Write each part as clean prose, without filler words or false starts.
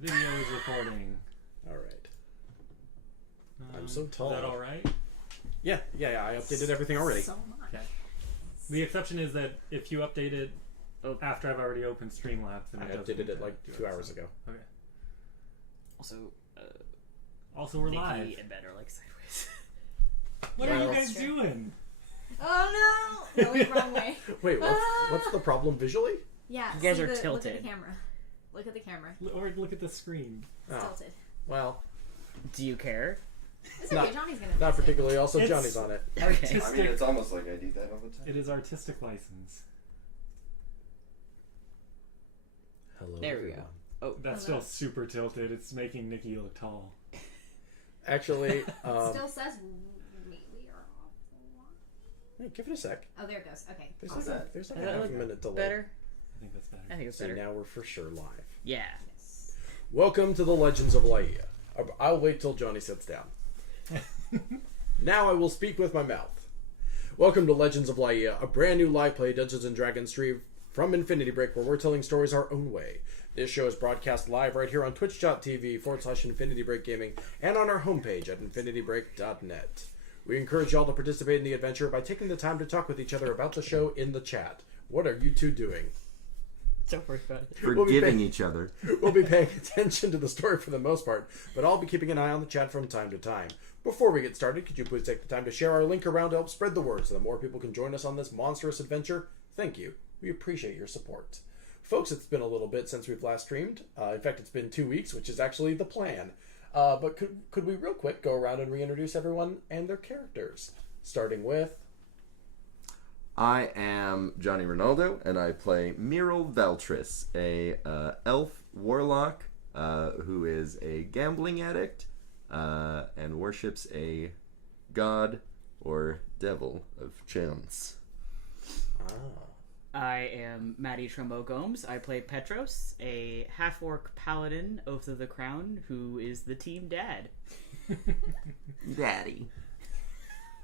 Video is recording. All right. I'm so tall. Is that all right? Yeah. I updated everything already. So much. Okay. The exception is that if you update it after I've already opened Streamlabs, then I it updated it like 2 hours ago. Okay. Also, we're Nikki live. and Ben are like sideways. What are you guys doing? Oh no! No, wrong way. Wait, what's the problem visually? Yeah, You guys see are Look tilted. at the camera. Look at the camera. Or look at the screen. It's tilted. Well, Do you care? It's okay, Johnny's gonna not fix it. particularly. Also, It's- Johnny's on it. Okay. I mean, it's almost like I do that all the time. It is artistic license. Hello, There we everyone. go. Oh, That's Hello. still super tilted. It's making Nikki look tall. Actually, It still says we are offline. hey, give it a sec. Oh, there it goes. Okay. There's How's like, that? there's like Does a that half a look minute delay. better? I think that's better. I think it's So better. now we're for sure live. Yeah. Yes. Welcome to the Legends of Laía. I'll wait till Johnny sits down. Now I will speak with my mouth. Welcome to Legends of Laía, a brand new live play Dungeons & Dragons stream from Infinity Break where we're telling stories our own way. This show is broadcast live right here on twitch.tv/Infinity Break Gaming and on our homepage at infinitybreak.net. We encourage y'all to participate in the adventure by taking the time to talk with each other about the show in the chat. What are you two doing? Don't worry about it. We'll be Forgiving paying- each other. We'll be paying attention to the story for the most part, but I'll be keeping an eye on the chat from time to time. Before we get started, could you please take the time to share our link around to help spread the word so that more people can join us on this monstrous adventure? Thank you. We appreciate your support. Folks, it's been a little bit since we've last streamed. In fact, it's been 2 weeks, which is actually the plan. But could we real quick go around and reintroduce everyone and their characters? Starting with... I am Johnny Rinaldo, and I play Miral Veltris, a elf warlock who is a gambling addict and worships a god or devil of chance. I am Matty Trumbo-Gomes. I play Petros, a half-orc paladin, Oath of the Crown, who is the team dad. Daddy.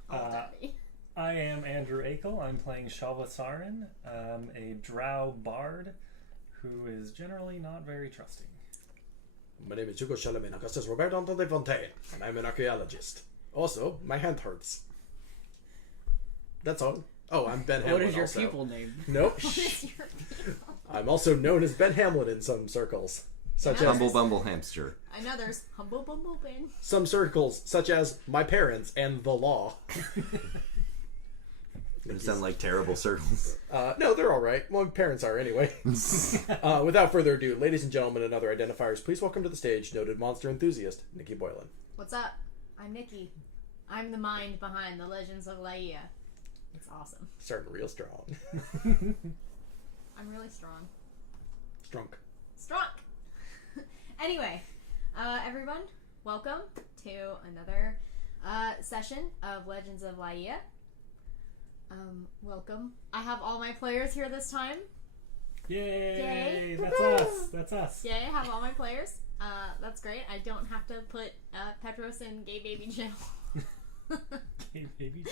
All daddy. I am Andrew Eakle. I'm playing Shalvasarin, a drow bard who is generally not very trusting. My name is Hugo Chalamin. Augustus Roberto de Fontaine, and I'm an archaeologist. Also, my hand hurts. That's all. Oh, I'm Ben Hamlin. What is your also. pupil name? Nope. What is your deal? I'm also known as Ben Hamlin in some circles, such Yeah. as Humble Bumble Hamster. I know there's humble bumble bin. some circles, such as my parents and the law. They sound like terrible circles. No, they're all right. Well, my parents are anyway. Without further ado, ladies and gentlemen and other identifiers, please welcome to the stage noted monster enthusiast Nikki Boylan. What's up? I'm Nikki. I'm the mind behind the Legends of Laía. It's awesome. Starting real strong. I'm really strong. Strunk. Strong! Anyway, everyone, welcome to another session of Legends of Laía. Welcome. I have all my players here this time. Yay! Yay. That's us. That's us. Yay, I have all my players. That's great. I don't have to put Petros in gay baby jail. Hey, baby.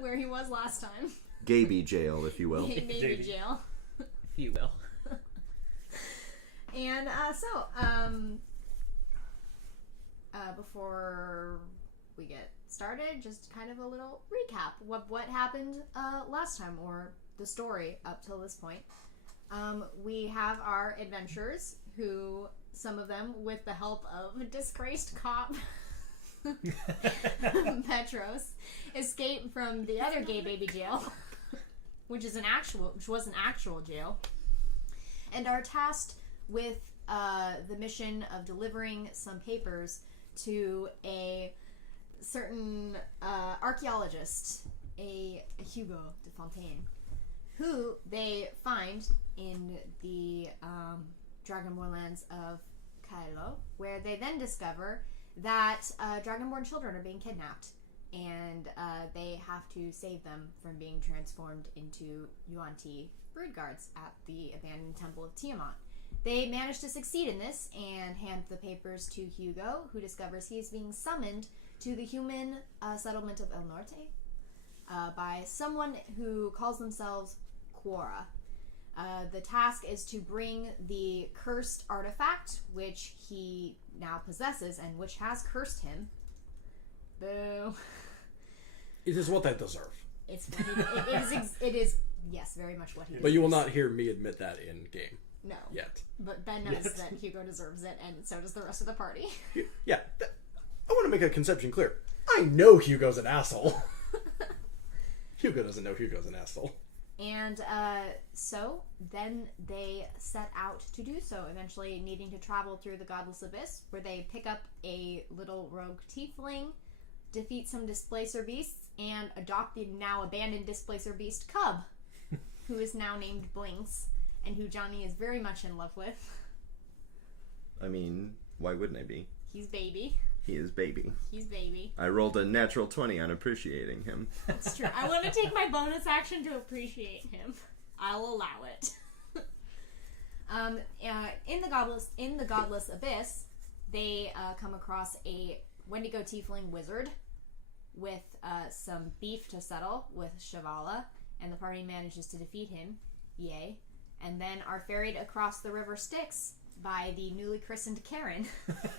Where he was last time. Gaby jail, if you will. Gay baby Baby. jail. If you will. And before we get started, just kind of a little recap of what happened last time, or the story up till this point. We have our adventurers, who, some of them with the help of a disgraced cop, Petros, escaped from the other gay baby jail, which was an actual jail, and are tasked with the mission of delivering some papers to a certain archaeologist, a Hugo de Fontaine, who they find in the Dragonborn lands of Kylo, where they then discover that Dragonborn children are being kidnapped, and they have to save them from being transformed into Yuan-Ti brood guards at the abandoned temple of Tiamet. They manage to succeed in this and hand the papers to Hugo, who discovers he is being summoned to the human settlement of El Norte by someone who calls themselves Quora. The task is to bring the cursed artifact, which he now possesses and which has cursed him. Boo. It is what they deserve. It's it is yes, very much what he. But you will not hear me admit that in game No. yet. But Ben knows that Hugo deserves it, and so does the rest of the party. Yeah, I want to make a conception clear. I know Hugo's an asshole. Hugo doesn't know Hugo's an asshole. And so then they set out to do so, eventually needing to travel through the Godless Abyss, where they pick up a little rogue tiefling, defeat some displacer beasts, and adopt the now abandoned displacer beast cub, who is now named Blinks, and who Johnny is very much in love with. I mean, why wouldn't I be? He's baby. He is baby. He's baby. I rolled a natural 20 on appreciating him. That's true. I want to take my bonus action to appreciate him. I'll allow it. In the Godless Abyss, they come across a Wendigo tiefling wizard with some beef to settle with Shavala, and the party manages to defeat him. Yay. And then are ferried across the River Styx by the newly christened Karen,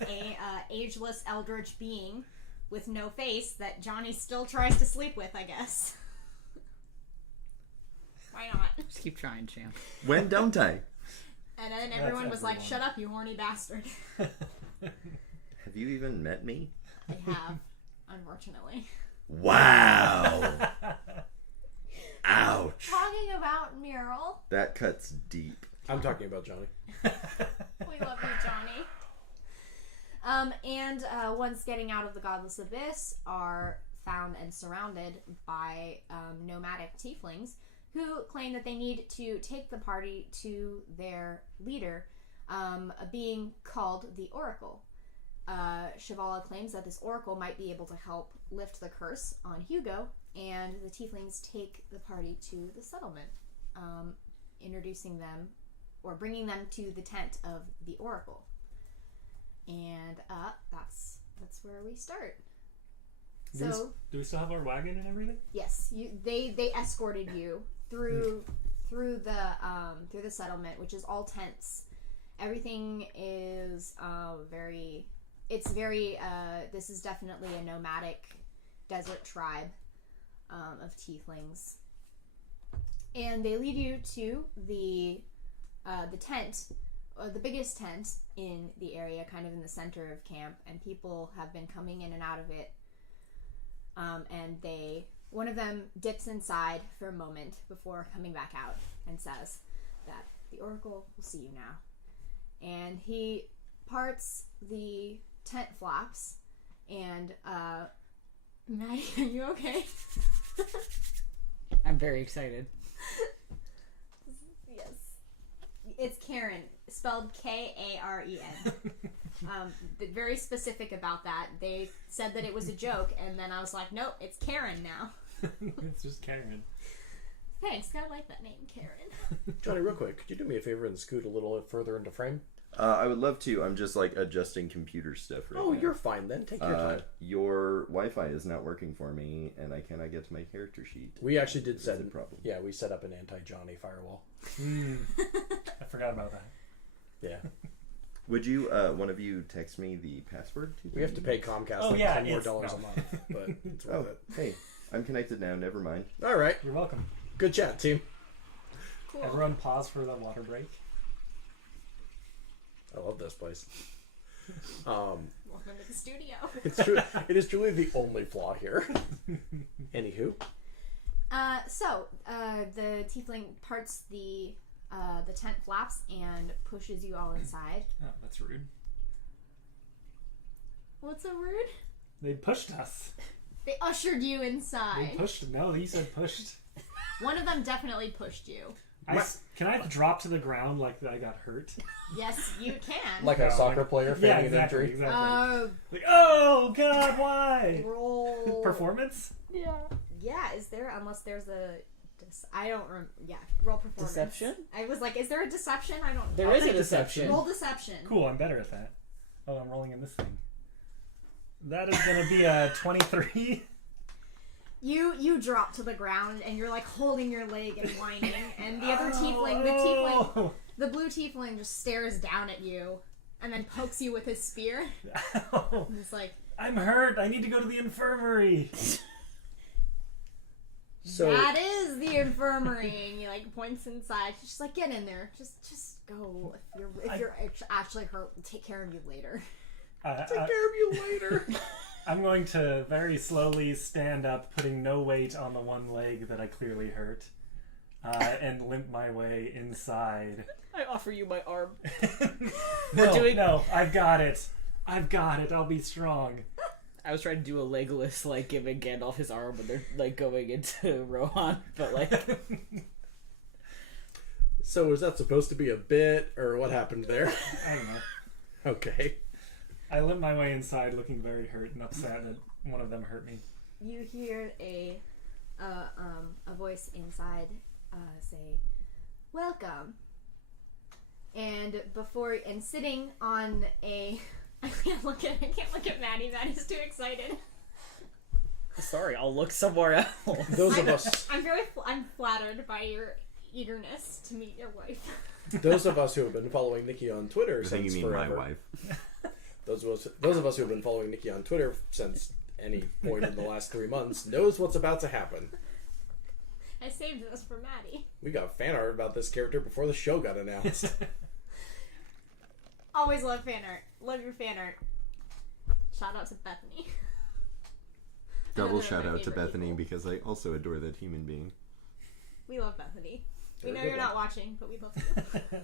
a ageless eldritch being with no face that Johnny still tries to sleep with, I guess. Why not? Just keep trying, champ. When don't I? And then everyone was like, "Shut up, you horny bastard." Have you even met me? I have, unfortunately. Wow! Ouch! Talking about Mural. That cuts deep. I'm talking about Johnny. We love you, Johnny. Once getting out of the Godless Abyss, are found and surrounded by nomadic tieflings who claim that they need to take the party to their leader, a being called the Oracle. Shavala claims that this Oracle might be able to help lift the curse on Hugo, and the tieflings take the party to the settlement, introducing them or bringing them to the tent of the Oracle. And that's where we start. Do we still have our wagon and everything? Yes, they escorted you through the settlement, which is all tents. Everything is very. This is definitely a nomadic desert tribe of tieflings, and they lead you to the tent, the biggest tent in the area, kind of in the center of camp, and people have been coming in and out of it. And one of them dips inside for a moment before coming back out and says that the Oracle will see you now. And he parts the tent flaps, and Matty, are you okay? I'm very excited. Yes. It's Karen, spelled Karen. Very specific about that. They said that it was a joke, and then I was like, nope, it's Karen now. It's just Karen. Thanks, I like that name, Karen. Johnny, real quick, could you do me a favor and scoot a little further into frame? I would love to. I'm just adjusting computer stuff right now. Oh, you're fine then. Take your time. Your Wi-Fi is not working for me, and I cannot get to my character sheet. We actually did set a problem. Yeah, we set up an anti-Johnny firewall. I forgot about that. Yeah. Would you, one of you, text me the password? We have to pay Comcast $10 more a month, but it's worth it. Hey, I'm connected now. Never mind. All right. You're welcome. Good chat, team. Cool. Everyone pause for the water break. I love this place. Welcome to the studio. It's true. It is truly the only flaw here. Anywho. The tiefling parts the tent flaps and pushes you all inside. Oh, that's rude. What's so rude? They pushed us. They ushered you inside. They pushed. No, you said pushed. One of them definitely pushed you. Can I drop to the ground like I got hurt? Yes, you can. Like a soccer player feigning an injury. Exactly. Oh God, why? Roll Performance? Yeah. Is there? Unless there's a. I don't remember. Yeah, roll performance. Deception? I was like, is there a deception? I don't. There I'll is a take deception. Roll deception. Cool, I'm better at that. Oh, I'm rolling in this thing. That is going to be a 23. You drop to the ground and you're like holding your leg and whining, and the other tiefling, the blue tiefling, just stares down at you and then pokes you with his spear. Ow. And it's like, I'm hurt. I need to go to the infirmary. So that is the infirmary, and he like points inside. She's just like, get in there. Just go. If you're actually hurt, we'll take care of you later. take care of you later. I'm going to very slowly stand up, putting no weight on the one leg that I clearly hurt, and limp my way inside. I offer you my arm. No, I've got it. I'll be strong. I was trying to do a Legolas, like, giving Gandalf his arm when they're, like, going into Rohan, but, like... So was that supposed to be a bit, or what happened there? I don't know. Okay. I limp my way inside looking very hurt and upset that one of them hurt me. You hear a voice inside say, "Welcome." And sitting on a... I can't look at Matty. Matty's too excited. Sorry, I'll look somewhere else. Those of us... I'm flattered by your eagerness to meet your wife. Those of us who have been following Nikki on Twitter I think you since mean forever... my wife. Those of us who have been following Nikki on Twitter since any point in the last 3 months knows what's about to happen. I saved this for Matty. We got fan art about this character before the show got announced. Always love fan art. Love your fan art. Shout out to Bethany. Double Another of shout my out to favorite Bethany people. because I also adore that human being. We love Bethany. We They're know a good you're not watching, but we love you.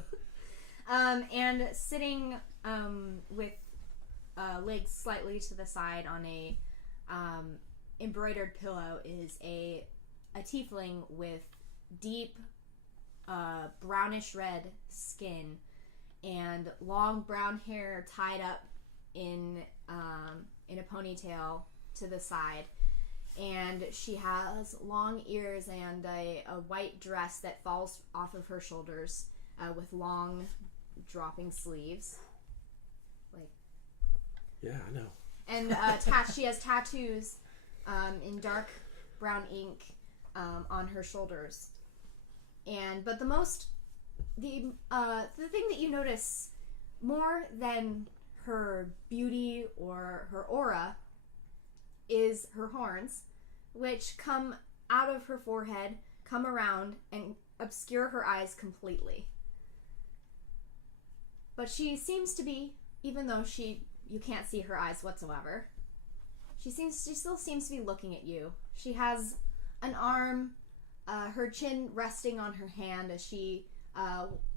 And sitting with legs slightly to the side on a embroidered pillow is a tiefling with deep brownish red skin and long brown hair tied up in a ponytail to the side. And she has long ears and a white dress that falls off of her shoulders with long dropping sleeves. Yeah, I know. And she has tattoos in dark brown ink on her shoulders. But the thing that you notice more than her beauty or her aura is her horns, which come out of her forehead, come around, and obscure her eyes completely. But she seems to be, even though you can't see her eyes whatsoever, she still seems to be looking at you. She has an arm, her chin resting on her hand as she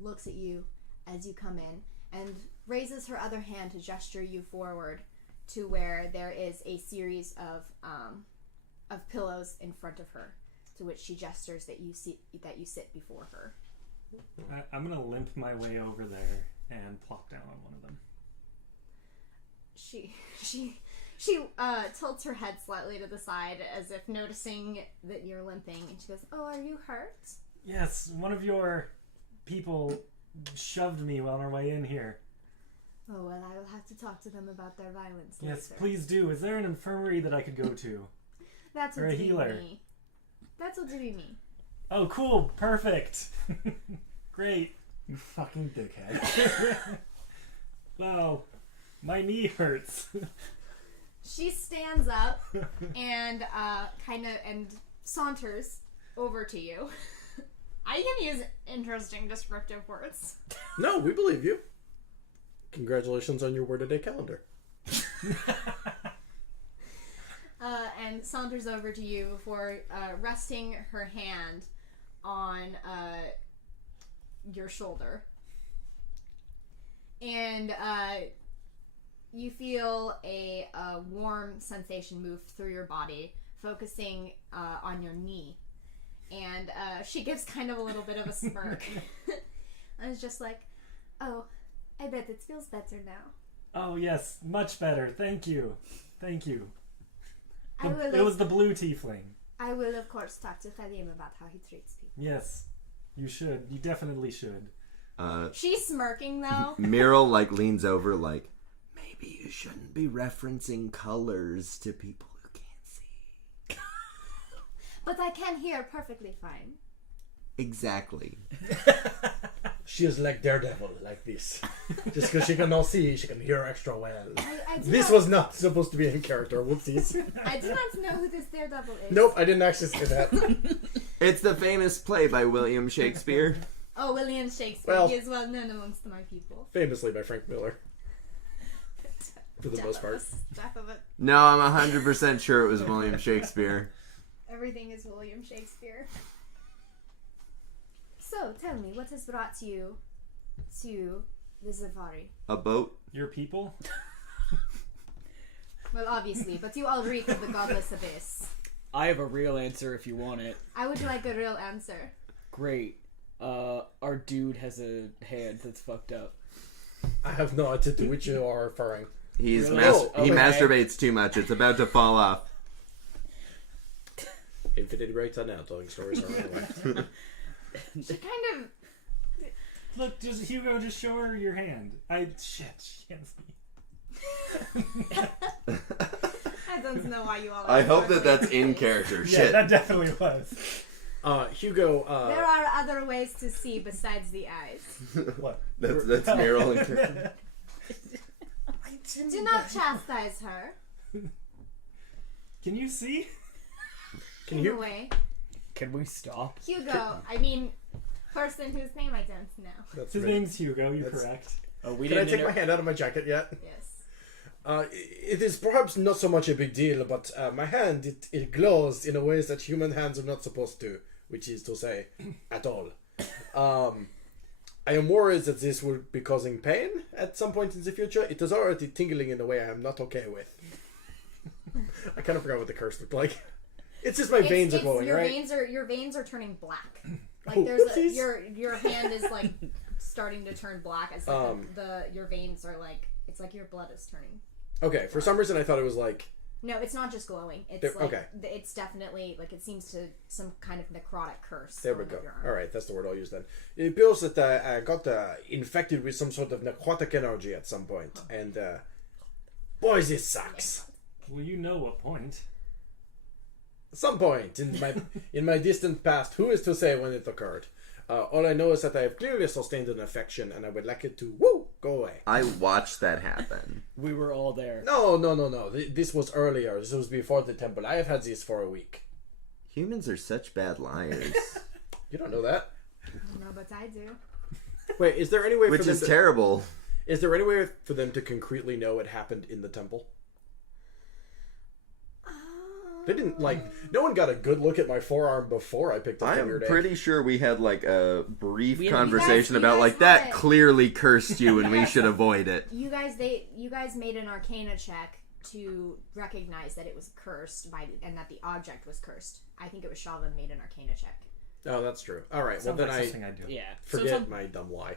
looks at you as you come in, and raises her other hand to gesture you forward to where there is a series of pillows in front of her, to which she gestures that you sit before her. I'm gonna limp my way over there and plop down on one of them. She tilts her head slightly to the side as if noticing that you're limping, and she goes, "Oh, are you hurt?" Yes, one of your people shoved me on our way in here. Oh, well, I will have to talk to them about their violence Yes, later. please do. Is there an infirmary that I could go to? That's or what a to be healer. me. That's what to be me. Oh, cool. Perfect. Great. You fucking dickhead. No. My knee hurts. She stands up and and saunters over to you. I can use interesting descriptive words. No, we believe you. Congratulations on your word-a-day calendar. And saunters over to you before resting her hand on your shoulder. And you feel a warm sensation move through your body, focusing on your knee. And she gives kind of a little bit of a smirk. And it's just like, "Oh, I bet it feels better now." Oh, yes. Much better. Thank you. Thank you. It It was the blue tiefling. I will, of course, talk to Kalim about how he treats people. Yes. You should. You definitely should. She's smirking, though. Meryl leans over maybe you shouldn't be referencing colors to people who can't see. But I can hear perfectly fine. Exactly. She is like Daredevil, like this. Just because she can not see, she can hear extra well. I do This not, was not supposed to be in character. Whoopsies. I do not know who this Daredevil is. Nope, I didn't actually say that. It's the famous play by William Shakespeare. Oh, William Shakespeare. Well- He is well known amongst my people. Famously by Frank Miller. For the most part. Death of it. No, I'm 100% sure it was William Shakespeare. Everything is William Shakespeare. So, tell me, what has brought you to the safari? A boat? Your people? Well, obviously, but you all reek of the godless abyss. I have a real answer if you want it. I would like a real answer. Great. Our dude has a hand that's fucked up. I have no idea to which you are referring. He's Really? he Okay. masturbates too much. It's about to fall off. Infinity Rates are now telling stories are anyway. She kind of... Look, just Hugo, just show her your hand. Shit, she can't see. I don't know why you all... I are hope that so that's in racist. character. Yeah, Shit. that definitely was. Hugo, There are other ways to see besides the eyes. What? That's Meryl in character. Do not chastise her. Can you see? can In a you... way. Can we stop? Hugo, I mean, person whose name I don't know. That's His really- name's Hugo, you're That's- correct. Oh, we Can I didn't. take my hand out of my jacket yet? Yes. It is perhaps not so much a big deal, but my hand, it glows in a ways that human hands are not supposed to, which is to say, at all. I am worried that this will be causing pain at some point in the future. It is already tingling in a way I am not okay with. I kind of forgot what the curse looked like. It's just my veins are glowing, your right? Your veins are turning black. Like Oh, there's whoopsies. your hand is like starting to turn black as like your veins are like it's like your blood is turning. Okay, for some reason I thought it was like... No, it's not just glowing. It's There- like okay. it's definitely like it seems to some kind of necrotic curse. There we going go. up your arm. Alright, that's the word I'll use then. It appears that I got infected with some sort of necrotic energy at some point, and boy, this sucks. Well, you know what point. At some point in my distant past, who is to say when it occurred? All I know is that I have clearly sustained an infection, and I would like it to go away. I watched that happen. We were all there. No. This was earlier. This was before the temple. I have had this for a week. Humans are such bad liars. You don't know that. No, but I do. Wait, is there any way Which for them is to, terrible. Is there any way for them to concretely know it happened in the temple? They didn't, no one got a good look at my forearm before I picked up the I'm weird egg. pretty sure we had like a brief We had- conversation you about guys like had that it. clearly cursed you and we should avoid it. You guys made an Arcana check to recognize that it was cursed and that the object was cursed. I think it was Shalva made an Arcana check. Oh, that's true. Alright, well Sounds then like I something I do. Yeah. forget So my dumb lie.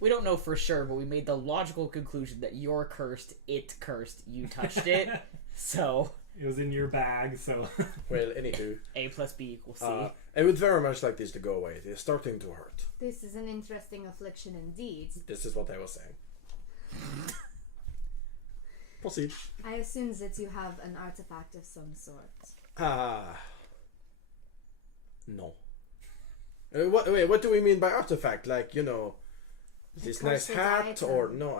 we don't know for sure, but we made the logical conclusion that you're cursed, it cursed, you touched it. So It was in your bag, so... Well, anywho. A plus B equals C. I would very much like this to go away. It is starting to hurt. This is an interesting affliction indeed. This is what I was saying. Proceed. I assume that you have an artifact of some sort. No. What do we mean by artifact? Like, this nice cursed hat, item. or no?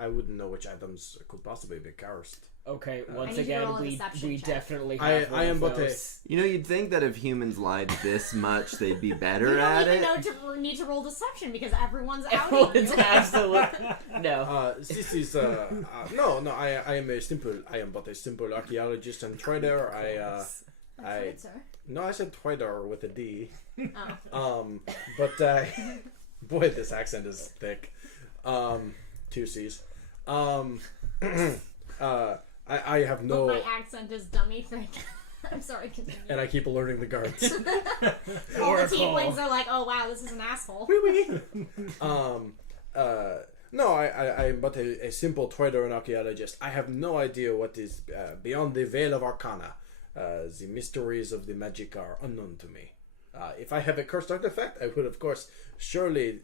I wouldn't know which items could possibly be cursed. Okay, I once need you to roll again, a deception we check. definitely I have one am of but a- those. You'd think that if humans lied this much, they'd be You better don't at even it. need to roll deception because everyone's outing Everyone's you. absolutely no. This is no. I am but a simple archaeologist and trader. That's right, sir. No, I said trader with a D. Oh. But boy, this accent is thick. Two C's. I have no, My accent is dummy thick. I'm sorry, continue. and I keep alerting the guards. All the tieflings are like, oh wow, this is an asshole. No, I'm but a simple trader and archaeologist. I have no idea what is beyond the veil of Arcana. The mysteries of the magic are unknown to me. If I have a cursed artifact, I would, of course, surely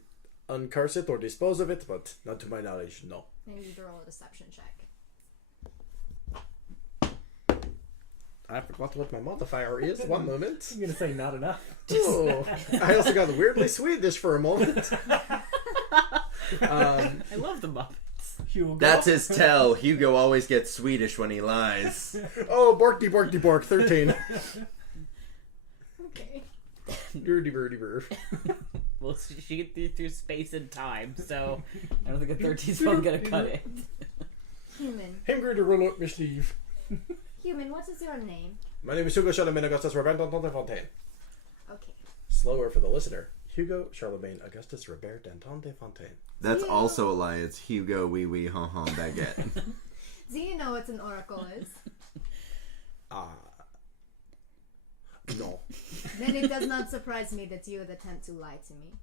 uncurse it or dispose of it, but not to my knowledge, no. I need you to roll a deception check. I forgot what my modifier is. One moment. I'm gonna say not enough. Oh, I also got weirdly Swedish for a moment. I love the Muppets. Hugo. That's his tell. Hugo always gets Swedish when he lies. Oh, borky borky bork, 13. Okay. Birdie birdie bird. Well, she gets through space and time, so I don't think a 13's one gonna cut it. Human. I'm going to roll up my sleeve. Human, what is your name? My name is Hugo Charlemagne Augustus Robert Danton Fontaine. Okay. Slower for the listener. Hugo Charlemagne Augustus Robert Danton de Fontaine. That's Yeah. also a lie. It's Hugo Wee Wee Ha Ha Baguette. Do you know what an oracle is? No. Then it does not surprise me that you would attempt to lie to me.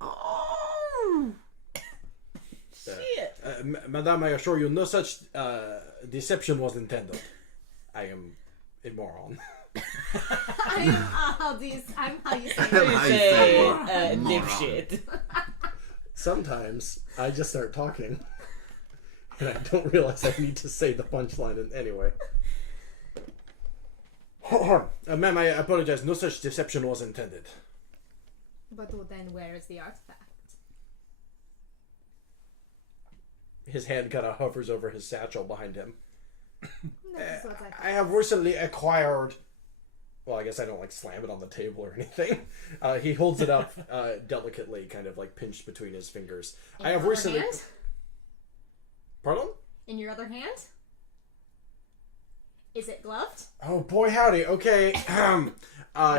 Oh. Shit. Madame, I assure you, no such deception was intended. I am a moron. I'm how you say How it. you Say, say moron. dipshit. Sometimes I just start talking, and I don't realize I need to say the punchline anyway. Ma'am, I apologize. No such deception was intended. But then where is the artifact? His hand kind of hovers over his satchel behind him. That is what I have recently acquired... Well, I guess I don't, slam it on the table or anything. He holds it up delicately, kind of, pinched between his fingers. In I have your recently... other hand? Pardon? In your other hand? Is it gloved? Oh, boy, howdy. Okay.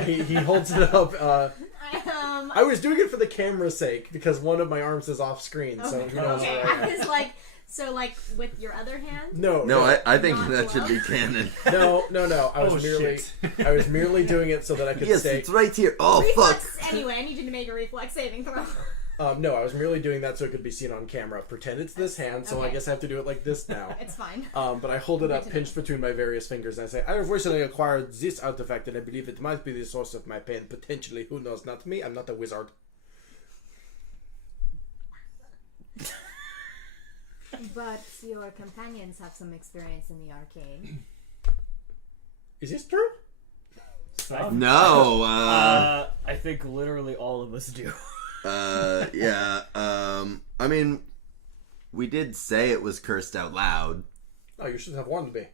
He holds it up. I was doing it for the camera's sake, because one of my arms is off screen, so who knows Okay, where I I was like, so with your other hand? No, I think Not that should be glove. canon. No. I Oh, was merely, shit. I was merely doing it so that I could Yes, say. it's right here. Oh, Reflex. fuck. Anyway, I need you to make a reflex saving throw. No, I was merely doing that so it could be seen on camera. Pretend it's this hand, so I Okay. guess I have to do it like this now. It's fine. But I hold it up, Good to pinched between my various fingers, and I say, I have recently acquired this artifact, and I believe it might be the source of my pain. Potentially, who knows? Not me. I'm not a wizard. But your companions have some experience in the arcane. Is this true? No, I think literally all of us do. yeah, I mean, we did say it was cursed out loud. Oh, you should have warned me.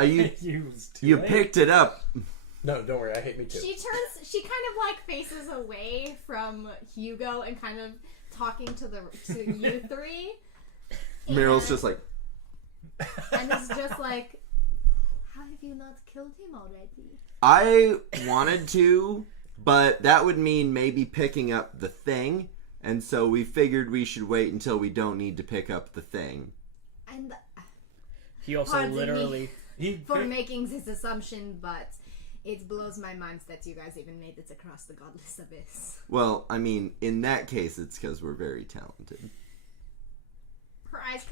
You picked it up. No, don't worry. I hate me too. She kind of faces away from Hugo and kind of talking to you three. Meryl's just like, And it's just like, how have you not killed him already? I wanted to, but that would mean maybe picking up the thing, and so we figured we should wait until we don't need to pick up the thing. And He also Pardon literally... for making this assumption, but it blows my mind that you guys even made it across the godless abyss. Well, I mean, in that case, it's because we're very talented. Her eyes,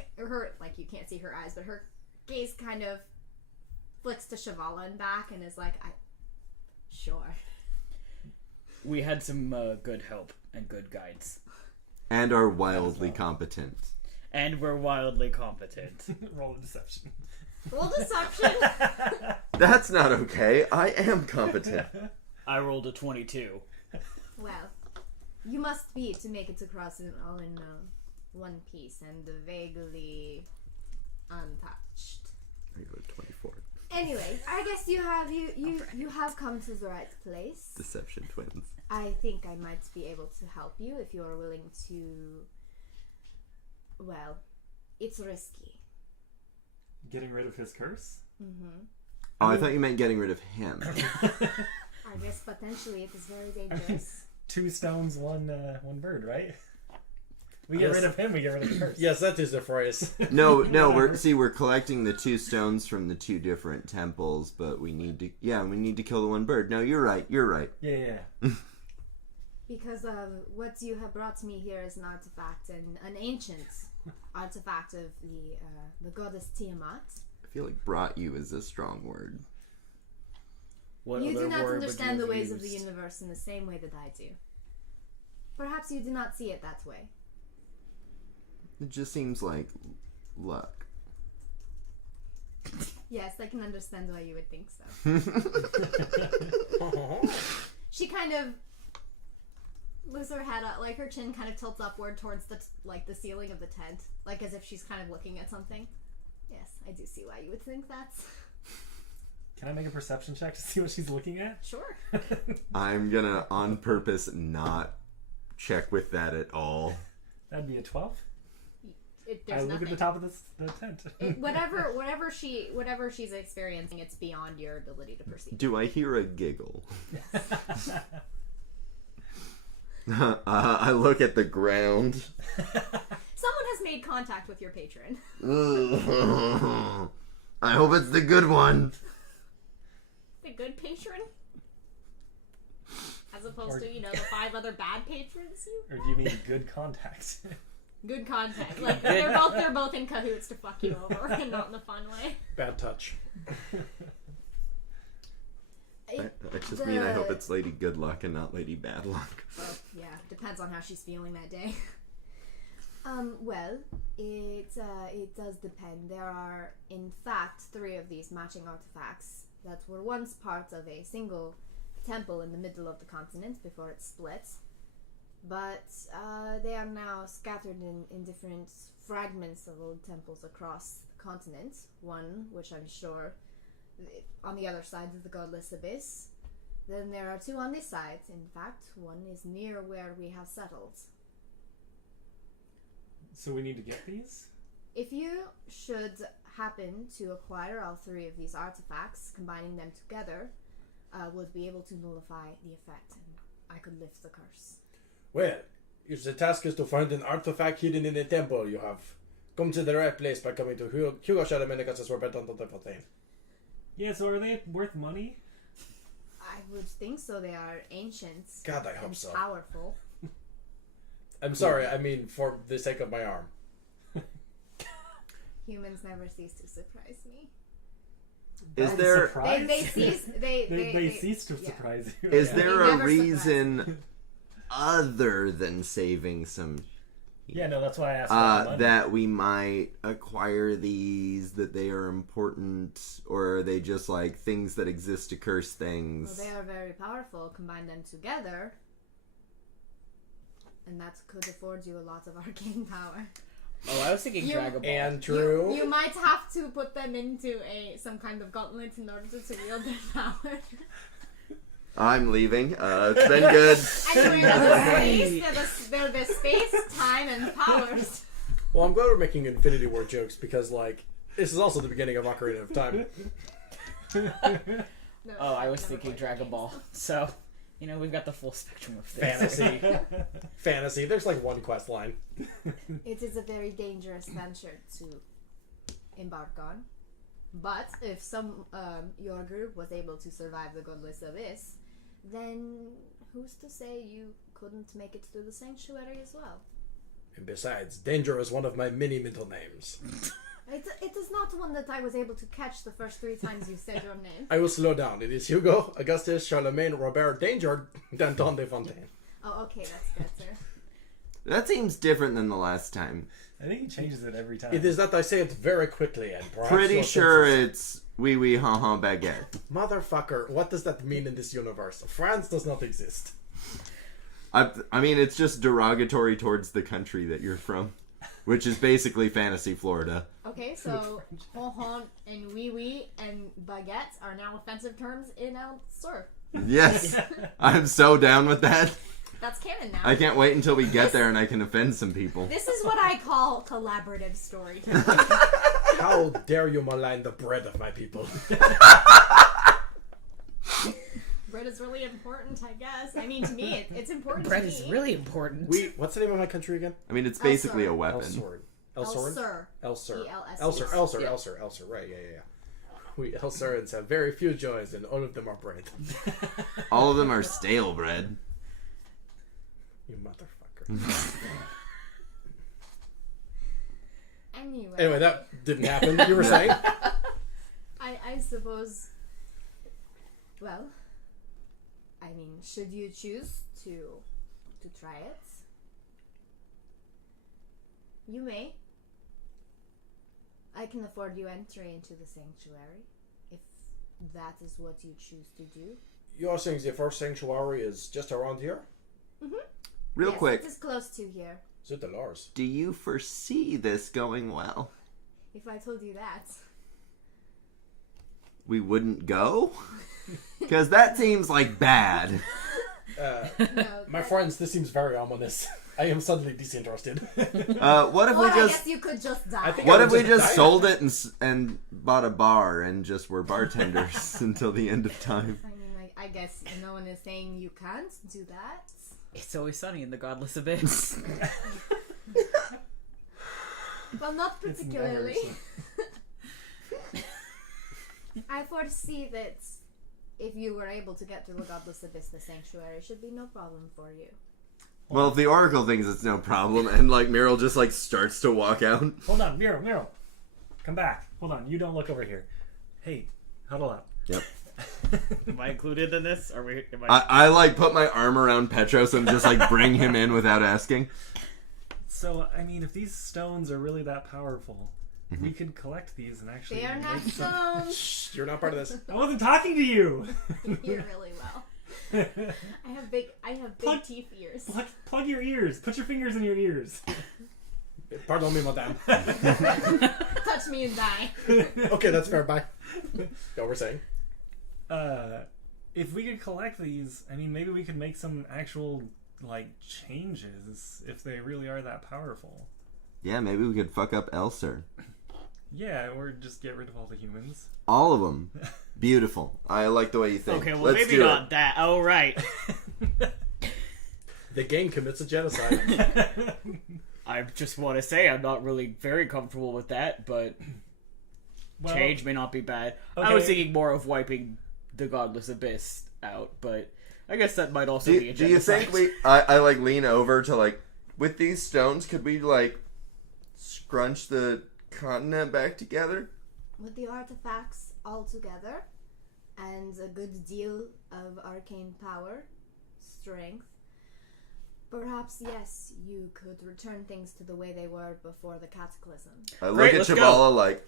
you can't see her eyes, but her gaze kind of flicks to Shavala and back and is like, sure. We had some good help and good guides. And are wildly competent. And we're wildly competent. Roll a deception. Roll deception. That's not okay. I am competent. I rolled a 22. Well, you must be to make it across all in one piece and vaguely untouched. I go to 24. Anyway, I guess you have come to the right place. Deception twins. I think I might be able to help you if you are willing to. Well, it's risky. Getting rid of his curse? Mm-hmm. Oh, I thought you meant getting rid of him. I guess potentially it is very dangerous. 2 stones, one bird, right? We get Yes. rid of him, we get rid of the curse. Yes, that is the phrase. No, we're collecting the 2 stones from the 2 different temples, but we need to kill the one bird. No, you're right. Yeah. Because what you have brought me here is an artifact, an ancient artifact of the goddess Tiamet. I feel like brought you is a strong word. What You other do not word would understand you the have ways of the used? universe in the same way that I do. Perhaps you do not see it that way. It just seems like luck. Yes, I can understand why you would think so. She kind of lifts her head up, like her chin kind of tilts upward towards the ceiling of the tent, like as if she's kind of looking at something. Yes, I do see why you would think that. Can I make a perception check to see what she's looking at? Sure. I'm gonna on purpose not check with that at all. That'd be a 12. There's I look nothing. at the top of the tent. Whatever she's experiencing, it's beyond your ability to perceive. Do I hear a giggle? I look at the ground. Someone has made contact with your patron. I hope it's the good one. The good patron? As opposed to, the 5 other bad patrons? Or do you mean good contact? Good contact. Like, they're both in cahoots to fuck you over, and not in a fun way. Bad touch. I just mean I hope it's Lady Good Luck and not Lady Bad Luck. Well, yeah, depends on how she's feeling that day. Well, it does depend. There are, in fact, 3 of these matching artifacts that were once part of a single temple in the middle of the continent before it split. But they are now scattered in different fragments of old temples across the continent. One, which I'm sure, on the other side of the Godless Abyss. Then there are 2 on this side. In fact, one is near where we have settled. So we need to get these? If you should happen to acquire all 3 of these artifacts, combining them together, would be able to nullify the effect, and I could lift the curse. Well, if the task is to find an artifact hidden in a temple, you have come to the right place by coming to Hugo Shadamenicas' Fontaine. Yeah, so are they worth money? I would think so. They are ancient. God, I hope and so. Powerful. I'm sorry, I mean for the sake of my arm. Humans never cease to surprise me. Is I'm there surprised. They cease. They cease to yeah. surprise you. is Yeah. there They a never reason other than saving some Yeah, no, that's why I asked about the money. that we might acquire these, that they are important, or are they just like things that exist to curse things? Well, they are very powerful. Combine them together, and that could afford you a lot of arcane power. Oh, I was thinking Dragon Ball. And true. You might have to put them into some kind of gauntlet in order to wield their power. I'm leaving. It's been good. Anyway, they're the space, time, and powers. Well, I'm glad we're making Infinity War jokes because, this is also the beginning of Ocarina of Time. No, Oh, I was never thinking played Dragon that Ball. game, So, we've got the full spectrum of things. Fantasy. Fantasy. There's one quest line. It is a very dangerous venture to embark on. But if your group was able to survive the Godless Abyss, then who's to say you couldn't make it to the sanctuary as well? And besides, danger is one of my many middle names. It is not one that I was able to catch the first 3 times you said your name. I will slow down. It is Hugo, Augustus, Charlemagne, Robert, Danger, Danton de Fontaine. Oh, okay, that's better. That seems different than the last time. I think he changes it every time. It is that I say it very quickly and perhaps Pretty your sure senses- it's wee wee ha ha baguette. Motherfucker, what does that mean in this universe? France does not exist. I mean, it's just derogatory towards the country that you're from, which is basically fantasy Florida. Okay, so hon and wee and baguette are now offensive terms in El Sur. Yes, I'm so down with that. That's canon now. I can't wait until we get there and I can offend some people. This is what I call collaborative storytelling. How dare you malign the bread of my people? Bread is really important, I guess. I mean, to me, it's important Bread to is me. really important. What's the name of my country again? I mean, it's basically a Elsor. weapon. Elsorin. El Elsorin? Sur. Elsor. E-L-S-O-R. Elsor, Yeah. Elsor, right, yeah. We Elsorins have very few joys and all of them are bread. All of them are stale bread. You motherfucker. Anyway, that didn't happen. You were saying? I suppose. Well, I mean, should you choose to try it, you may. I can afford you entry into the sanctuary, if that is what you choose to do. You are saying the first sanctuary is just around here? Real Yes, quick, it is close to here. Is it the Lars? do you foresee this going well? If I told you that. We wouldn't go? Because that seems like bad. No, My friends, this seems very ominous. I am suddenly disinterested. What if Or we I just... guess you could just die. I think What I if would we just just die. sold it and bought a bar and just were bartenders until the end of time? I mean, I guess no one is saying you can't do that. It's always sunny in the godless abyss. Well, not It's particularly. never I foresee that if you were able to get to the Godless Abyss, the sanctuary should be no problem for you. Well, if the Oracle thinks it's no problem, and like Meryl just like starts to walk out. Hold on, Meryl. Come back. Hold on, you don't look over here. Hey, huddle up. Yep. Am I included in this? Are we? I like put my arm around Petros and just like bring him in without asking. So, I mean, if these stones are really that powerful, we could collect these and actually They are not make some... stones. Shh, you're not part of this. I wasn't talking to you! You're really well. I have big Plug- teeth ears. Plug your ears. Put your fingers in your ears. Pardon me, madame. Touch me and die. Okay, that's fair. Bye. What we're saying? If we could collect these, I mean, maybe we could make some actual, like, changes if they really are that powerful. Yeah, maybe we could fuck up Elser. Yeah, or just get rid of all the humans. All of them. Beautiful. I like the way you think. Okay, well Let's maybe do not it. that. Oh right. The gang commits a genocide. I just want to say I'm not really very comfortable with that, but Well, change may not be bad. I okay. was thinking more of wiping the godless abyss out, but I guess that might also be a Do you genocide. think I like lean over to like, with these stones, could we like scrunch the continent back together? With the artifacts all together, and a good deal of arcane power, strength, perhaps, yes, you could return things to the way they were before the cataclysm. I look Great, at let's go. Shavala like,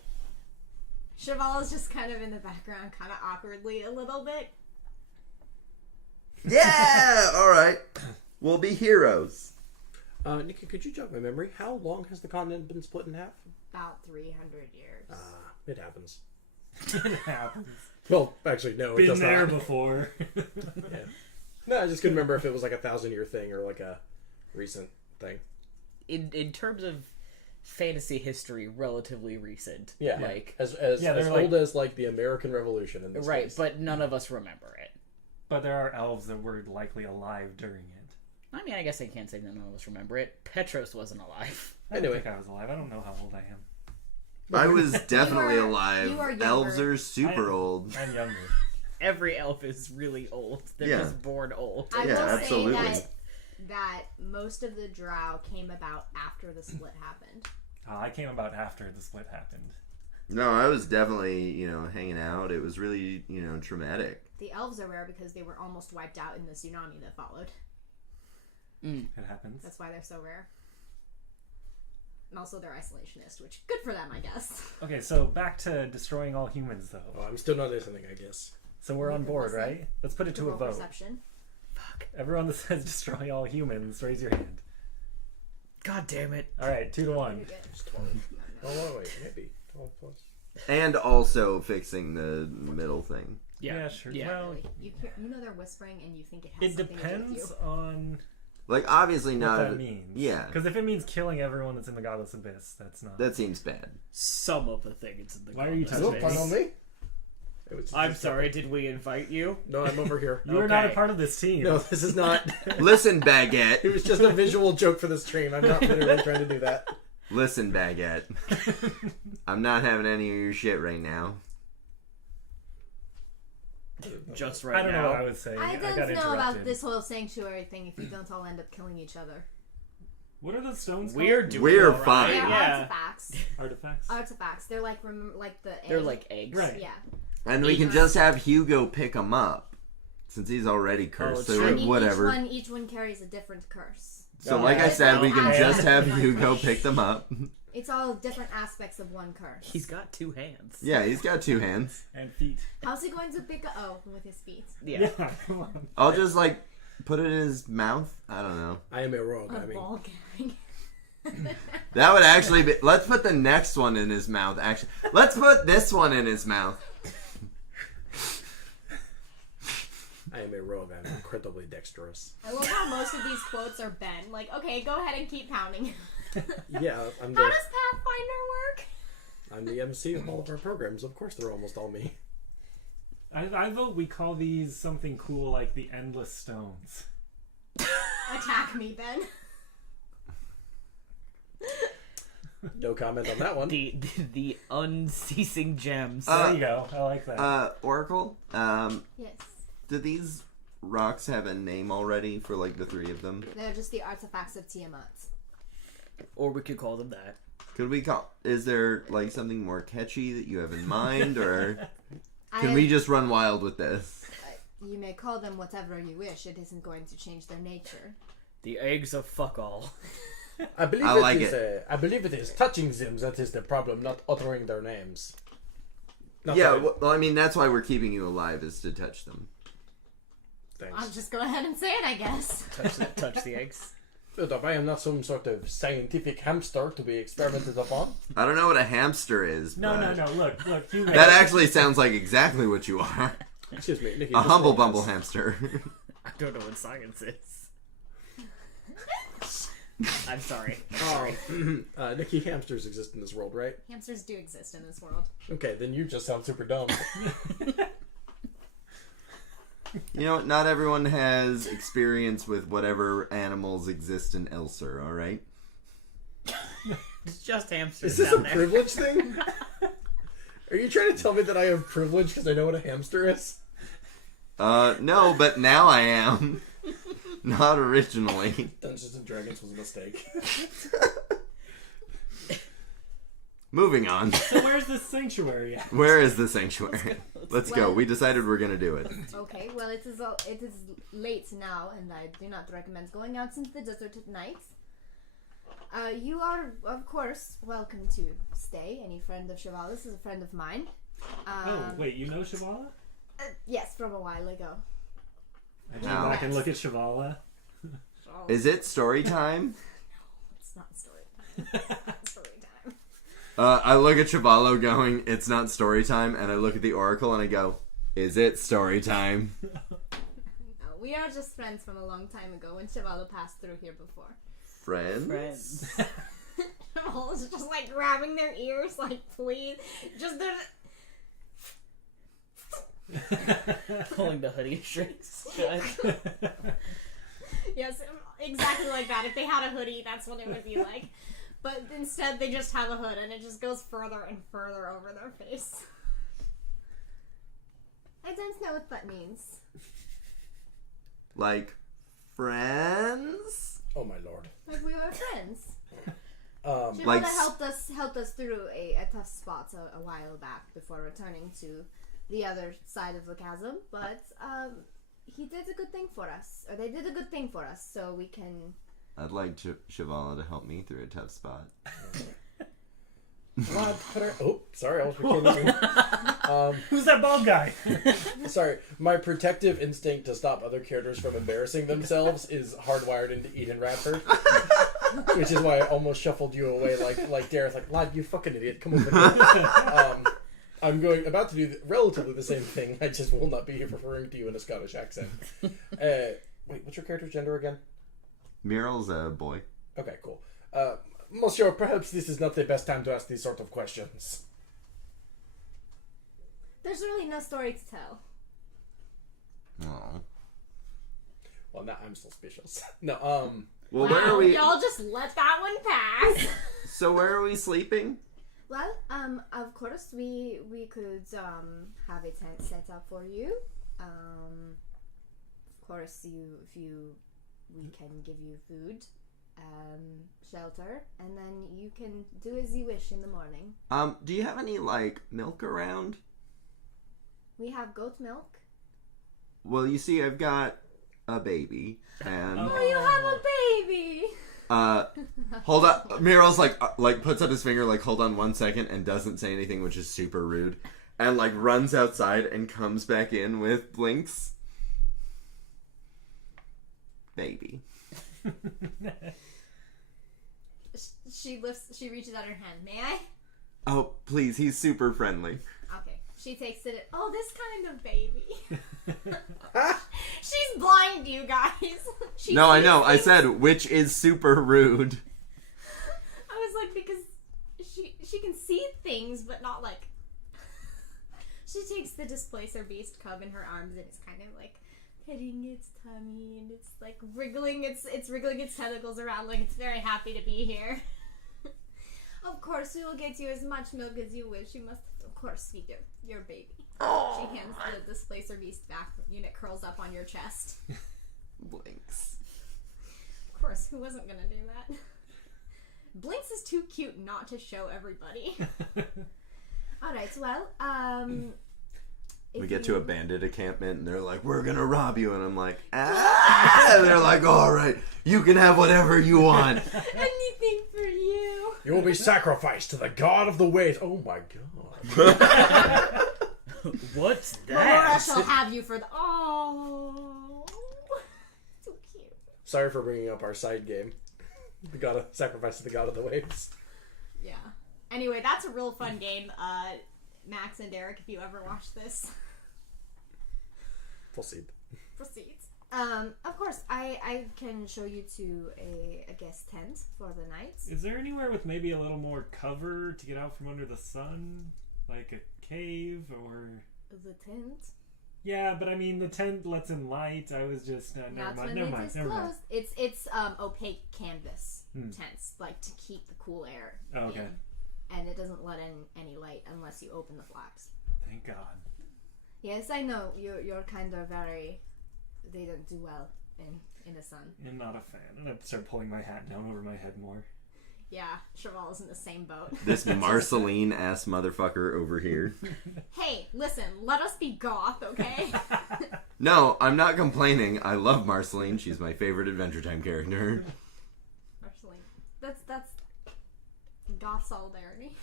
Shavala's just kind of in the background, kind of awkwardly a little bit. yeah, all right, we'll be heroes. Nikki, could you jog my memory? How long has the continent been split in half? About 300 years. It happens. It happens. Well, actually, no, it Been does there not. before. Yeah. No, I just couldn't remember if it was like a 1,000-year thing or like a recent thing. in terms of fantasy history, relatively recent. Yeah, Like as Yeah, they're old as like the American Revolution in this right, case. but none of us remember it. But there are elves that were likely alive during it. I mean, I guess I can't say that none of us remember it. Petros wasn't alive. I don't Anyway. think I was alive. I don't know how old I am. I was definitely You are alive. younger. Elves are super old. I'm younger. Every elf is really old. They're Yeah. just born old. I Yeah, will absolutely. say that most of the drow came about after the split happened. I came about after the split happened. No, I was definitely, hanging out. It was really, traumatic. The elves are rare because they were almost wiped out in the tsunami that followed. It happens. That's why they're so rare. And also they're isolationist, which good for them, I guess. Okay, so back to destroying all humans, though. Oh, I'm still not listening, I guess. So we're on board, listen. right? Let's put it to a Roll vote. perception. Everyone that says destroy all humans, raise your hand. God damn it. All right, 2 to 1. You're good. It's 12. Oh, wait, maybe 12 plus. And also fixing the middle thing. Yeah, sure. Yeah. Well, Really. You know they're whispering and you think it has it something to do with depends you. on Like, obviously what not. that means. Yeah. Because if it means killing everyone that's in the Godless Abyss, that's not. That seems bad. Some of the things in the Why are you godless touching Oh, me? abyss. pardon me? It was I'm just- sorry, did we invite you? No, I'm over here. You are not a Okay. part of this team. No, this is not. Listen, It Baguette. was just a visual joke for the stream. I'm not literally trying to do that. Listen, Baguette. I'm not having any of your shit right now. Just right I don't now. know what I would say. I got don't know interrupted. about this whole sanctuary thing if you don't all end up killing each other. What are the stones We're called? doing We're all right. fine. They're Yeah. artifacts. Artifacts? Artifacts. They're like like the egg. They're like eggs. Right. Yeah. And we can just have Hugo pick them up. Since he's already cursed. it's So, true. like, I mean, whatever. Each one carries a different curse. So, like I Yeah. said, we can Okay. just have Hugo pick them up. It's all different aspects of one curse. He's got 2 hands. Yeah, he's got 2 hands. And feet. How's he going to pick a O with his feet? Yeah. Come on. I'll just like put it in his mouth. I don't know. I am a rogue. A I mean, ball gag. That would actually be. Let's put the next one in his mouth. Actually, let's put this one in his mouth. I am a rogue. I'm incredibly dexterous. I love how most of these quotes are Ben. Like, okay, go ahead and keep pounding. Yeah, I'm How the, does Pathfinder work? I'm the MC of all of our programs. Of course, they're almost all me. I vote we call these something cool like the Endless Stones. Attack me, Ben. No comment on that one. The unceasing gems. There you go. I like that. Oracle. Yes. Do these rocks have a name already for like the 3 of them? They're just the artifacts of Tiamat. Or we could call them that. Could we call? Is there like something more catchy that you have in mind, or can we just run wild with this? You may call them whatever you wish. It isn't going to change their nature. The eggs of fuck all. I believe I like I believe it is touching them that is the problem, not uttering their names. Not Yeah, that- well, I mean that's why we're keeping you alive is to touch them. Thanks. I'll just go ahead and say it, I guess. Touch the eggs. But I am not some sort of scientific hamster to be experimented upon. I don't know what a hamster is. No. but Look. You That actually sounds like exactly what you are. Excuse me, Nikki. A just humble roll bumble this. hamster. I don't know what science is. I'm sorry. Nikki, hamsters exist in this world, right? Hamsters do exist in this world. Okay, then you just sound super dumb. You know, not everyone has experience with whatever animals exist in Elser, alright? It's just hamsters Is this a down there. privilege thing? Are you trying to tell me that I have privilege because I know what a hamster is? No, but now I am. Not originally. Dungeons and Dragons was a mistake. Moving on. So where's the sanctuary at? Where is the sanctuary? Let's go. Well- We decided we're gonna do it. Okay, well, it is late now, and I do not recommend going out into the desert at night. You are, of course, welcome to stay. Any friend of Shavala's is a friend of mine. Oh, wait, you know Shavala? Yes, from a while ago. I go Wow. back and look at Shavala. Is it story time? It's not story time. It's not story time. I look at Chavalo going, it's not story time, and I look at the Oracle and I go, is it story time? No, we are just friends from a long time ago when Shavala passed through here before. Friends? Shavala's just like grabbing their ears, like, please. Just there's. Pulling the hoodie strings. Yes, exactly like that. If they had a hoodie, that's what it would be like. But instead, they just have a hood, and it just goes further and further over their face. I don't know what that means. Like, friends? Oh my lord. Like we were friends. Shavala Like helped us through a tough spot a while back before returning to the other side of the chasm. But he did a good thing for us, or they did a good thing for us, so we can. I'd like Shavala to help me through a tough spot. Oh, sorry, I was recording. Who's that bald guy? Sorry, my protective instinct to stop other characters from embarrassing themselves is hardwired into Eden Radford. Which is why I almost shuffled you away like Dareth, like, lad, you fucking idiot, come over here. I'm about to do relatively the same thing, I just will not be referring to you in a Scottish accent. Wait, what's your character's gender again? Muriel's a boy. Okay, cool. Monsieur, perhaps this is not the best time to ask these sort of questions. There's really no story to tell. Oh. Well, now I'm suspicious. No, Well, where are we? Y'all just let that one pass. So where are we sleeping? Well, of course we could have a tent set up for you. Of course, we can give you food, shelter, and then you can do as you wish in the morning. Do you have any like milk around? We have goat milk. Well, you see, I've got a baby, and Oh, you have a baby! Hold on. Muriel's like puts up his finger, like, hold on 1 second, and doesn't say anything, which is super rude. And, like, runs outside and comes back in with Blinks. Baby. She reaches out her hand. May I? Oh, please, he's super friendly. Okay. She takes it. Oh, this kind of baby. She's blind, you guys. No, I know. I said, which is super rude. I was like, because she can see things, but not like... She takes the Displacer Beast cub in her arms and it's kind of like petting its tummy and it's like wriggling it's wriggling its tentacles around like it's very happy to be here. Of course, we will get you as much milk as you wish. You must, of course, feed your baby. She hands the Displacer Beast back and it curls up on your chest. Blinks. Of course, who wasn't gonna do that? Blinks is too cute not to show everybody. Alright, well, we get to a bandit encampment and they're like, we're gonna rob you, and I'm like, ah! And they're like, alright, you can have whatever you want. Anything for you. You will be sacrificed to the god of the waves. Oh my god. What's Laura that? shall have you for the... Oh. So cute. Sorry for bringing up our side game. The god of sacrifice to the god of the waves. Yeah. Anyway, that's a real fun game. Max and Derek, if you ever watch this. Proceed. Of course, I can show you to a guest tent for the night. Is there anywhere with maybe a little more cover to get out from under the sun? Like a cave or... The tent? Yeah, but I mean, the tent lets in light. I was just... never mind. Closed. It's opaque canvas tents, like to keep the cool air Oh, okay. in. And it doesn't let in any light unless you open the flaps. Thank God. Yes, I know. You're kind of very... They don't do well in the sun. I'm not a fan. And I start pulling my hat down over my head more. Yeah, Cheval's in the same boat. This Marceline-ass motherfucker over here. Hey, listen, let us be goth, okay? No, I'm not complaining. I love Marceline. She's my favorite Adventure Time character. Marceline. That's goth solidarity.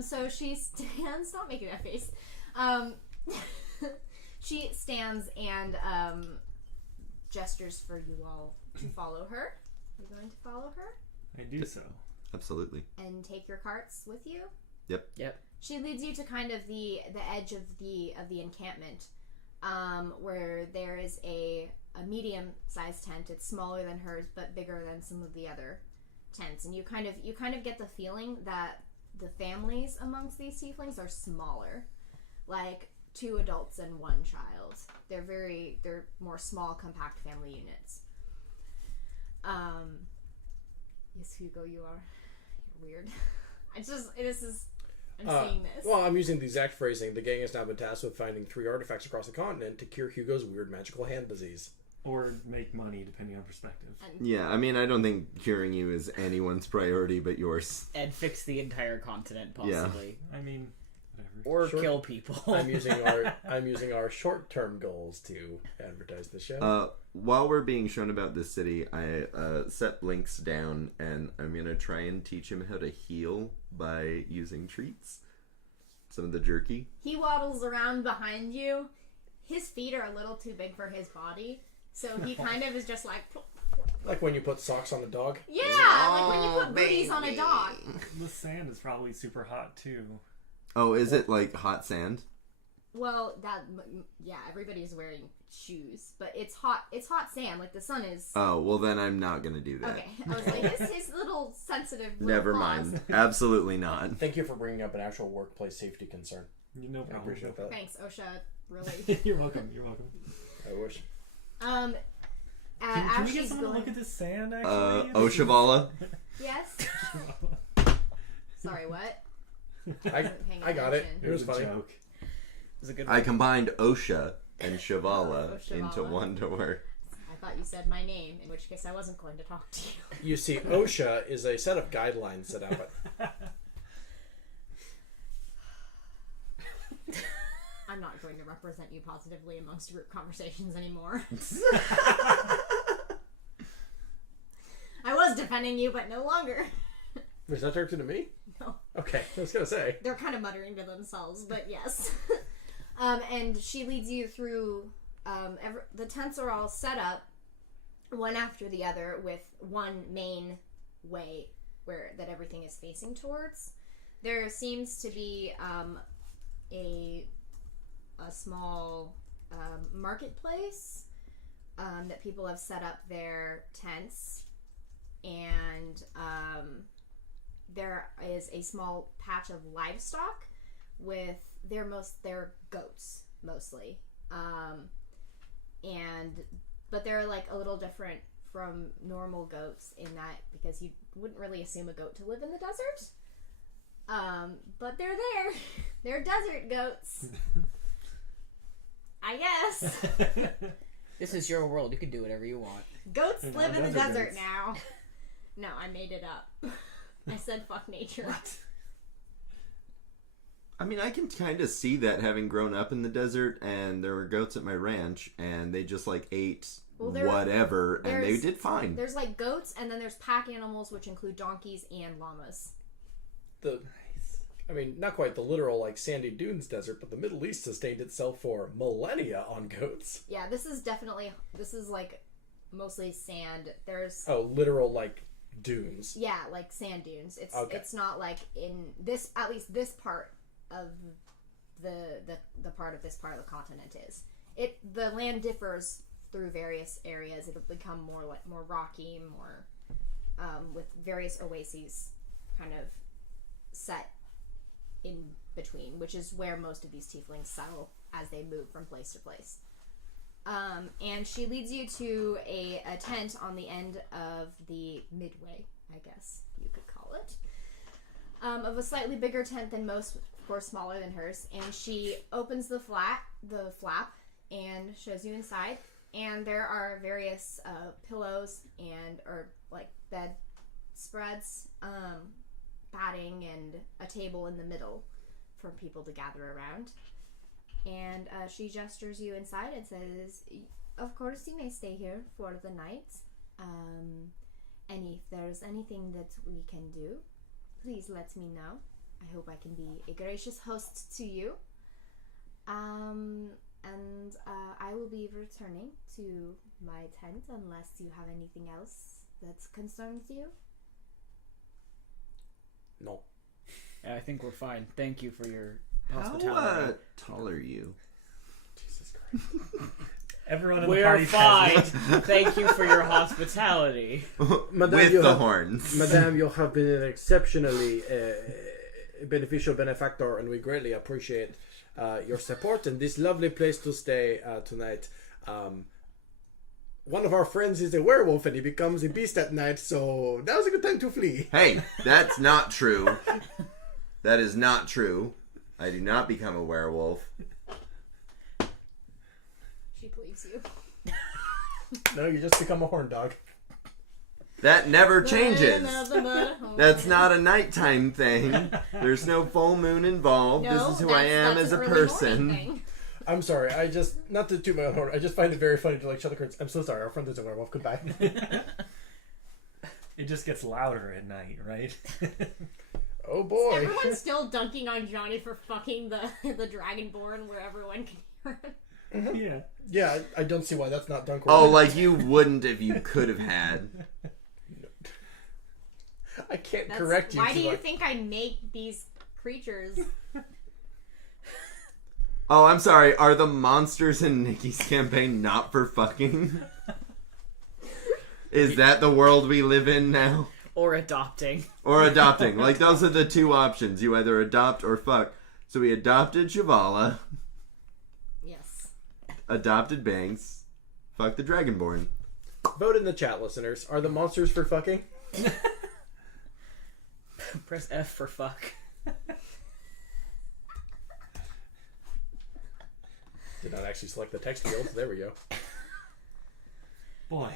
So she stands... Stop making that face. She stands and gestures for you all to follow her. You're going to follow her? I do so. Absolutely. And take your carts with you? Yep. She leads you to kind of the edge of the encampment, where there is a medium-sized tent. It's smaller than hers, but bigger than some of the other tents. And you kind of get the feeling that the families amongst these tieflings are smaller, like 2 adults and 1 child. They're more small, compact family units. Yes, Hugo, you're weird. I'm saying this. Well, I'm using the exact phrasing. The gang has now been tasked with finding 3 artifacts across the continent to cure Hugo's weird magical hand disease. Or make money, depending on perspective. Yeah, I mean, I don't think curing you is anyone's priority but yours. And fix the entire continent, possibly. I mean, whatever. Or Sure. kill people. I'm using our short-term goals to advertise the show. While we're being shown about this city, I set Blinks down and I'm gonna try and teach him how to heal by using treats. Some of the jerky. He waddles around behind you. His feet are a little too big for his body, so he kind of is just like... Like when you put socks on a dog? Yeah, like when you put booties on a dog. The sand is probably super hot, too. Oh, is it like hot sand? Well, everybody's wearing shoes, but it's hot sand, like the sun is... Oh, well then I'm not gonna do that. Okay, I was like, his little sensitive little Never claws. mind. Absolutely not. Thank you for bringing up an actual workplace safety concern. No I problem. appreciate that. Thanks, OSHA, really. You're welcome. I wish. Can we get someone to look at this sand, actually? Oshavala? Yes? Sorry, what? I got it. It was a funny. joke. It was a good I one. combined Osha and Shavala Oshavala. into one to work. I thought you said my name, in which case I wasn't going to talk to you. You see, OSHA is a set of guidelines set out by... I'm not going to represent you positively amongst group conversations anymore. was defending you, but no longer. Was that directed to me? No. Okay, I was gonna say. They're kind of muttering to themselves, but yes. And she leads you through. The tents are all set up, one after the other, with one main way that everything is facing towards. There seems to be a small marketplace that people have set up their tents, and there is a small patch of livestock with their goats mostly, but they're like a little different from normal goats in that, because you wouldn't really assume a goat to live in the desert. But they're there. They're desert goats. I guess. This is your world. You can do whatever you want. Goats They're live not in the desert desert goats. now. No, I made it up. I said fuck nature. What? I mean, I can kind of see that, having grown up in the desert, and there were goats at my ranch, and they just like ate whatever, and they did fine. There's like goats, and then there's pack animals, which include donkeys and llamas. I mean, not quite the literal like sandy dunes desert, but the Middle East sustained itself for millennia on goats. Yeah, this is like mostly sand. There's Literal like dunes. yeah, like sand dunes. It's Okay. It's not like in this, at least this part of the part of this part of the continent is. The land differs through various areas. It'll become more rocky, more with various oases kind of set in between, which is where most of these tieflings settle as they move from place to place. And she leads you to a tent on the end of the midway, I guess you could call it, of a slightly bigger tent than most, of course smaller than hers. And she opens the flap, and shows you inside. And there are various pillows or like bed spreads, padding, and a table in the middle for people to gather around. And she gestures you inside and says, of course you may stay here for the night. And if there's anything that we can do, please let me know. I hope I can be a gracious host to you. And I will be returning to my tent unless you have anything else that concerns you. No. I think we're fine. Thank you for your How hospitality. tall are you? Jesus Christ. Everyone in the We're party fine. says it. Thank you for your hospitality. With the horns. Madame, you have been an exceptionally beneficial benefactor, and we greatly appreciate your support and this lovely place to stay tonight. One of our friends is a werewolf and he becomes a beast at night, so now's a good time to flee. Hey, that's not true. That is not true. I do not become a werewolf. She believes you. No, you just become a horn dog. That never changes. That's That's not a nighttime thing. There's no full moon involved. This is who I am as a person. I'm sorry, I just, not to toot my own horn, I just find it very funny to like shut the curtains. I'm so sorry, our friend is a werewolf, goodbye. It just gets louder at night, right? Oh boy. Everyone's still dunking on Johnny for fucking the Dragonborn where everyone can hear it. Yeah. Yeah, I don't see why that's not dunk. Oh, like you wouldn't if you could have had. I can't correct you. Why do you think I make these creatures? Oh, I'm sorry. Are the monsters in Nikki's campaign not for fucking? Is that the world we live in now? Or adopting. Or adopting. Like, those are the two options. You either adopt or fuck. So we adopted Shivala, Yes. adopted Banks, fuck the Dragonborn. Vote in the chat, listeners. Are the monsters for fucking? Press F for fuck. Did not actually select the text field. There we go. Boy.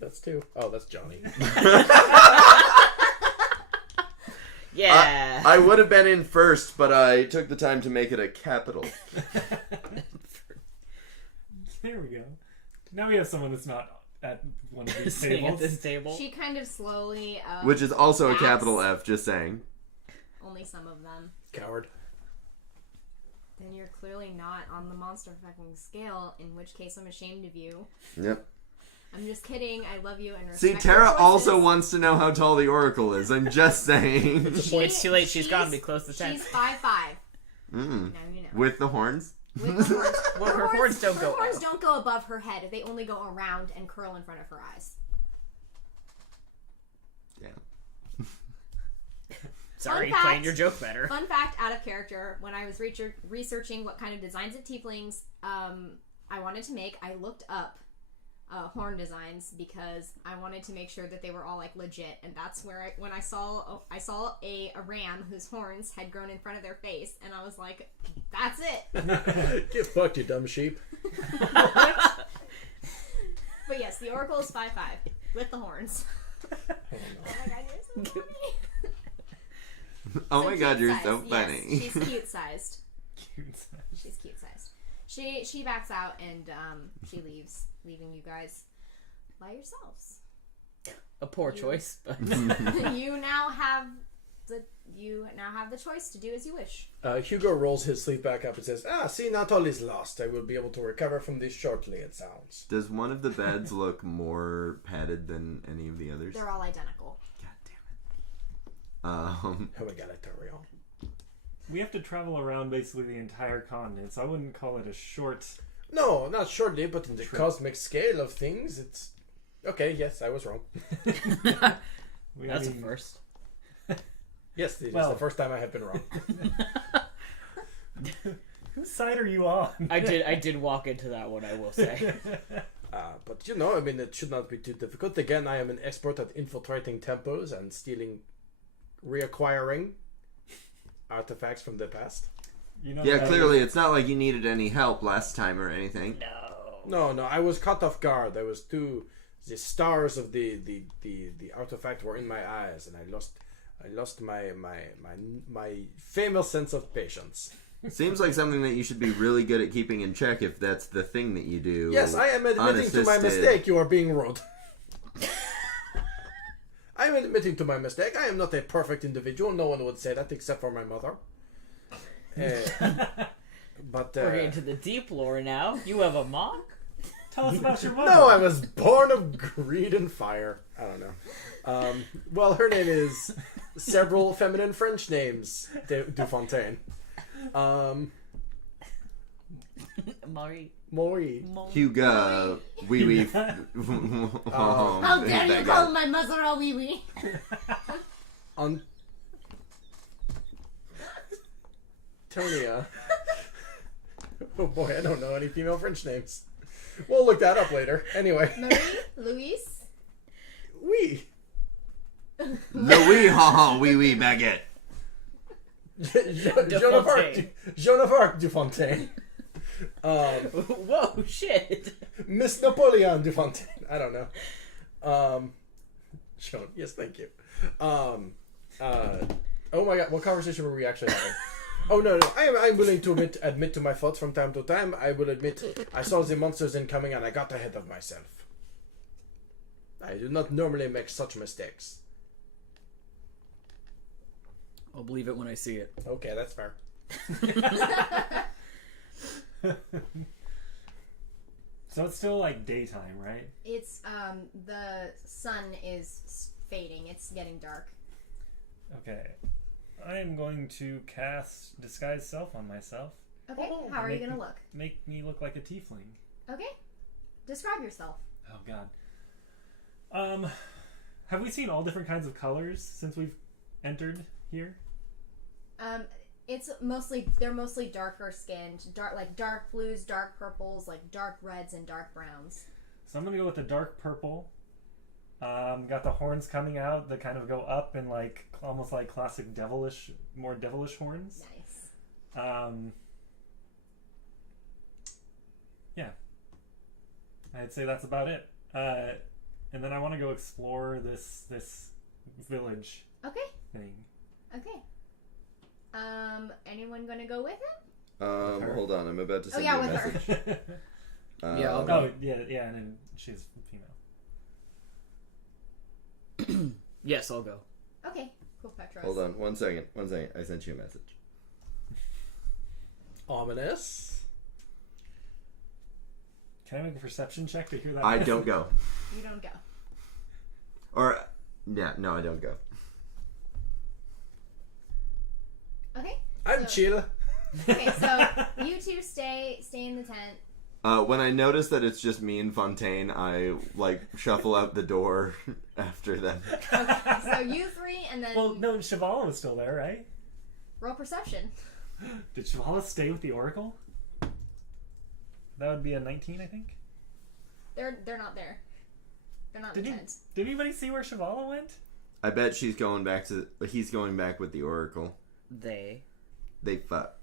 That's two. Oh, that's Johnny. Yeah. I would have been in first, but I took the time to make it a capital. There we go. Now we have someone that's not at one of these Sitting at tables. this table. She kind of slowly. Which is also a backs. capital F, just saying. Only some of them. Coward. Then you're clearly not on the monster fucking scale, in which case I'm ashamed of you. Yep. I'm just kidding. I love you and respect See, your Tara choices. also wants to know how tall the Oracle is. I'm just saying. Boy, it's too late. She's got to be close to 10. She's 5'5". Mm. Now you know. With the horns? With the horns. Well, her horns don't go Her horns up. don't go above her head. They only go around and curl in front of her eyes. Damn. Sorry, Fun playing fact. your joke better. Fun fact, out of character, when I was researching what kind of designs of tieflings I wanted to make, I looked up horn designs because I wanted to make sure that they were all like legit, and that's where when I saw a ram whose horns had grown in front of their face, and I was like, that's it. Get fucked, you dumb sheep. But yes, the Oracle is 5'5" with the horns. Oh, no. Oh my god, you're so funny. Oh So my god, cute you're size. so funny. Yes, she's cute sized. Cute size. She's cute sized. She backs out and she leaves, leaving you guys by yourselves. A poor choice, but you now have the choice to do as you wish. Hugo rolls his sleeve back up and says, see, not all is lost. I will be able to recover from this shortly, it sounds. Does one of the beds look more padded than any of the others? They're all identical. God damn it. Oh my god, I turn around. We have to travel around basically the entire continent, so I wouldn't call it a short. No, not shortly, but in the cosmic scale of things, it's... Okay, yes, I was wrong. that's a first. Yes, it is Well- the first time I have been wrong. Whose side are you on? I did walk into that one, I will say. But you know, I mean, it should not be too difficult. Again, I am an expert at infiltrating temples and stealing, reacquiring artifacts from the past. You know Yeah, that- clearly it's not like you needed any help last time or anything. No. No, I was caught off guard. There was the stars of the artifact were in my eyes, and I lost my famous sense of patience. Seems like something that you should be really good at keeping in check if that's the thing that you do. Yes, I am admitting to my unassisted. mistake. You are being rude. I am admitting to my mistake. I am not a perfect individual. No one would say that except for my mother. But We're getting to the deep lore now. You have a mom? Tell us about your mother. no, I was born of greed and fire. I don't know. Well, her name is several feminine French names. Dufontaine. Marie. Maurice. Hugo, wee wee. How dare you call my mother a wee wee? Antonia. Oh boy, I don't know any female French names. We'll look that up later. Anyway. Marie, Louise. Oui. Louis, ha wee wee baguette. Joan of Arc Dufontaine. Whoa, shit. Miss Napoleon Dufontaine. I don't know. Joan. Yes, thank you. Oh my god, what conversation were we actually having? Oh no, I'm willing to admit to my faults from time to time. I will admit I saw the monsters incoming and I got ahead of myself. I do not normally make such mistakes. I'll believe it when I see it. Okay, that's fair. So it's still like daytime, right? It's the sun is fading. It's getting dark. Okay. I am going to cast Disguise Self on myself. Okay, how are you Make gonna me- look? Make me look like a tiefling. Okay, describe yourself. Oh god. Have we seen all different kinds of colors since we've entered here? They're mostly darker skinned, dark blues, dark purples, like dark reds and dark browns. So I'm gonna go with the dark purple. Got the horns coming out that kind of go up and like almost like classic more devilish horns. Nice. Yeah. I'd say that's about it. And then I want to go explore this village Okay. thing. Okay. Anyone gonna go with him? Hold on, I'm about to send yeah, you a with her. message. Yeah, I'll Oh, yeah, and then she's female. Yes, I'll go. Okay, cool, Petros. Hold on, one second. I sent you a message. Ominous. Can I make a perception check to hear that? I message? don't go. You don't go. Or, yeah, no, I don't go. Okay. I'm Cheetah. Okay, so you two stay in the tent. When I notice that it's just me and Fontaine, I, shuffle out the door after them. Okay, so you three, and then Well, no, Shivala was still there, right? roll perception. Did Shivala stay with the Oracle? That would be a 19, I think. They're not there. They're not in the tent. Did anybody see where Shivala went? I bet he's going back with the Oracle. They. They fuck.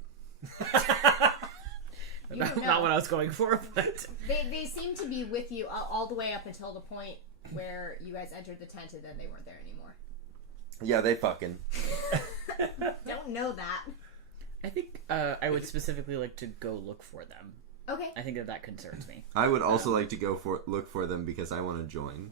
You don't know. Not what I was going for, but... They seem to be with you all the way up until the point where you guys entered the tent, and then they weren't there anymore. Yeah, they fucking. Don't know that. I think I would specifically like to go look for them. Okay. I think that concerns me. I would also like to look for them because I want to join.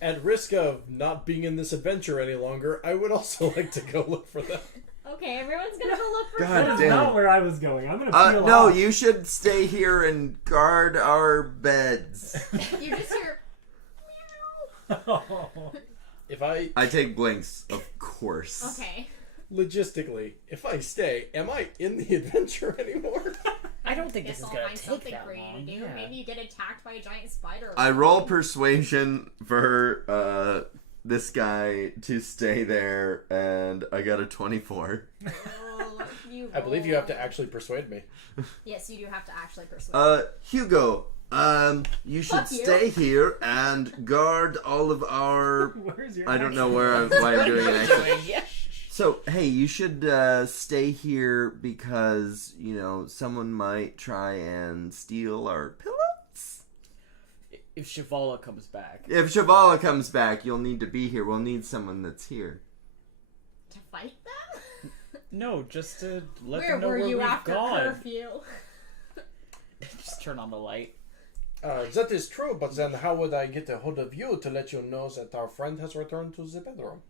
At risk of not being in this adventure any longer, I would also like to go look for them. Okay, everyone's gonna go look for God That them. is damn. not where I was going. I'm gonna peel No, off. you should stay here and guard our beds. You just hear If I take blinks, of course. okay. logistically, if I stay, am I in the adventure anymore? I don't think Guess this is I'll gonna find take something that for you to long. do. Yeah. Maybe you get attacked by a giant spider. Or I something. roll persuasion for this guy to stay there, and I got a 24. Oh, you I believe you have to roll. actually persuade me. Yes, you do have to actually persuade. Hugo, you should Fuck you. stay here and guard all of our. Where's your I don't know accent? why I'm doing an accent. Yeah. So, hey, you should stay here because, someone might try and steal our pillows. If Shivala comes back. If Shivala comes back, you'll need to be here. We'll need someone that's here. To fight them? No, just to let Where them know were where you we've after gone. curfew? Just turn on the light. That is true, but then how would I get a hold of you to let you know that our friend has returned to the bedroom?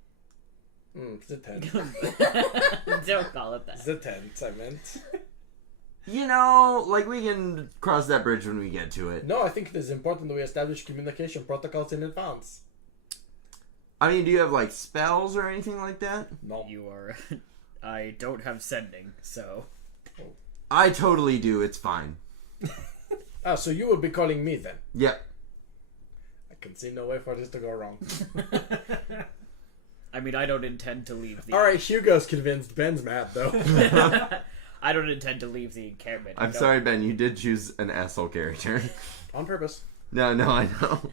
The tent. Don't call it that. The tent, I meant. We can cross that bridge when we get to it. No, I think it is important that we establish communication protocols in advance. I mean, do you have, spells or anything like that? No. You are... I don't have sending, so... I totally do. It's fine. So you would be calling me then? Yep. I can see no way for this to go wrong. I mean, I don't intend to leave the... Alright, Hugo's convinced. Ben's mad, though. I don't intend to leave the encampment. I'm sorry, Ben. You did choose an asshole character. On purpose. No, I know.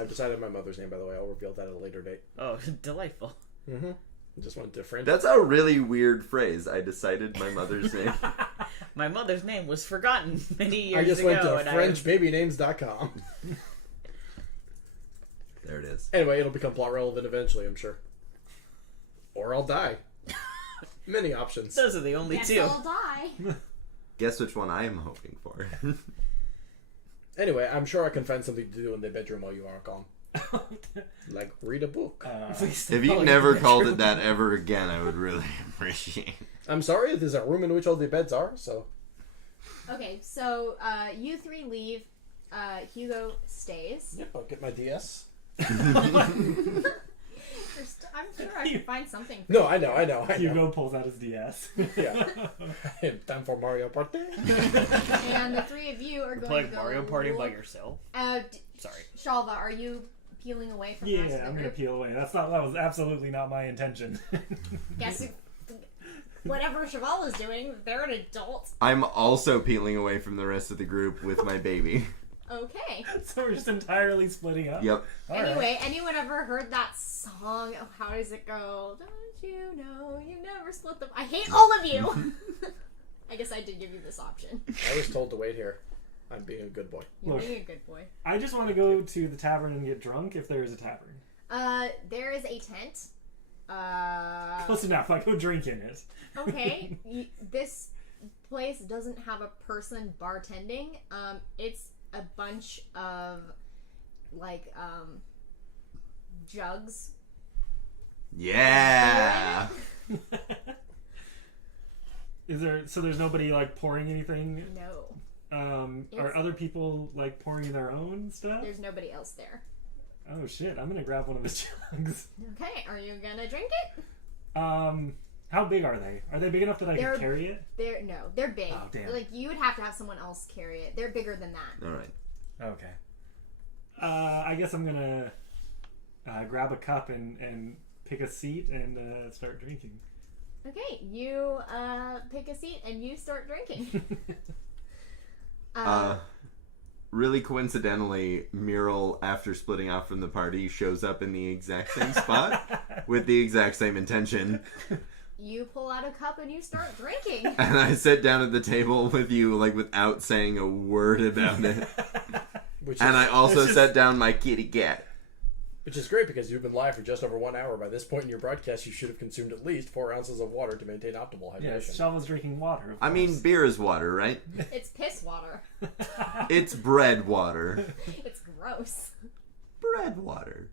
I've decided my mother's name, by the way. I'll reveal that at a later date. Oh, delightful. Mm-hmm. I just went to French. That's a really weird phrase. I decided my mother's name. My mother's name was forgotten many years ago. I just went to and FrenchBabyNames.com. There it is. Anyway, it'll become plot relevant eventually, I'm sure. Or I'll die. Many options. Those are the only Guess two. I'll die. Guess which one I am hoping for. Anyway, I'm sure I can find something to do in the bedroom while you are gone. Like read a book. Please If you don't never call called it that ever again, I would really appreciate it. I'm sorry, there's a room in which all the beds are, so... Okay, so you three leave. Hugo stays. Yep, I'll get my DS. I'm sure I can find something. For No, you. I know. Hugo pulls out his DS. Yeah. Time for Mario Party. And the three of you are going Playing to go Mario Party by look- yourself. Sorry. Shalva, are you peeling away from the rest Yeah, of the I'm gonna group? peel away. That was absolutely not my intention. Guess whatever Cheval is doing, they're an adult. I'm also peeling away from the rest of the group with my baby. Okay. So we're just entirely splitting up. Yep. All right. Anyway, anyone ever heard that song? Oh, how does it go? Don't you know you never split them? I hate all of you. I guess I did give you this option. I was told to wait here. I'm being a good boy. You're Look. being a good boy. I just want to go to the tavern and get drunk if there is a tavern. There is a tent. Close enough. I go drink in it. Okay. This place doesn't have a person bartending. It's a bunch of jugs. Yeah. So there's nobody like pouring anything? No. Are other people like pouring their own stuff? There's nobody else there. Oh shit, I'm gonna grab one of the jugs. Okay, are you gonna drink it? How big are they? Are they big enough that I can carry it? They're big. Oh, damn. Like, you would have to have someone else carry it. They're bigger than that. All right. Okay. I guess I'm gonna grab a cup and pick a seat and start drinking. Okay, you pick a seat and you start drinking. Really coincidentally, Mural, after splitting off from the party, shows up in the exact same spot with the exact same intention. You pull out a cup and you start drinking. And I sit down at the table with you, like, without saying a word about it. I also set down my kitty cat. Which is great because you've been live for just over 1 hour. By this point in your broadcast, you should have consumed at least 4 ounces of water to maintain optimal hydration. Yes, Shava's drinking water. I mean, beer is water, right? It's piss water. It's bread water. It's gross. Bread water.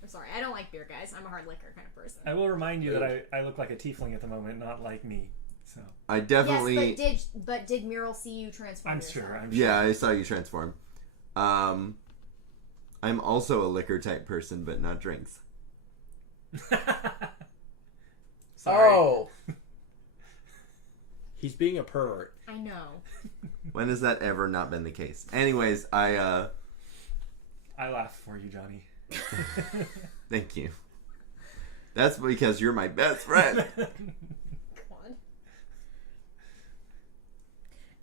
I'm sorry, I don't like beer, guys. I'm a hard liquor kind of person. I will remind you that I look like a tiefling at the moment, not like me. So I definitely. Yes, but did Mural see you transform yourself? I'm sure. Yeah, I saw you transform. I'm also a liquor type person, but not drinks. Sorry. Oh! He's being a pervert. I know. When has that ever not been the case? Anyways, I laughed for you, Johnny. Thank you. That's because you're my best friend.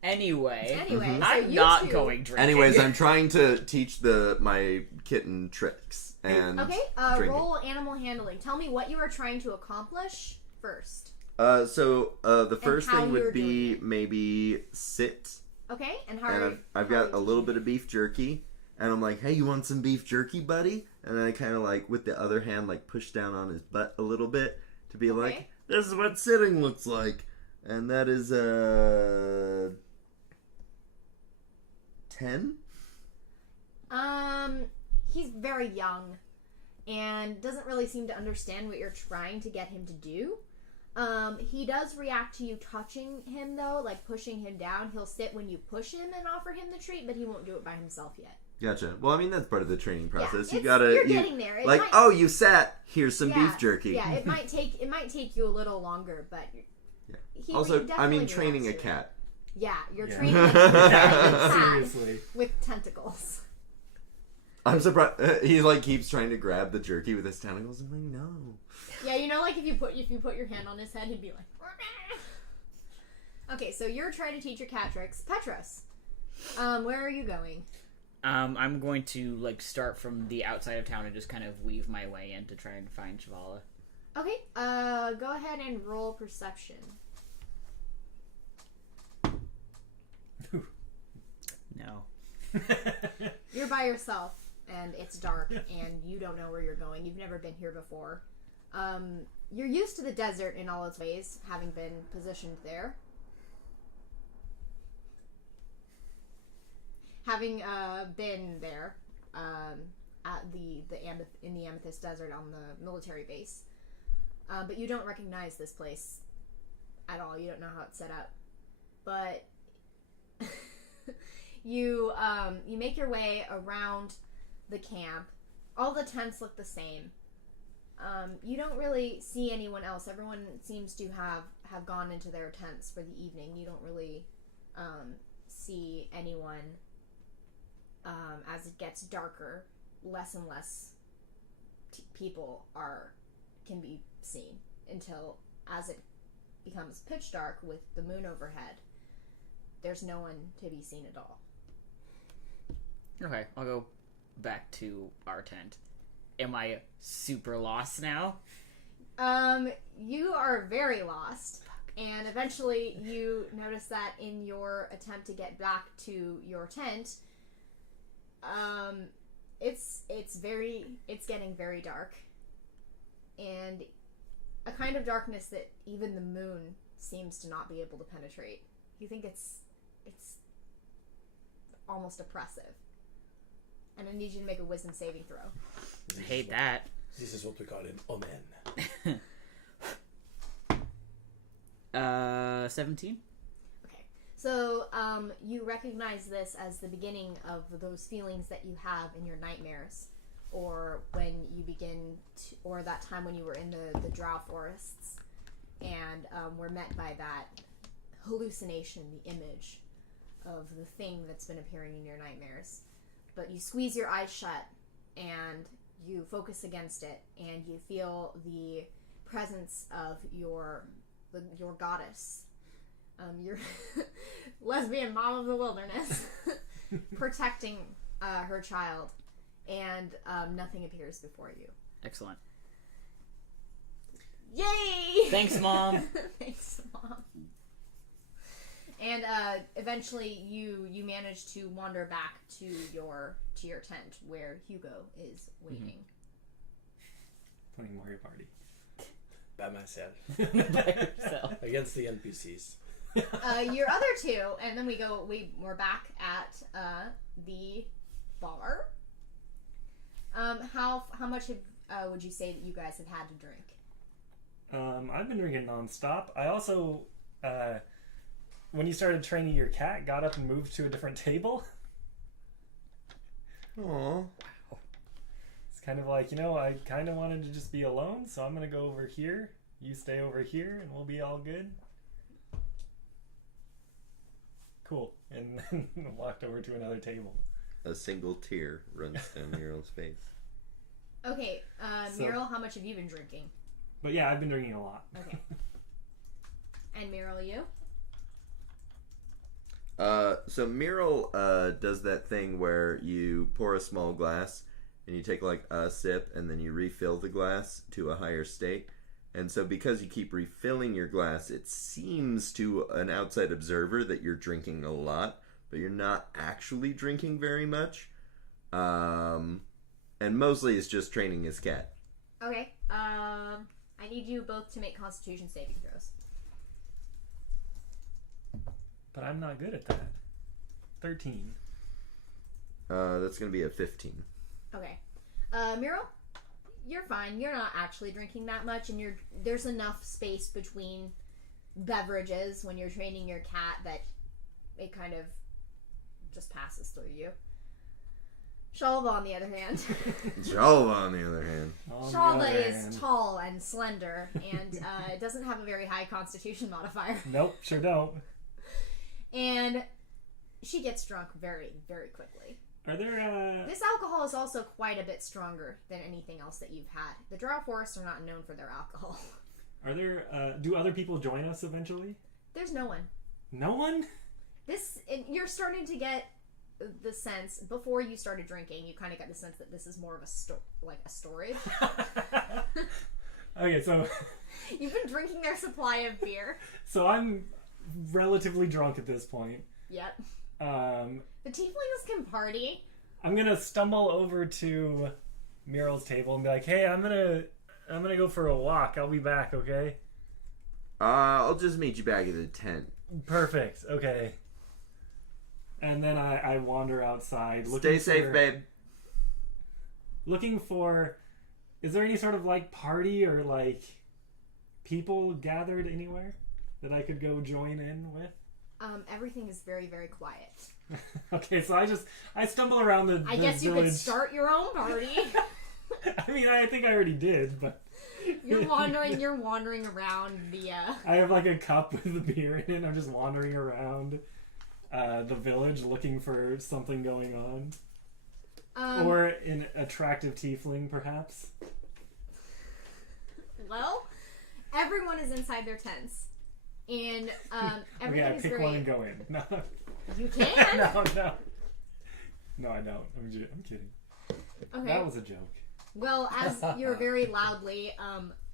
Anyway, so I'm you not two- going drinking. Anyways, I'm trying to teach my kitten tricks and Okay, drinking. roll animal handling. Tell me what you are trying to accomplish first. So the first how thing you're would be doing it. maybe sit. Okay, and how And are I've got a little bit of beef jerky, and I'm like, hey, you want some beef jerky, buddy? And then I kind of like, with the other hand, like push down on his butt a little bit to be like, this is what sitting looks like. And that is 10? He's very young and doesn't really seem to understand what you're trying to get him to do. He does react to you touching him, though, like pushing him down. He'll sit when you push him and offer him the treat, but he won't do it by himself yet. Gotcha. Well, I mean, that's part of the training process. Yeah, You're getting there. It like, might, oh, you sat. Here's some beef jerky. Yeah, it might take you a little longer, but he Also, definitely I mean, reacts training a to it. cat. Yeah, you're Yeah. training a cat Seriously. with tentacles. I'm surprised. He like keeps trying to grab the jerky with his tentacles. I'm like, no. Yeah, you know, like if you put your hand on his head, he'd be like. Okay, so you're trying to teach your cat tricks, Petros. Where are you going? I'm going to like start from the outside of town and just kind of weave my way in to try and find Shavala. Okay, go ahead and roll perception. No. You're by yourself, and it's dark, and you don't know where you're going. You've never been here before. You're used to the desert in all its ways, having been positioned there. Having been there at in the Amethyst Desert on the military base. But you don't recognize this place at all. You don't know how it's set up. But you make your way around the camp. All the tents look the same. You don't really see anyone else. Everyone seems to have gone into their tents for the evening. You don't really see anyone. As it gets darker, less and less people can be seen until, as it becomes pitch dark with the moon overhead, there's no one to be seen at all. Okay, I'll go back to our tent. Am I super lost now? You are very lost, and eventually you notice that in your attempt to get back to your tent, it's getting very dark, and a kind of darkness that even the moon seems to not be able to penetrate. You think it's almost oppressive. And I need you to make a wisdom saving throw. I hate that. This is what we call an omen. 17. Okay. So, you recognize this as the beginning of those feelings that you have in your nightmares, or when you begin to, or that time when you were in the drow forests, and were met by that hallucination, the image of the thing that's been appearing in your nightmares. But you squeeze your eyes shut, and you focus against it, and you feel the presence of your goddess, your lesbian mom of the wilderness, protecting her child, and nothing appears before you. Excellent. Yay! Thanks, Mom. Thanks, Mom. And eventually, you manage to wander back to your tent where Hugo is waiting. Playing Mario Party. By myself. By yourself. Against the NPCs. Your other two, and then we're back at the bar. How much would you say that you guys have had to drink? I've been drinking nonstop. I also, when you started training your cat, got up and moved to a different table. Aww. It's kind of like, I kind of wanted to just be alone, so I'm going to go over here. You stay over here, and we'll be all good. Cool. And then walked over to another table. A single tear runs down Muriel's face. Okay, Meryl, how much have you been drinking? But yeah, I've been drinking a lot. Okay. And Meryl, you? So Muriel does that thing where you pour a small glass and you take like a sip and then you refill the glass to a higher state. And so because you keep refilling your glass, it seems to an outside observer that you're drinking a lot, but you're not actually drinking very much. And mostly it's just training his cat. Okay. I need you both to make Constitution saving throws. But I'm not good at that. 13. That's going to be a 15. Okay. Meryl, you're fine. You're not actually drinking that much, and there's enough space between beverages when you're training your cat that it kind of just passes through you. Shalva, on the other hand. Shalva, on the other hand. Shalva is tall and slender, and doesn't have a very high Constitution modifier. Nope, sure don't. And she gets drunk very, very quickly. Are there, This alcohol is also quite a bit stronger than anything else that you've had. The Drow Forests are not known for their alcohol. Are there, do other people join us eventually? There's no one. No one? You're starting to get the sense, before you started drinking, you kind of got the sense that this is more of a storage. Okay, so... You've been drinking their supply of beer. So I'm relatively drunk at this point. Yep. The The tieflings can party. I'm gonna stumble over to Muriel's table and be like, "Hey, I'm gonna go for a walk. I'll be back, okay?" I'll just meet you back at the tent. Perfect. Okay. And then I wander outside. Stay safe, babe. Looking for... Is there any sort of, like, party or, like, people gathered anywhere that I could go join in with? Everything is very, very quiet. Okay, so I stumble around the I guess you village. could start your own party. I mean, I think I already did, but... You're wandering around the, I have, like, a cup with the beer in it. I'm just wandering around the village looking for something going on. Or an attractive tiefling, perhaps. Well, everyone is inside their tents. And everything Okay, I is pick very... one and go in. No. You can! No. No, I don't. I'm kidding. Okay. That was a joke. Well, as you're very loudly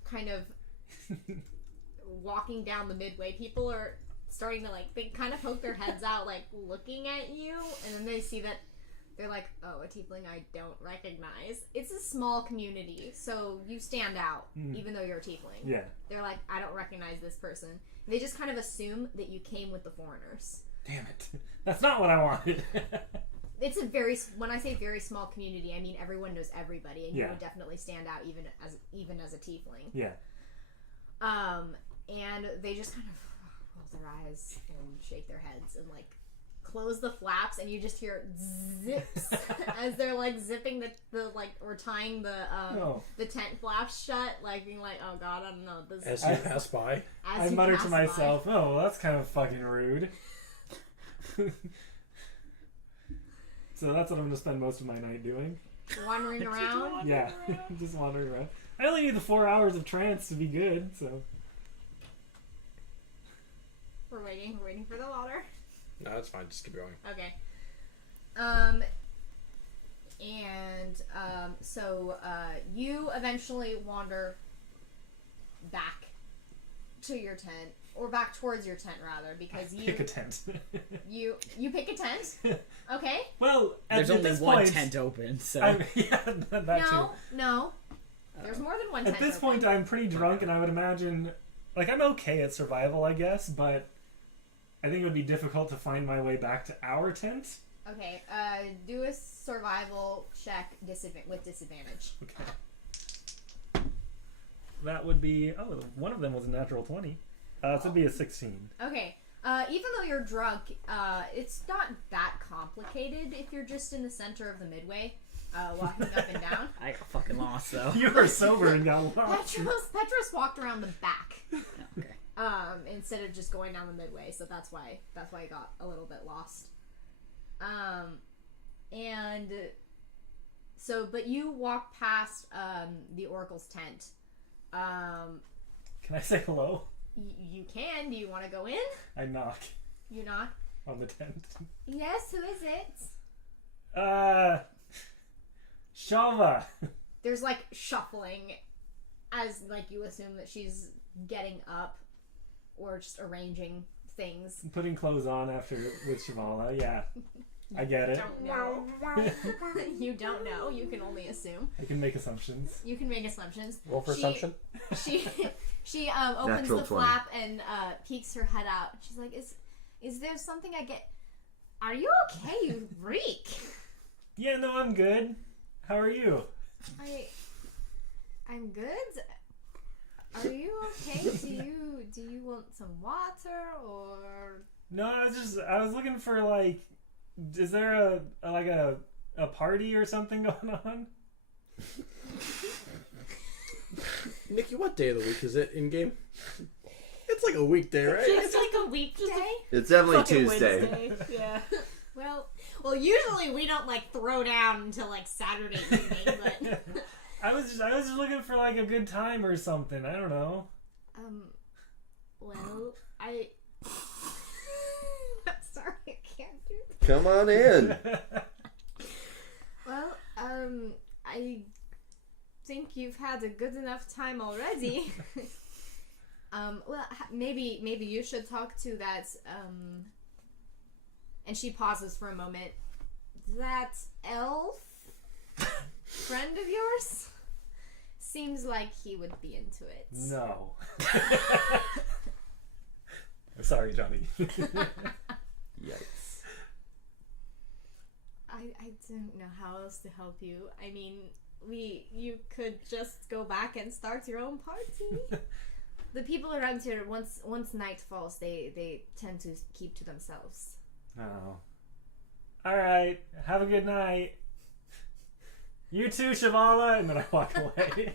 kind of walking down the midway, people are starting to, like, they kind of poke their heads out, like, looking at you, and then they see that they're like, oh, a tiefling I don't recognize. It's a small community, so you stand out, even though you're a tiefling. Yeah. They're like, I don't recognize this person. They just kind of assume that you came with the foreigners. Damn it. That's not what I wanted. it's when I say very small community, I mean everyone knows everybody, and you would definitely stand out even as a tiefling. Yeah. And they just kind of roll their eyes and shake their heads and like close the flaps, and you just hear zips as they're like zipping the like or tying the tent flaps shut, like being like, oh god, I don't know this. As you pass by, I mutter to myself, oh, well, that's kind of fucking rude. So that's what I'm gonna spend most of my night doing. Wandering around. Yeah, just wandering around. I only need the 4 hours of trance to be good, so. We're waiting for the water. no, that's fine. Just keep going. Okay. So you eventually wander back to your tent, or back towards your tent rather, because you pick a tent. you pick a tent. Okay. Well, there's only this one point, tent open, so that too. No. There's more than one tent. At this open. point, I'm pretty drunk, and I would imagine, like, I'm okay at survival, I guess, but I think it would be difficult to find my way back to our tent. Okay. Do a survival check with disadvantage. Okay. That would be... Oh, one of them was a natural 20. So it'd be a 16. Okay. Even though you're drunk, it's not that complicated if you're just in the center of the midway, walking up and down. I got fucking lost though. You were sober and got lost. Petros walked around the back. Okay. Instead of just going down the midway, so that's why I got a little bit lost. And so, but you walk past the Oracle's tent. Can I say hello? You can. Do you want to go in? I knock You knock. on the tent. Yes. Who is it? Shava. There's like shuffling, as like you assume that she's getting up, or just arranging things. Putting clothes on with Shivala. Yeah, I get it. Don't know. You don't know. You can only assume. I can make assumptions. You can make assumptions. Roll for assumption. She opens Natural the 20. flap and peeks her head out. She's like, "Is there something I get? Are you okay? You reek." Yeah, no, I'm good. How are you? I'm good. Are you okay? Do you want some water or? No, I was looking for like, is there a party or something going on? Nikki, what day of the week is it in game? It's like a weekday, right? It's like a weekday. It's definitely Fucking Tuesday. Wednesday. Yeah. Well, usually we don't like throw down until like Saturday evening, but I was just looking for like a good time or something. I don't know. Well, I'm sorry, I can't do that. Come on in. Well, I think you've had a good enough time already. Well, maybe you should talk to that, and she pauses for a moment. That elf friend of yours? Seems like he would be into it. No. I'm sorry, Johnny. Yikes. I don't know how else to help you. I mean, you could just go back and start your own party. The people around here, once night falls, they tend to keep to themselves. Oh. Alright, have a good night. You too, Shivala, and then I walk away.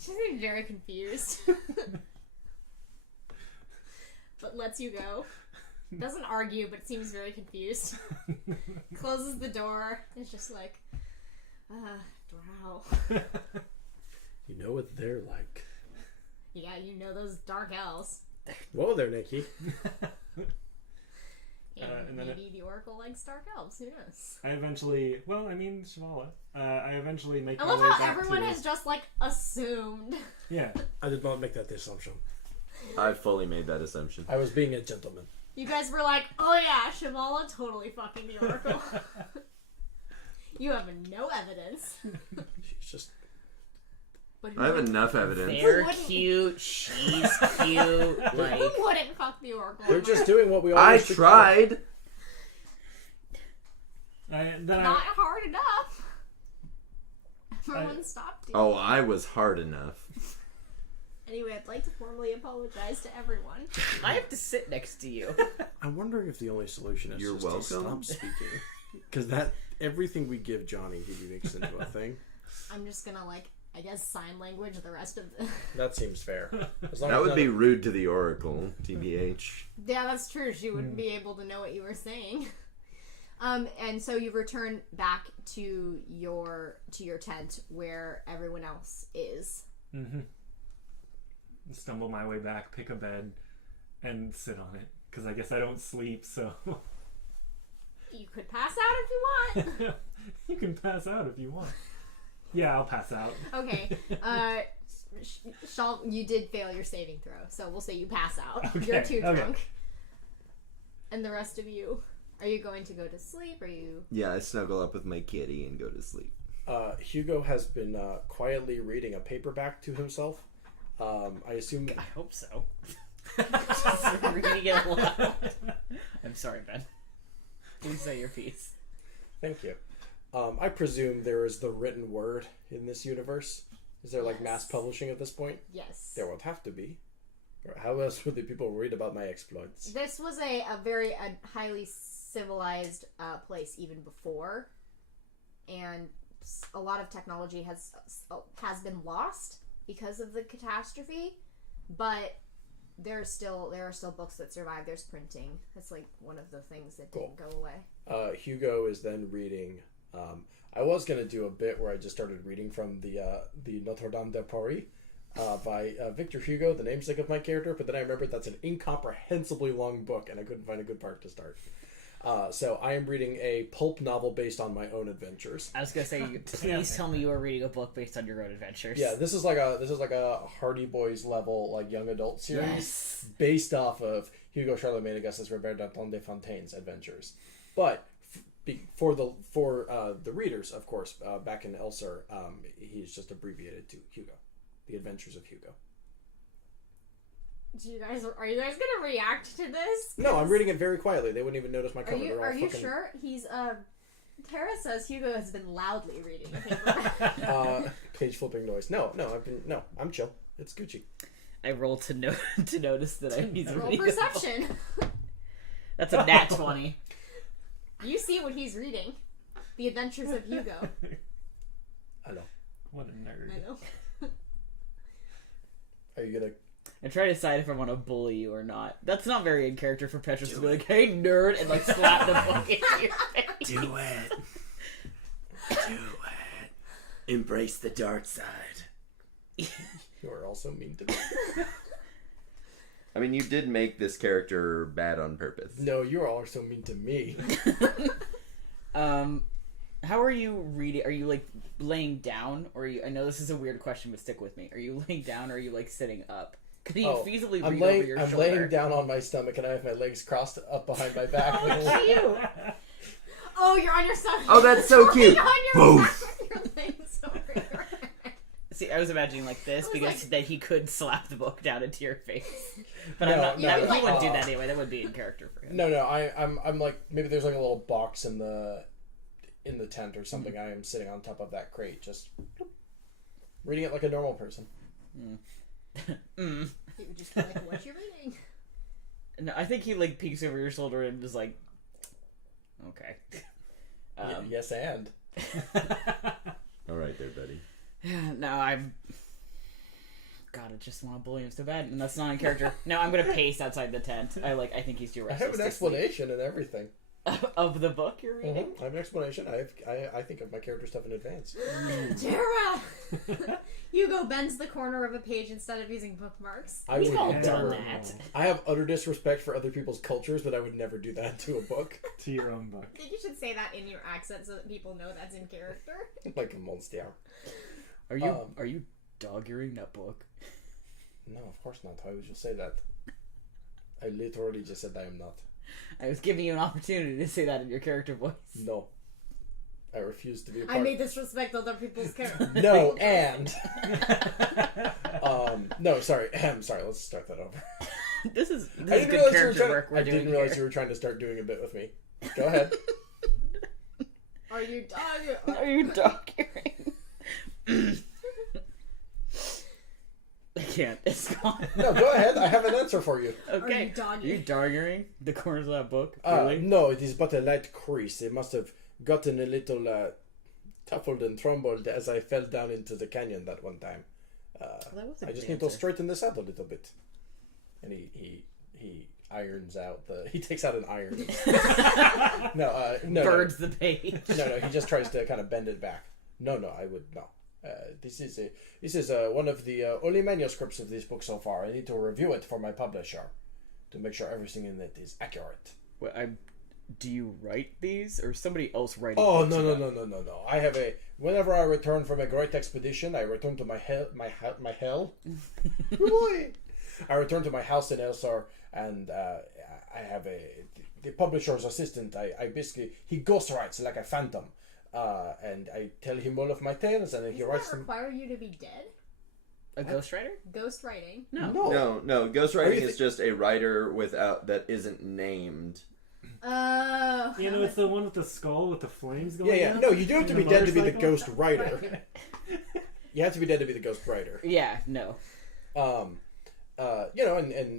She's very confused. But lets you go. Doesn't argue, but seems very confused. Closes the door. It's just like, drow. You know what they're like. Yeah, you know those dark elves. Whoa there, Nikki. And then maybe the Oracle likes dark elves. Who knows? Shivala. I eventually make I my love way how back everyone to... has just like assumed. Yeah. I did not make that assumption. I fully made that assumption. I was being a gentleman. You guys were like, oh yeah, Shivala totally fucking the Oracle. You have no evidence. She's just... But I have enough evidence. They're cute. She's cute. Like, who wouldn't fuck the Oracle? They're just doing what we I always tried. Not hard enough. Everyone stopped you. Oh, I was hard enough. Anyway, I'd like to formally apologize to everyone. I have to sit next to you. I'm wondering if the only solution is You're just welcome. to stop speaking. Because everything we give Johnny, he makes into a thing. I'm just gonna, I guess, sign language the rest of the... That seems fair. That would be rude to the Oracle, TBH. Yeah, that's true. She wouldn't be able to know what you were saying. And so you return back to your tent where everyone else is. Mm-hmm. Stumble my way back, pick a bed, and sit on it. Because I guess I don't sleep, so... You could pass out if you want. You can pass out if you want. Yeah, I'll pass out. Okay. You did fail your saving throw, so we'll say you pass out. Okay, You're too okay. drunk. And the rest of you, are you going to go to sleep? Are you... Yeah, I snuggle up with my kitty and go to sleep. Hugo has been quietly reading a paperback to himself. I assume... I hope so. Just reading it aloud. I'm sorry, Ben. Please say your piece. Thank you. I presume there is the written word in this universe. Is there mass publishing at this point? Yes. There would have to be. Or how else would the people read about my exploits? This was a very highly civilized place even before, and a lot of technology has been lost because of the catastrophe, but there are still books that survive. There's printing. That's one of the things that didn't go away. Hugo is then reading. I was going to do a bit where I just started reading from the Notre Dame de Paris by Victor Hugo, the namesake of my character, but then I remembered that's an incomprehensibly long book, and I couldn't find a good part to start. So I am reading a pulp novel based on my own adventures. I was gonna say, please tell me you are reading a book based on your own adventures. Yeah, this is like a Hardy Boys level young adult series based off of Hugo Charlemagne Augustus Robert Danton de Fontaine's adventures. But for the readers, of course, back in Elsur, he's just abbreviated to Hugo, The Adventures of Hugo. Are you guys gonna react to this? No, I'm reading it very quietly. They wouldn't even notice my cover. Are you sure? He's Tara says Hugo has been loudly reading the paper. Page flipping noise. No, I'm chill. It's Gucci. I roll to notice that he's Roll reading. perception. That's a nat 20. You see what he's reading. The Adventures of Hugo. I know. What a nerd. I know. Are you gonna? I try to decide if I want to bully you or not. That's not very in character for Petrus to be like, "Hey, nerd," and slap the book into your face. Do it. Do it. Embrace the dark side. You are also mean to me. I mean, you did make this character bad on purpose. No, you are also mean to me. How are you reading? Are you laying down, or are you? I know this is a weird question, but stick with me. Are you laying down, or are you sitting up? Could you feasibly read over your shoulder? I'm laying down on my stomach, and I have my legs crossed up behind my back. Cute. Oh, you're on your stomach. Oh, that's so cute. You're on your Boof. back. Your legs over your head. See, I was imagining this because that he could slap the book down into your face. But No, I'm not. no, He wouldn't do that anyway. That would be in character for him. No, I'm maybe there's a little box in the tent or something. I am sitting on top of that crate, just reading it like a normal person. He would just be like, "What you reading?" No, I think he peeks over your shoulder and is like, "Okay." Yes, and All right, there, buddy. No, I'm. God, I just want to bully him so bad, and that's not in character. No, I'm gonna pace outside the tent. I think he's too I restless. have an explanation and everything. Of the book you're reading. I have an explanation. I think of my character stuff in advance. Tara! Hugo bends the corner of a page instead of using bookmarks. We've all done that. I have utter disrespect for other people's cultures, but I would never do that to a book. To your own book. I think you should say that in your accent so that people know that's in character. Like a monster. Are you dog-earing that book? No, of course not. Why would you say that? I literally just said I am not. I was giving you an opportunity to say that in your character voice. No. I refuse to be a part. I may disrespect other people's character. No, and no, sorry. Sorry, let's start that over. This is I good character work I didn't realize you were trying to start doing a bit with me. Go ahead. Are you dog? Are you dog hearing? I can't. It's gone. No, go ahead. I have an answer for you. Okay. Are you dog Are you dog hearing the corners of that book? No, it is but a light crease. It must have gotten a little tuffled and trembled as I fell down into the canyon that one time. I just need to straighten this out a little bit. And he irons out he takes out an iron. No. Birds the page. No, he just tries to kind of bend it back. No, I would no. This is one of the only manuscripts of this book so far. I need to review it for my publisher to make sure everything in it is accurate. Well, do you write these, or somebody else writing? Oh no! I have whenever I return from a great expedition, I return to my hell. Boy, I return to my house in Elsar, and I have the publisher's assistant. I basically he ghostwrites like a phantom. And I tell him all of my tales, and then he writes them. Does that require you to be dead? A ghostwriter? Ghostwriting? No. Ghostwriting is just a writer that isn't named. It's the one with the skull with the flames going. Yeah. No, you do have to be dead to be the ghost writer. You have to be dead to be the ghost writer. Yeah. No. And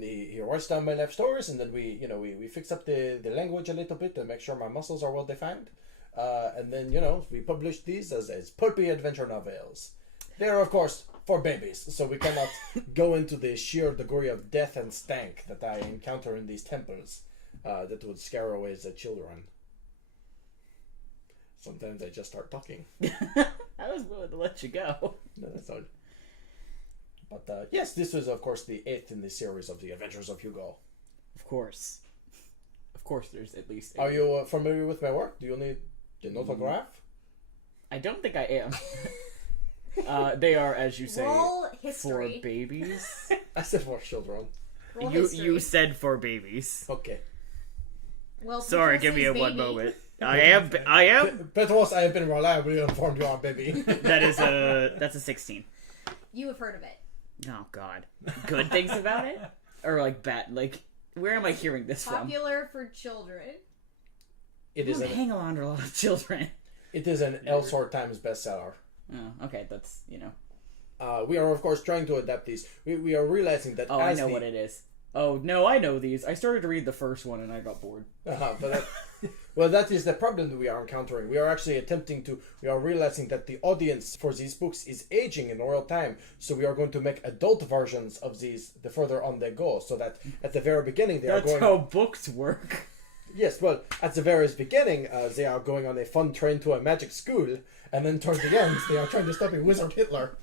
he writes down my life stories, and then we fix up the language a little bit to make sure my muscles are well defined. And then, we publish these as pulpy adventure novels. They are, of course, for babies, so we cannot go into the sheer degree of death and stank that I encounter in these temples that would scare away the children. Sometimes I just start talking. I was willing to let you go. No, that's all. But, yes, this was, of course, the 8th in the series of the Adventures of Hugo. Of course, there's at least 8. Are you familiar with my work? Do you need an autograph? I don't think I am. They are, as you say, Roll for history. babies. I said for children. Roll You history. said for babies. Okay. Well, Sorry, Peter give me says a one baby. moment. I am. Petros, I have been reliably informed you are baby. That's a 16. You have heard of it. Oh God. Good things about it, or like bad? Like where am I hearing this from? Popular for children. It is Hang on to a lot of children. It is an Elsor Times bestseller. Oh, okay, that's We are of course trying to adapt these. We are realizing that. Oh, I know what it is. Oh no, I know these. I started to read the first one and I got bored. That is the problem that we are encountering. We are actually we are realizing that the audience for these books is aging in real time. So we are going to make adult versions of these the further on they go. So that at the very beginning That's how books work. Yes, well, at the very beginning, they are going on a fun train to a magic school, and then towards the end, they are trying to stop a wizard Hitler.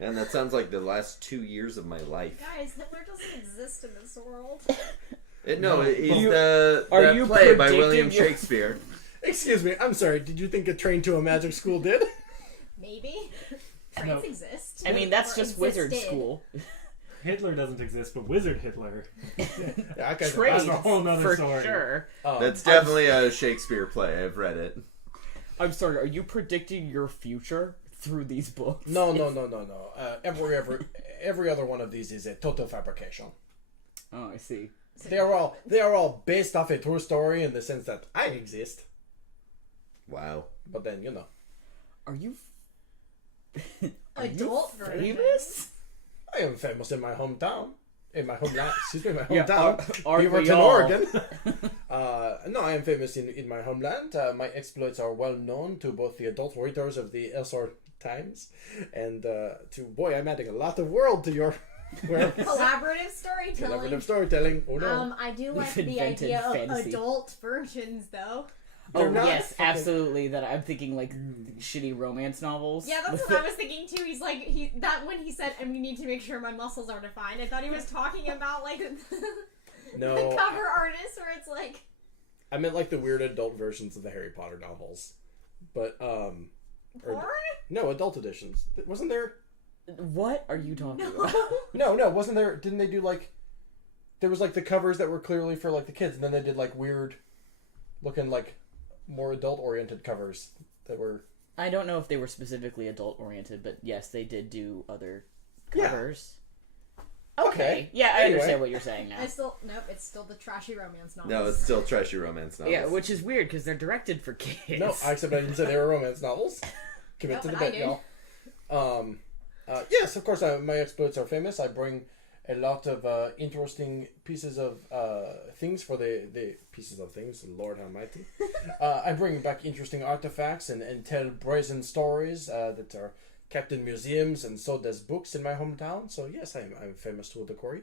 And that sounds like the last 2 years of my life. Guys, Hitler doesn't exist in this world. He's the play by William Shakespeare. Excuse me, I'm sorry, did you think a train to a magic school did? Maybe. Trains exist. I mean, that's Or just wizard existed. school. Hitler doesn't exist, but Wizard Hitler. Yeah, That's a whole nother for story. sure. That's definitely a Shakespeare play. I've read it. I'm sorry. Are you predicting your future through these books? No. Every other one of these is a total fabrication. Oh, I see. They are all based off a true story in the sense that I exist. Wow. But then Are you Adult version. famous? I am famous in my hometown. In my homeland. Excuse me, my Yeah, hometown. are we Beaverton, all? Oregon. No, I am famous in my homeland. My exploits are well known to both the adult readers of the Elsor Times and I'm adding a lot of world to your Collaborative storytelling. collaborative storytelling. Oh no. I do like We've the invented idea of fantasy. adult versions, though. Oh They're not yes, fucking- absolutely. That I'm thinking like shitty romance novels. Yeah, that's what I was thinking too. He's like, when he said, and we need to make sure my muscles are defined, I thought he was talking about like No. the cover artist where it's like. I meant like the weird adult versions of the Harry Potter novels. But Porn? no, adult editions. Wasn't there? What are you talking No. about? No, wasn't there? Didn't they do like? There was like the covers that were clearly for like the kids, and then they did like weird, looking like more adult oriented covers that were. I don't know if they were specifically adult oriented, but yes, they did do other Yeah. covers. Okay. Yeah, I Anyway. understand what you're saying now. It's still the trashy romance novels. No, it's still trashy romance novels. Yeah, which is weird because they're directed for kids. No, except I didn't say they were romance novels. Commit No, to the but I bit, did. y'all. Yes, of course, my exploits are famous. I bring a lot of interesting pieces of things for the pieces of things, Lord Almighty. I bring back interesting artifacts and tell brazen stories that are kept in museums and sold as books in my hometown. So yes, I'm famous to a degree.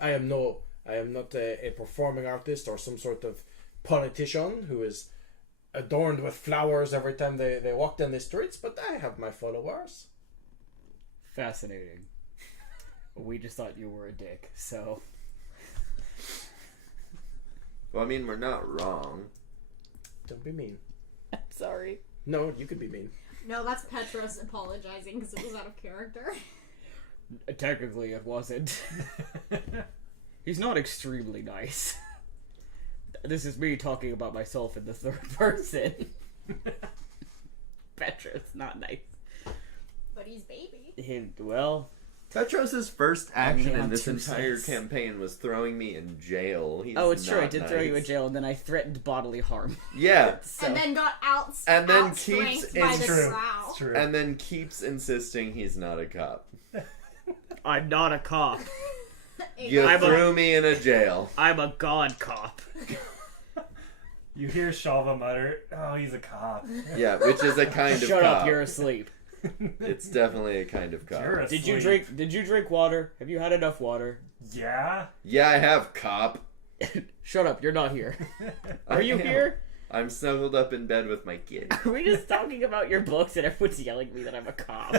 I am not a performing artist or some sort of politician who is adorned with flowers every time they walk down the streets, but I have my followers. Fascinating. We just thought you were a dick, so... Well, I mean, we're not wrong. Don't be mean. I'm sorry. No, you could be mean. No, that's Petros apologizing because it was out of character. Technically, it wasn't. He's not extremely nice. This is me talking about myself in the third person. Petra's not nice. But he's baby. Well... Petros' first action Only in on this entire Tuesdays. campaign was throwing me in jail. He's Oh, it's true. I not did nice. throw you in jail, and then I threatened bodily harm. Yeah. So, And then got And then outstrength keeps- by it's the true. drow. It's true. And then keeps insisting he's not a cop. I'm not a cop. You I'm threw me in a jail. I'm a god cop. You hear Shalva mutter, "Oh, he's a cop." Yeah, which is a kind of Shut cop. up, you're asleep. It's definitely a kind of cop. You're Did you asleep. drink water? Have you had enough water? Yeah. Yeah, I have, cop. Shut up, you're not here. Are I you am. here? I'm snuggled up in bed with my kid. Are we just talking about your books and everyone's yelling at me that I'm a cop?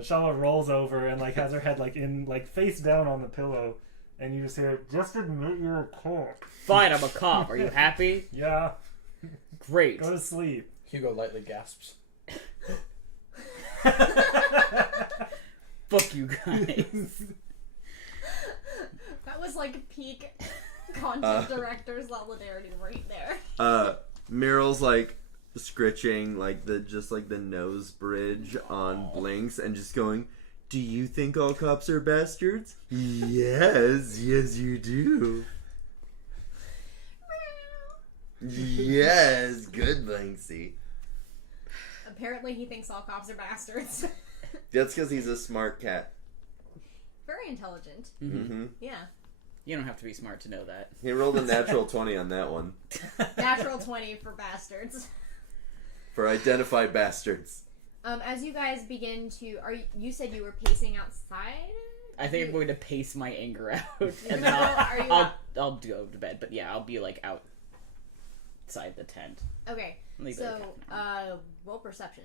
Shalva rolls over and like has her head like in like face down on the pillow, and you just hear, "Just admit you're a cop." Fine, I'm a cop. Are you happy? Yeah. Great. Go to sleep. Hugo lightly gasps. Fuck you guys. That was like peak content director solidarity right there. Muriel's like scritching like the nose bridge on Blinks and just going, "Do you think all cops are bastards?" Yes, you do. Yes, good Blinksy. Apparently he thinks all cops are bastards. That's because he's a smart cat. Very intelligent. Mm-hmm. Yeah. You don't have to be smart to know that. He rolled a natural 20 on that one. Natural 20 for bastards. For identified bastards. As you guys begin to, you said you were pacing outside? I think I'm going to pace my anger out, and No, then are you I'll go to bed. But yeah, I'll be like outside the tent. Okay, Leave it so at roll perception.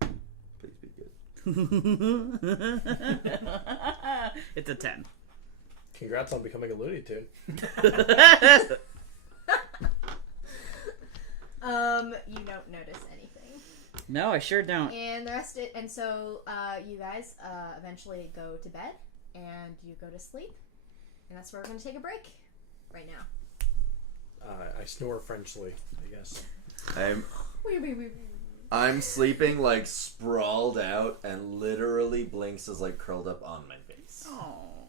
Please be good. It's a 10. Congrats on becoming a Looney Tune. You don't notice anything. No, I sure don't. And the rest and so you guys eventually go to bed and you go to sleep. And that's where we're going to take a break right now. I snore Frenchly, I guess. I'm sleeping like sprawled out, and literally Blinks is like curled up on my face. Oh,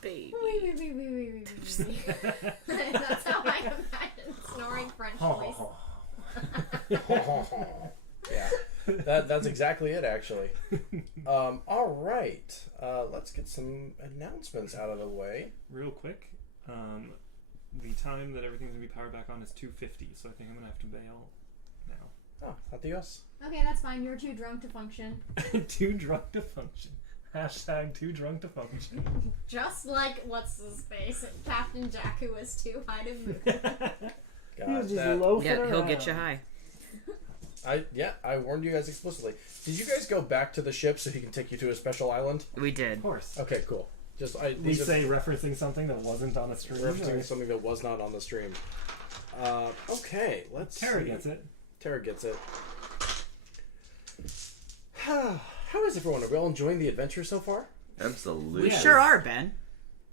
baby. That's how I imagine snoring French voice. Yeah, that's exactly it, actually. All right, let's get some announcements out of the way. Real quick, the time that everything's gonna be powered back on is 2:50, so I think I'm gonna have to bail now. Oh, adios. Okay, that's fine. You're too drunk to function. Too drunk to function. Hashtag too drunk to function. Just like what's his face, Captain Jack, who was too high to move. God, that, Yeah, he'll get you high. I warned you guys explicitly. Did you guys go back to the ship so he can take you to a special island? We did. Of course. Okay, cool. We say referencing something that wasn't on a stream. referencing something that was not on the stream. Okay, let's Tara see. gets it. Tara gets it. How is everyone? Are we all enjoying the adventure so far? Absolutely. We Yes. sure are, Ben.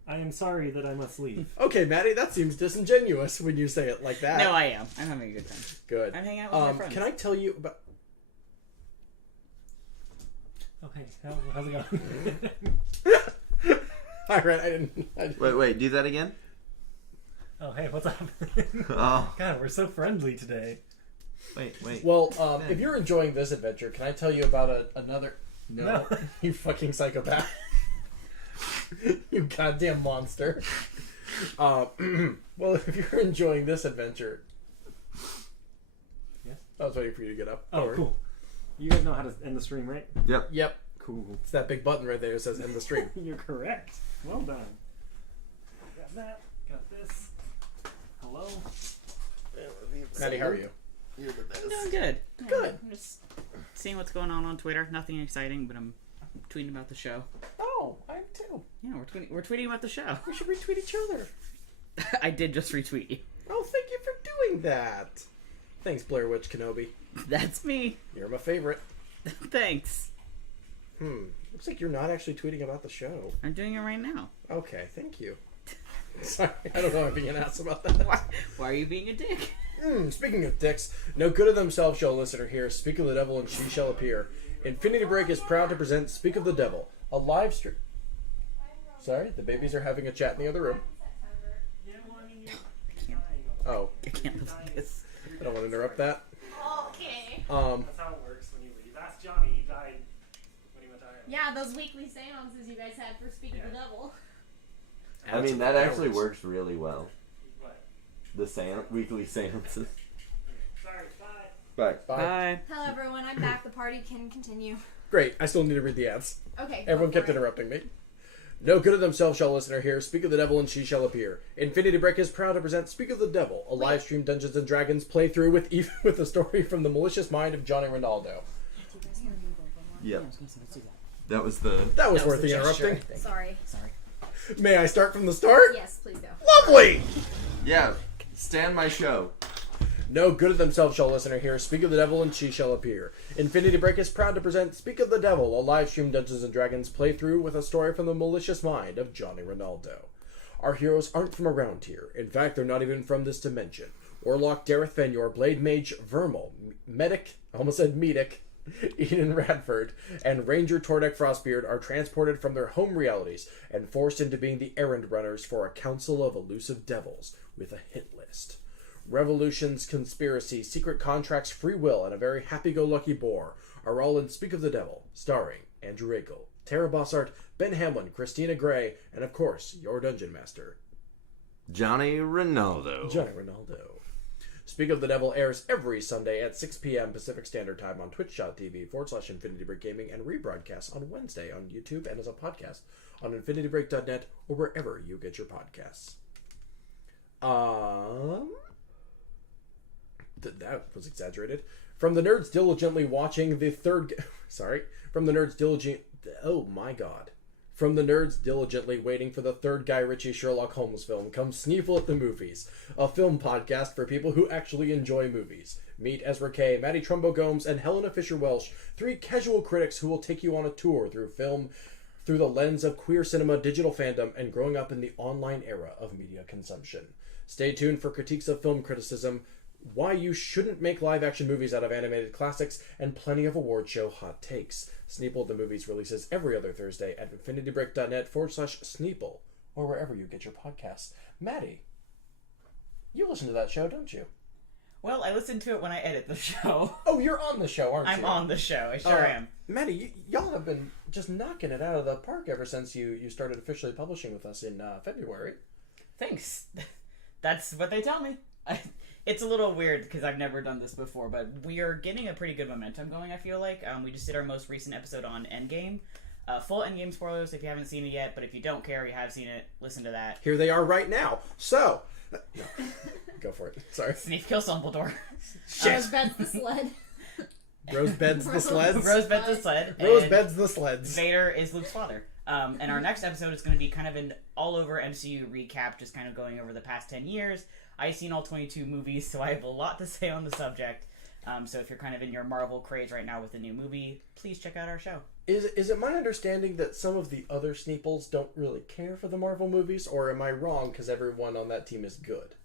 I am sorry that I must leave. Okay, Matty, that seems disingenuous when you say it like that. No, I am. I'm having a good time. Good. I'm hanging out with my friends. Can I tell you about... Oh, hey, how's it going? Alright, I didn't. Wait, do that again? Oh, hey, what's up? Oh. God, we're so friendly today. Wait. Well, if you're enjoying this adventure, can I tell you about another... No. You fucking psychopath. You goddamn monster. Well, if you're enjoying this adventure... Yes? I was waiting for you to get up. Oh, cool. You guys know how to end the stream, right? Yep. Cool. It's that big button right there that says end the stream. You're correct. Well done. Got that. Got this. Hello. Matty, how are you? You're the best. I'm doing good. Yeah, Good. I'm just seeing what's going on Twitter. Nothing exciting, but I'm tweeting about the show. Oh, I am too. Yeah, we're tweeting about the show. We should retweet each other. I did just retweet you. Oh, thank you for doing that. Thanks, Blair Witch Kenobi. That's me. You're my favorite. Thanks. Looks like you're not actually tweeting about the show. I'm doing it right now. Okay, thank you. Sorry, I don't know I'm being an ass about that. Why are you being a dick? Speaking of dicks, no good of themselves shall listener here. Speak of the devil and she shall appear. Infinity Break is proud to present Speak of the Devil, a live stream. Sorry, the babies are having a chat in the other room. Oh, I can't believe this. I don't want to interrupt that. Okay. That's how it works when you leave. Ask Johnny. He died when he went to Ireland. Yeah, those weekly seances you guys had for Speak of the Devil. I mean, that actually works really well. What? The weekly seances. Sorry, bye. Bye. Bye. Hello, everyone. I'm back. The party can continue. Great, I still need to read the ads. Okay. Everyone kept interrupting me. No good of themselves shall listener here. Speak of the devil and she shall appear. Infinity Break is proud to present Speak of the Devil, a live stream Dungeons and Dragons playthrough with a story from the malicious mind of Johnny Rinaldo. Yep. Let's do that. That was the... That was worth the the gesture, interrupting. Sorry. May I start from the start? Yes, please go. Lovely! Yeah. Stand my show. No good of themselves shall listener here. Speak of the devil and she shall appear. Infinity Break is proud to present Speak of the Devil, a live stream Dungeons and Dragons playthrough with a story from the malicious mind of Johnny Rinaldo. Our heroes aren't from around here. In fact, they're not even from this dimension. Warlock Dareth Fenyor, Blade Mage Vermal, Medic, I almost said Medic, Eden Radford, and Ranger Tordek Frostbeard are transported from their home realities and forced into being the errand runners for a council of elusive devils with a hit list. Revolutions, conspiracy, secret contracts, free will, and a very happy-go-lucky bore are all in Speak of the Devil, starring Andrew Eakle, Tara Bossart, Ben Hamlin, Christina Gray, and of course, your Dungeon Master, Johnny Rinaldo. Johnny Rinaldo. Speak of the Devil airs every Sunday at 6 p.m. Pacific Standard Time on twitch.tv/Infinity Break Gaming and rebroadcasts on Wednesday on YouTube and as a podcast on infinitybreak.net or wherever you get your podcasts. That was exaggerated. From the nerds diligently watching the third... From the nerds diligently waiting for the third Guy Ritchie Sherlock Holmes film comes Sneeful at the Movies, a film podcast for people who actually enjoy movies. Meet Ezra Kay, Matty Trumbo-Gomes, and Helena Fisher-Welsh, three casual critics who will take you on a tour through film through the lens of queer cinema, digital fandom, and growing up in the online era of media consumption. Stay tuned for critiques of film criticism, why you shouldn't make live-action movies out of animated classics, and plenty of award show hot takes. Sneeple the Movies releases every other Thursday at infinitybreak.net/Sneeple, or wherever you get your podcasts. Matty, you listen to that show, don't you? Well, I listen to it when I edit the show. Oh, you're on the show, aren't you? I'm on the show. I sure am. Matty, y'all have been just knocking it out of the park ever since you started officially publishing with us in February. Thanks. That's what they tell me. It's a little weird because I've never done this before, but we are getting a pretty good momentum going, I feel like. We just did our most recent episode on Endgame. Full Endgame spoilers if you haven't seen it yet, but if you don't care, you have seen it, listen to that. Here they are right now. So, no. Go for it. Sorry. Sneak kills Dumbledore. Rosebed's the sled. Rosebed's the sleds. Rosebed's the sled. Rosebed's the sleds. Vader is Luke's father. And our next episode is going to be kind of an all-over MCU recap, just kind of going over the past 10 years. I've seen all 22 movies, so I have a lot to say on the subject. So if you're kind of in your Marvel craze right now with a new movie, please check out our show. Is it my understanding that some of the other Sneeples don't really care for the Marvel movies, or am I wrong because everyone on that team is good?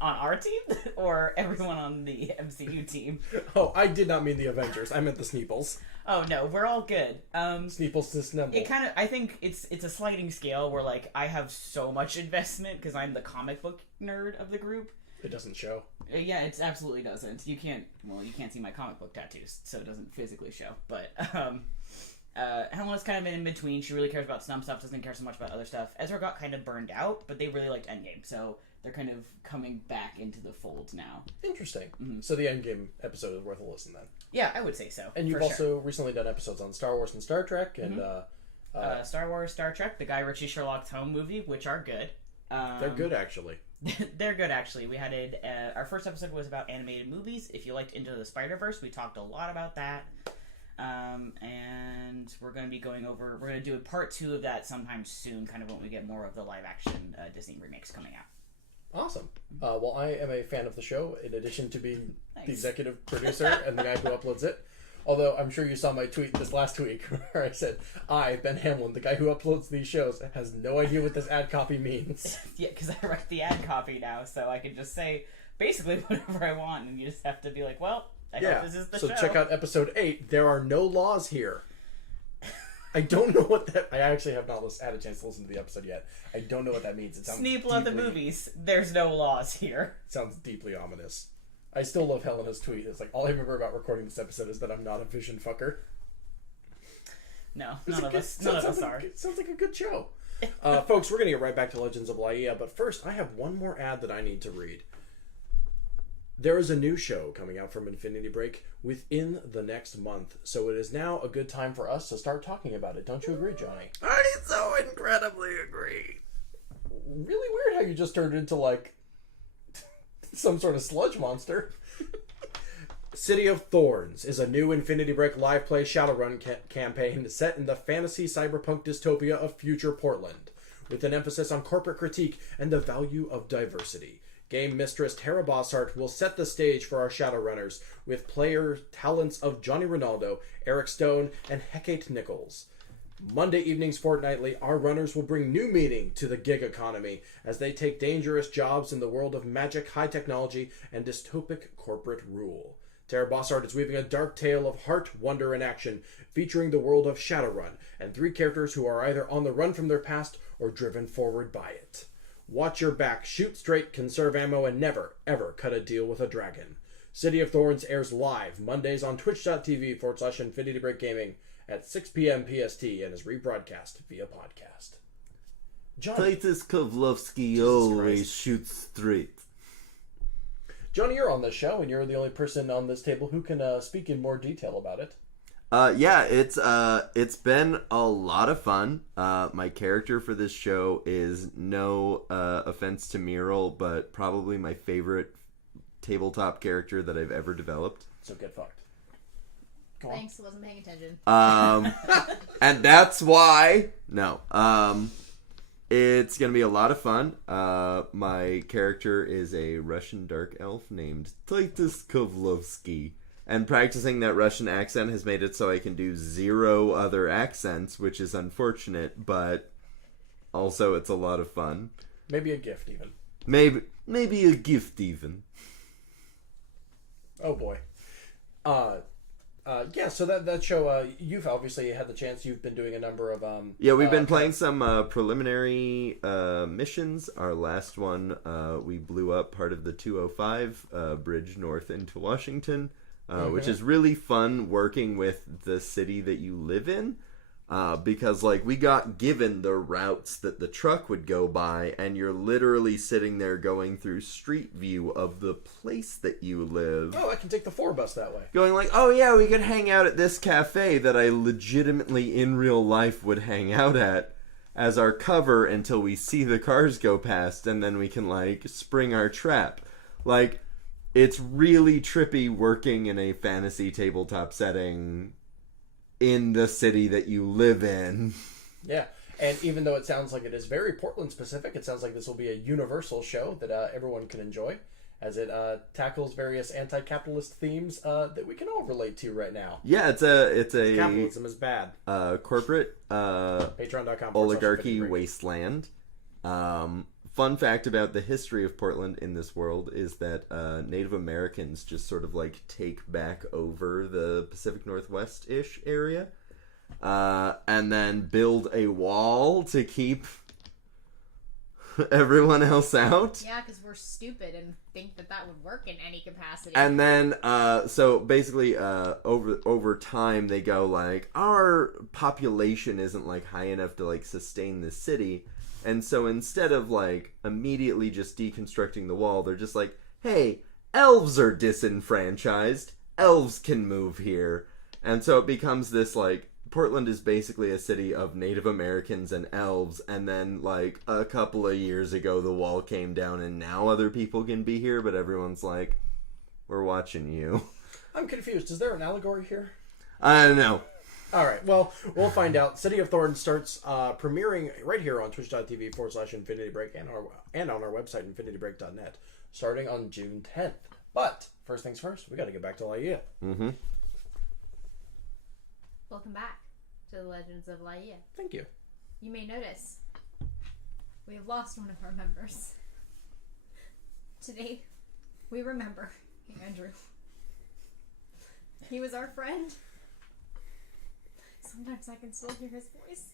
On our team? Or everyone on the MCU team? Oh, I did not mean the Avengers. I meant the Sneeples. Oh, no, we're all good. Sneeples to Snimble. It kind of, I think it's a sliding scale where, like, I have so much investment because I'm the comic book nerd of the group. It doesn't show. Yeah, it absolutely doesn't. You can't see my comic book tattoos, so it doesn't physically show. But, Helena's kind of in between. She really cares about some stuff, doesn't care so much about other stuff. Ezra got kind of burned out, but they really liked Endgame, so they're kind of coming back into the fold now. Interesting. Mm-hmm. So the Endgame episode is worth a listen then. Yeah, I would say so. And you've also recently done episodes on Star Wars and Star Trek, and Star Wars, Star Trek, the Guy Ritchie Sherlock Holmes movie, which are good. They're good, actually. They're good, actually. We had our first episode was about animated movies. If you liked Into the Spider-Verse, we talked a lot about that. And we're going to be we're going to do a part 2 of that sometime soon, kind of when we get more of the live-action Disney remakes coming out. Awesome. Well, I am a fan of the show, in addition to being the executive producer and the guy who uploads it. Although, I'm sure you saw my tweet this last week where I said, I, Ben Hamlin, the guy who uploads these shows, has no idea what this ad copy means. Yeah, because I write the ad copy now, so I can just say basically whatever I want, and you just have to be like, well, I hope this is the show. So check out episode 8. There are no laws here. I don't know what that... I actually have not had a chance to listen to the episode yet. I don't know what that means. It sounds Sneep love the movies. There's no laws here. Sounds deeply ominous. I still love Helena's tweet. It's like, all I remember about recording this episode is that I'm not a vision fucker. No, none of us are. Sounds like a good show. Folks, we're going to get right back to Legends of Laía, but first, I have one more ad that I need to read. There is a new show coming out from Infinity Break within the next month, so it is now a good time for us to start talking about it. Don't you agree, Johnny? I so incredibly agree. Really weird how you just turned into, like, some sort of sludge monster. City of Thorns is a new Infinity Break live play Shadowrun campaign set in the fantasy cyberpunk dystopia of future Portland, with an emphasis on corporate critique and the value of diversity. Game mistress Tara Bossart will set the stage for our Shadowrunners with player talents of Johnny Rinaldo, Eric Stone, and Hecate Nichols. Monday evenings fortnightly, our runners will bring new meaning to the gig economy as they take dangerous jobs in the world of magic, high technology, and dystopic corporate rule. Tara Bossart is weaving a dark tale of heart, wonder, and action, featuring the world of Shadowrun, and 3 characters who are either on the run from their past or driven forward by it. Watch your back, shoot straight, conserve ammo, and never, ever cut a deal with a dragon. City of Thorns airs live Mondays on twitch.tv/Infinity Break Gaming at 6 p.m. PST and is rebroadcast via podcast. Johnny. Titus Kovlovsky always shoots straight. Johnny, you're on the show, and you're the only person on this table who can speak in more detail about it. Yeah, it's been a lot of fun. My character for this show is, no offense to Miral, but probably my favorite tabletop character that I've ever developed. So get fucked. Thanks, I wasn't paying attention. And that's why... No. It's gonna be a lot of fun. My character is a Russian dark elf named Titus Kovlovsky. And practicing that Russian accent has made it so I can do 0 other accents, which is unfortunate, but also it's a lot of fun. Maybe a gift, even. Maybe a gift, even. Oh, boy. Yeah, so that show, you've obviously had the chance. You've been doing a number of... Yeah, we've been playing some preliminary missions. Our last one, we blew up part of the 205 bridge north into Washington. Which is really fun working with the city that you live in, because like we got given the routes that the truck would go by, and you're literally sitting there going through street view of the place that you live. Oh, I can take the 4 bus that way. Going like, oh yeah, we could hang out at this cafe that I legitimately in real life would hang out at as our cover until we see the cars go past, and then we can like spring our trap. Like, it's really trippy working in a fantasy tabletop setting in the city that you live in. Yeah, and even though it sounds like it is very Portland specific, it sounds like this will be a universal show that everyone can enjoy, as it tackles various anti-capitalist themes that we can all relate to right now. Yeah, it's a capitalism is bad. Corporate Patreon.com oligarchy wasteland. fun fact about the history of Portland in this world is that Native Americans just sort of like take back over the Pacific Northwest-ish area, and then build a wall to keep everyone else out. Yeah, because we're stupid and think that would work in any capacity. And then, so basically, over time, they go like, our population isn't like high enough to like sustain the city, and so instead of like immediately just deconstructing the wall, they're just like, hey, elves are disenfranchised. Elves can move here, and so it becomes this like. Portland is basically a city of Native Americans and elves, and then, like, a couple of years ago, the wall came down, and now other people can be here, but everyone's like, we're watching you. I'm confused. Is there an allegory here? I don't know. All right, well, we'll find out. City of Thorns starts premiering right here on twitch.tv/InfinityBreak and on our website, infinitybreak.net, starting on June 10th. But, first things first, we got to get back to Laía. Mm-hmm. Welcome back to the Legends of Laía. Thank you. You may notice we have lost one of our members. Today, we remember Andrew. He was our friend. Sometimes I can still hear his voice.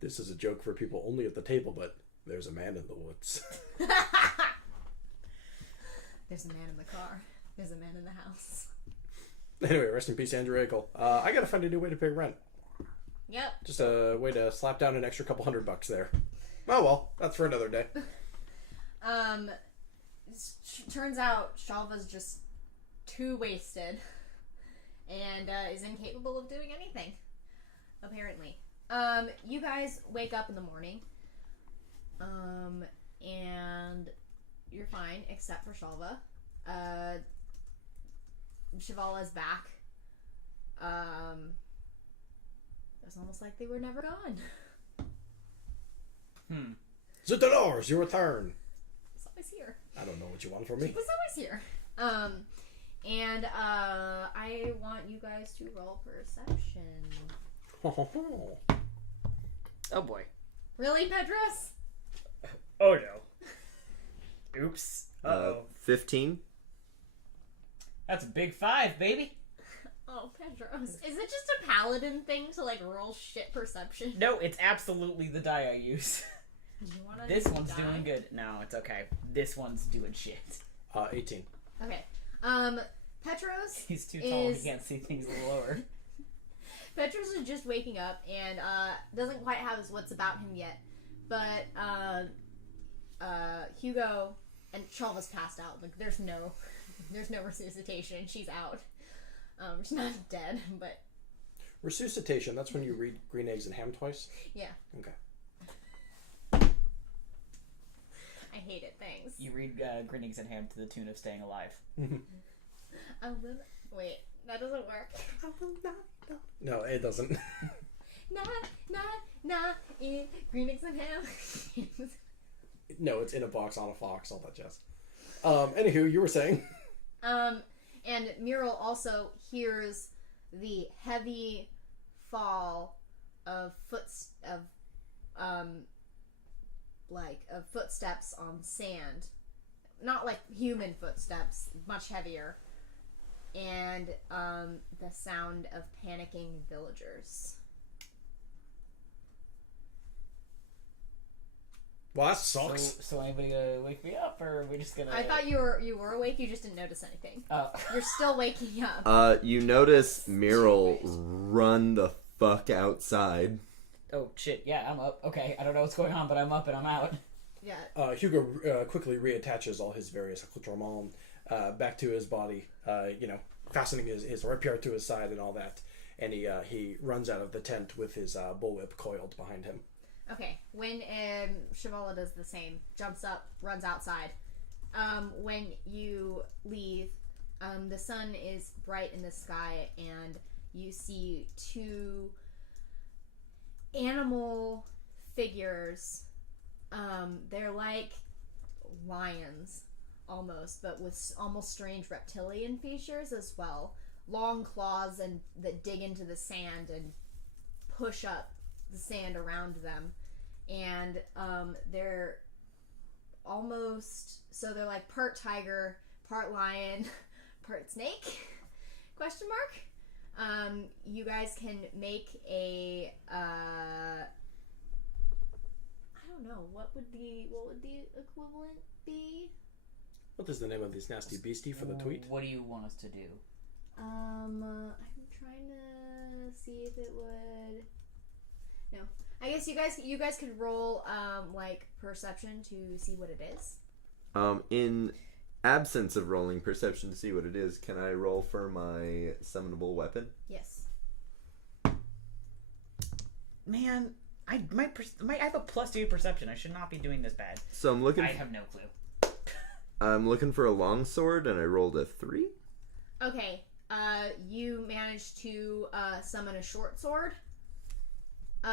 This is a joke for people only at the table, but there's a man in the woods. There's a man in the car. There's a man in the house. Anyway, rest in peace, Andrew Eakle. I gotta find a new way to pay rent. Yep. Just a way to slap down an extra couple $100 there. Oh well, that's for another day. Turns out Shalva's just too wasted and is incapable of doing anything, apparently. You guys wake up in the morning, and you're fine except for Shalva. Shivala's back. It's almost like they were never gone. Zutadors, your turn. He's always here. I don't know what you want from me. He was always here. And I want you guys to roll perception. Oh boy. Really, Pedros? Oh no. Oops. 15? That's a big 5, baby. Oh, Pedros. Is it just a paladin thing to, like, roll shit perception? No, it's absolutely the die I use. You wanna This do one's die? doing good. No, it's okay. This one's doing shit. 18. Okay. Petros He's too tall and he can't see things a little lower. Petros is just waking up and doesn't quite have his wits about him yet. But Hugo and Shalva's passed out. Like there's no resuscitation. She's out. She's not dead, but Resuscitation, that's when you read Green Eggs and Ham twice? yeah. Okay. I hate it. Thanks. You read Green Eggs and Ham to the tune of Staying Alive. I will. Wait, that doesn't work. No, it doesn't. Not in Green Eggs and Ham. No, it's in a box on a fox, all that jazz. Anywho, you were saying? And Muriel also hears the heavy fall of footsteps on sand. Not like human footsteps, much heavier. And the sound of panicking villagers. Well, that sucks. So anybody gonna wake me up, or are we just gonna? I thought you were awake. You just didn't notice anything. Oh. You're still waking up. You notice Muriel run the fuck outside. Oh shit! Yeah, I'm up. Okay, I don't know what's going on, but I'm up and I'm out. Yeah. Hugo quickly reattaches all his various accoutrements back to his body, fastening his rapier to his side and all that. And he runs out of the tent with his bullwhip coiled behind him. Okay, when Shivala does the same, jumps up, runs outside. When you leave, the sun is bright in the sky, and you see two animal figures. They're like lions, almost, but with almost strange reptilian features as well. Long claws that dig into the sand and push up the sand around them. and they're almost, so they're like part tiger, part lion, part snake? Question mark. You guys can make a I don't know, what would the equivalent be? What is the name of this nasty beastie for the tweet? What do you want us to do? I'm trying to see if it would. No, I guess you guys could roll like perception to see what it is. In absence of rolling perception to see what it is, can I roll for my summonable weapon? Yes. Man, I have a +2 perception. I should not be doing this bad. So I'm looking. I have no clue. I'm looking for a longsword, and I rolled a 3. Okay. You managed to summon a short sword,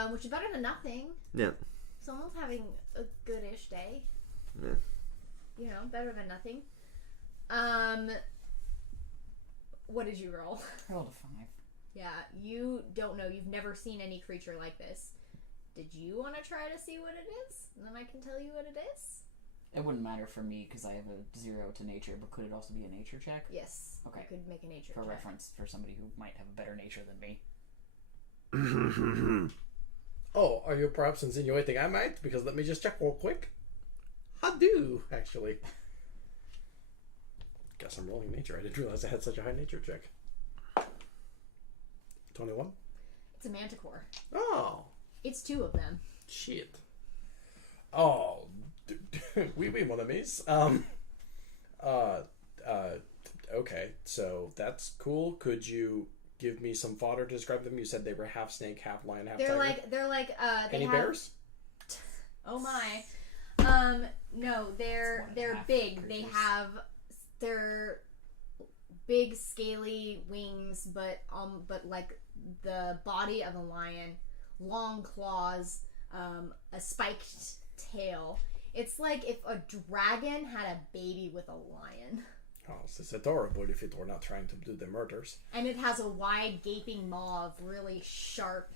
which is better than nothing. Yeah. Someone's having a good-ish day. Yeah. You know, better than nothing. What did you roll? I rolled a 5. Yeah, you don't know. You've never seen any creature like this. Did you want to try to see what it is? And then I can tell you what it is? It wouldn't matter for me because I have a 0 to nature, but could it also be a nature check? Yes. Okay. You could make a nature For check. reference, for somebody who might have a better nature than me. Oh, are you perhaps insinuating I might? Because let me just check real quick. I do, actually. Guess I'm rolling nature. I didn't realize I had such a high nature check. 21? It's a manticore. Oh. It's 2 of them. Shit. Oh. Oui, mon amis. Okay, so that's cool. Could you give me some fodder to describe them? You said they were half snake, half lion, half tiger. They're like they Any have... bears? Oh my. No, they're big. They have their big scaly wings, but like the body of a lion, long claws, a spiked tail. It's like if a dragon had a baby with a lion. Oh, it's adorable if it were not trying to do the murders. And it has a wide gaping maw of really sharp,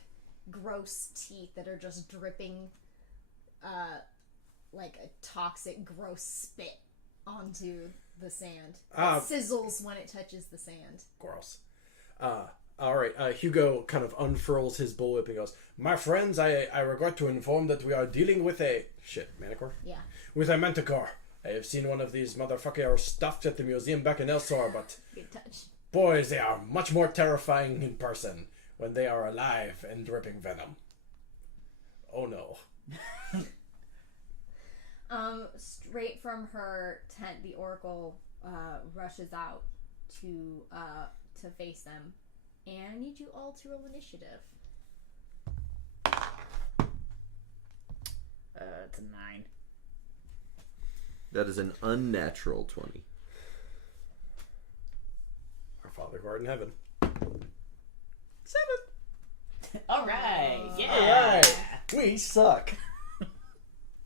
gross teeth that are just dripping like a toxic, gross spit onto the sand. It sizzles when it touches the sand. Gross. Alright, Hugo kind of unfurls his bullwhip and goes, "My friends, I regret to inform that we are dealing with a... Shit, manticore? Yeah. With a manticore. I have seen one of these motherfuckers stuffed at the museum back in Elsor, but... Good touch. Boys, they are much more terrifying in person when they are alive and dripping venom. Oh no." Straight from her tent, the Oracle rushes out to face them. And I need you all to roll initiative. It's a 9. That is an unnatural 20. Our Father who art in heaven. 7. All right, yeah. All right. We suck.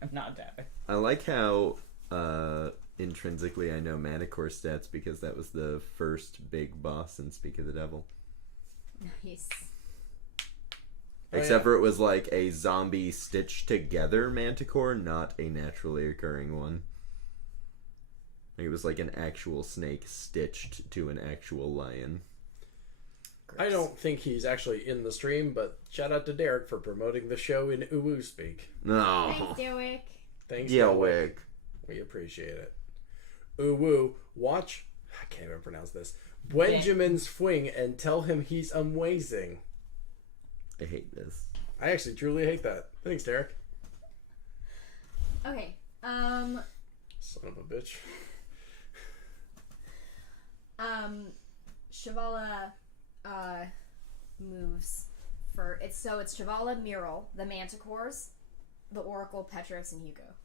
I'm not dabbing. I like how intrinsically I know Manticore stats because that was the first big boss in Speak of the Devil. Nice. Except for it was like a zombie stitched together manticore, not a naturally occurring one. It was like an actual snake stitched to an actual lion. I don't think he's actually in the stream, but shout out to Derek for promoting the show in Uwu Speak. No. Thanks, Derek. Thanks, Yeah, Derek. Wick. We appreciate it. Uwu, watch... I can't even pronounce this. Benjamin's Fwing and tell him he's amazing. I hate this. I actually truly hate that. Thanks, Derek. Okay. Son of a bitch. Shivala moves for it's Shivala, Mural, the Manticores, the Oracle, Petrus, and Hugo.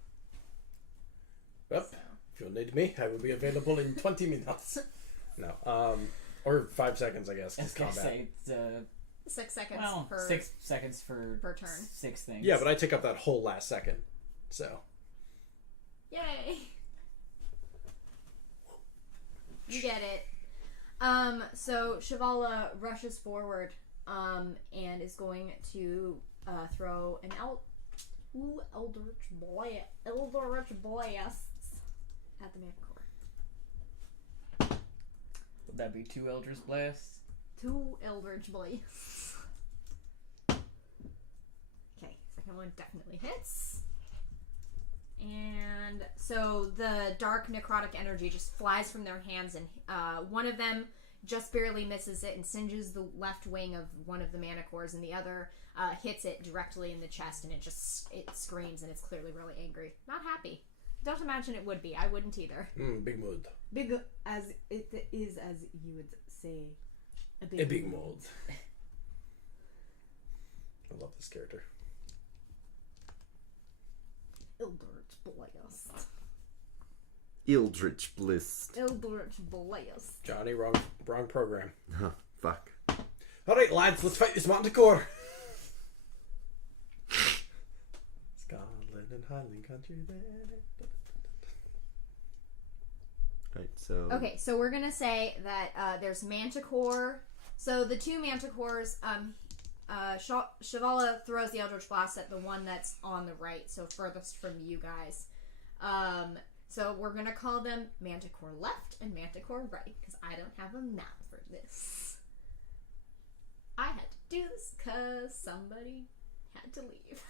Yep. So. If you'll need me, I will be available in 20 minutes. No. Or 5 seconds, I guess. I was gonna say it's 6 seconds well, per 6 seconds per turn. 6 things. Yeah, but I take up that whole last second. So. Yay! You get it. So Shivala rushes forward, and is going to throw an 2 Eldritch Blasts at the Manticore. Would that be 2 Eldritch Blasts? 2 Eldritch Blasts. Okay, second one definitely hits. And so the dark necrotic energy just flies from their hands, and one of them just barely misses it and singes the left wing of one of the Manticores, and the other hits it directly in the chest, and it screams, and it's clearly really angry. Not happy. Don't imagine it would be. I wouldn't either. Big mood. Big as it is, as you would say. A big mood. I love this character. Eldritch Blast. Eldritch Blist. Eldritch Blast. Johnny, wrong program. Huh, fuck. Alright, lads, let's fight this Manticore. Scotland and Highland country there. Right, so... Okay, so we're gonna say that there's Manticore. So the 2 Manticores, Shivala throws the Eldritch Blast at the one that's on the right, so furthest from you guys. So we're gonna call them Manticore left and Manticore right, because I don't have a map for this. I had to do this because somebody had to leave.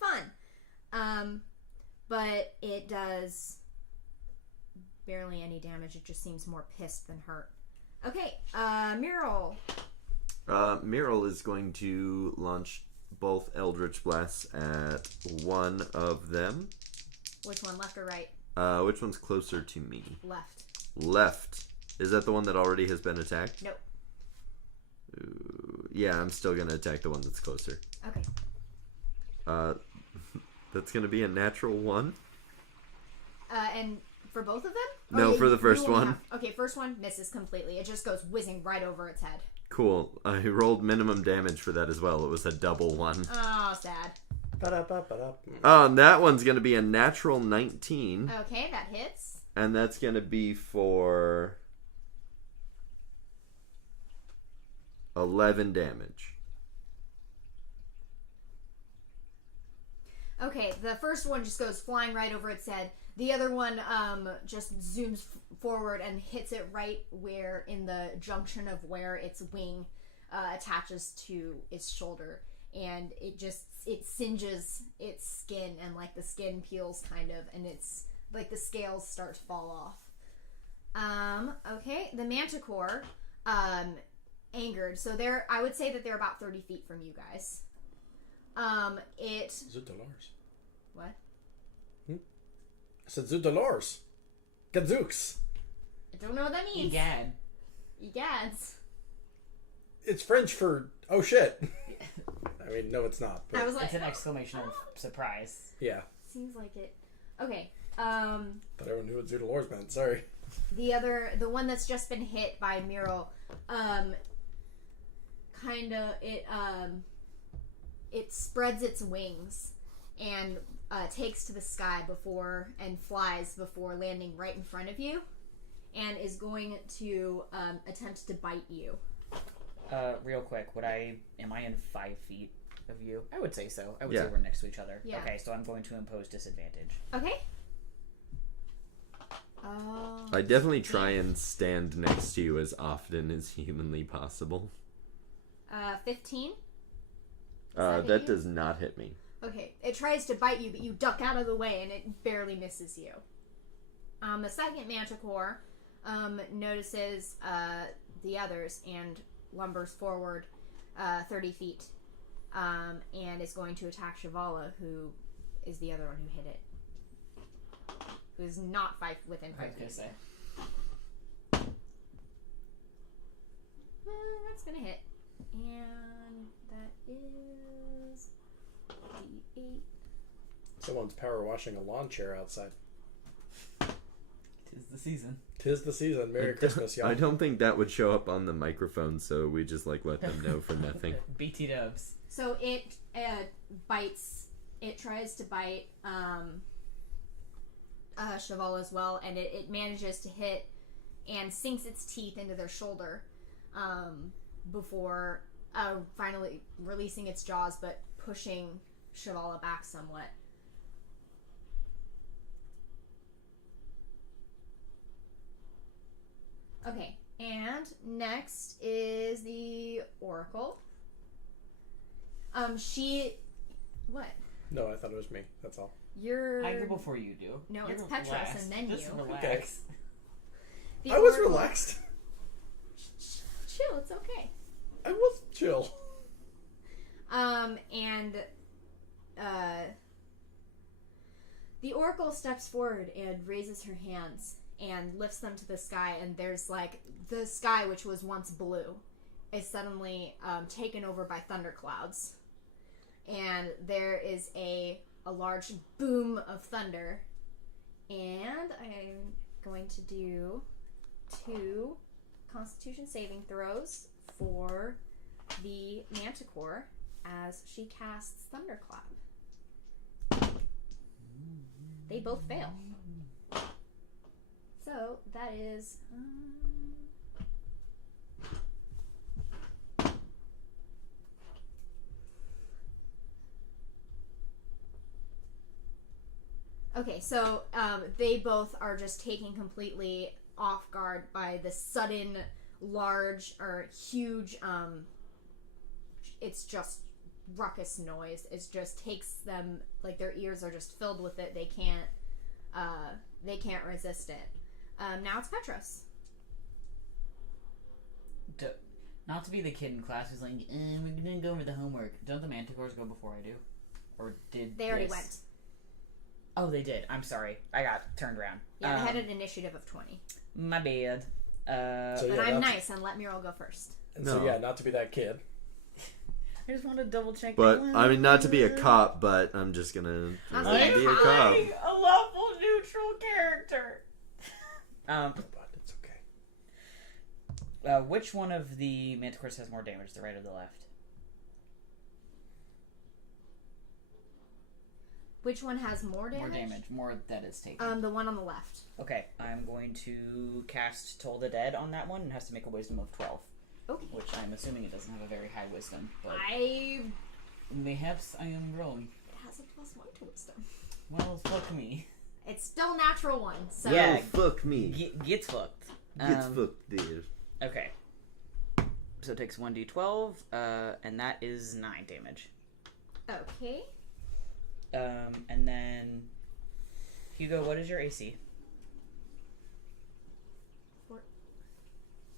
Fun. But it does barely any damage. It just seems more pissed than hurt. Okay, Mural. Miral is going to launch both Eldritch Blasts at one of them. Which one, left or right? Which one's closer to me? Left. Left. Is that the one that already has been attacked? Nope. Yeah, I'm still going to attack the one that's closer. Okay. That's going to be a natural 1. And for both of them? No, for the first one. Okay, first one misses completely. It just goes whizzing right over its head. Cool. I rolled minimum damage for that as well. It was a double 1. Oh, sad. And that one's going to be a natural 19. Okay, that hits. And that's going to be for 11 damage. Okay, the first one just goes flying right over its head. The other one just zooms forward and hits it right where in the junction of where its wing attaches to its shoulder, and it singes its skin, and like the skin peels kind of, and it's like the scales start to fall off. Okay, the Manticore angered, so I would say that they're about 30 feet from you guys. Zoodolores. What? I said Zoodolores. Gadzooks. I don't know what that means. Egad. Egads. It's French for oh shit. I mean, no, it's not. But I was like, It's an exclamation of surprise. yeah. Seems like it. Okay. Thought everyone knew what Zoodolores meant. Sorry. The one that's just been hit by Mural, it spreads its wings and takes to the sky and flies before landing right in front of you, and is going to attempt to bite you. Real quick, am I in 5 feet of you? I would say so. I would Yeah. say we're next to each other. Yeah. Okay, so I'm going to impose disadvantage. Okay. I definitely try and stand next to you as often as humanly possible. 15. That does not hit me. Okay, it tries to bite you, but you duck out of the way, and it barely misses you. The second Manticore notices the others and lumbers forward 30 feet, and is going to attack Shivala, who is the other one who hit it. Who's not within 5 feet. Say. That's gonna hit. And that is D8. Someone's power washing a lawn chair outside. 'Tis the season. 'Tis the season. Merry Christmas, y'all. I don't think that would show up on the microphone, so we just let them know for nothing. BT dubs. So it bites. It tries to bite Cheval as well, and it manages to hit and sinks its teeth into their shoulder before finally releasing its jaws, but pushing Shivala back somewhat. Okay, and next is the Oracle. What? No, I thought it was me. That's all. I go before you do. No, You're it's Petros relaxed. and then Just you. relax. The I was Oracle- relaxed. Chill, it's okay. I was chill. The Oracle steps forward and raises her hands and lifts them to the sky, and there's like the sky, which was once blue, is suddenly taken over by thunderclouds, and there is a large boom of thunder, and I'm going to do 2 Constitution saving throws for the Manticore as she casts Thunderclap. They both fail. So that is okay, so they both are just taken completely off guard by the sudden large or huge it's just ruckus noise. It just takes them, like their ears are just filled with it. They can't resist it. Now it's Petros. Not to be the kid in class who's like, we're gonna go over the homework. Don't the Manticores go before I do? Or did They already went. Oh, they did. I'm sorry. I got turned around. Yeah, they had an initiative of 20. My bad. But I'm nice and let Muriel go first. And so, not to be that kid. I just want to double check. But, I mean, not to be a cop, but I'm just gonna be a cop. A lawful neutral character. But it's okay. Which one of the Manticores has more damage, the right or the left? Which one has more damage? More damage, more that is taken. The one on the left. Okay, I'm going to cast Toll the Dead on that one, and has to make a wisdom of 12. Okay. Which I'm assuming it doesn't have a very high wisdom, but mayhaps I am wrong. It has a +1 to wisdom. Well, fuck me. It's still natural 1, so... Yeah. Oh, fuck me. Gets fucked. Gets fucked, dude. Okay. So it takes 1d12, and that is 9 damage. Okay. And then... Hugo, what is your AC?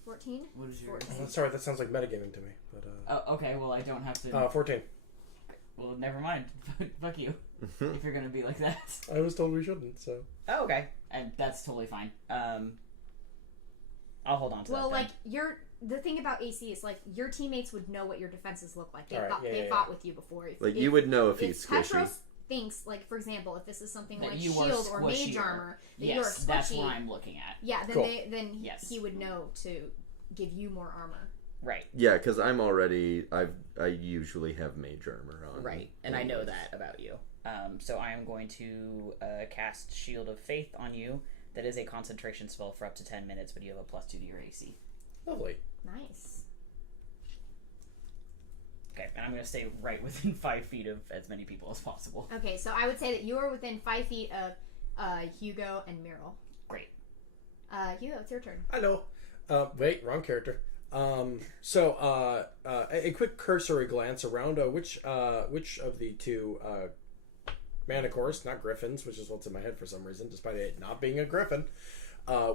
14? What is your... Sorry, that sounds like metagaming to me. But Oh, okay, well, I don't have to... 14. Well, never mind. Fuck you. If you're gonna be like that. I was told we shouldn't, so... Oh, okay. And that's totally fine. I'll hold on to that. Well, then. like, the thing about AC is, like, your teammates would know what your defenses look like. They Right, fought with you before. Like, you would know if he's squishy. Petros thinks, like, for example, if this is something That like you are shield or mage squishier. armor, that Yes, you are squishy, that's what I'm looking at. yeah, then Cool. then he would know to give you more armor. Right. Yeah, because I'm already... I usually have mage armor on. Right. And I know that about you. So I am going to cast Shield of Faith on you. That is a concentration spell for up to 10 minutes, but you have a +2 to your AC. Lovely. Nice. Okay, and I'm going to stay right within 5 feet of as many people as possible. Okay, so I would say that you are within 5 feet of Hugo and Muriel. Great. Hugo, it's your turn. I know. Wait, wrong character. So a quick cursory glance around. Which of the 2 Manticores, not griffins, which is what's in my head for some reason, despite it not being a griffin,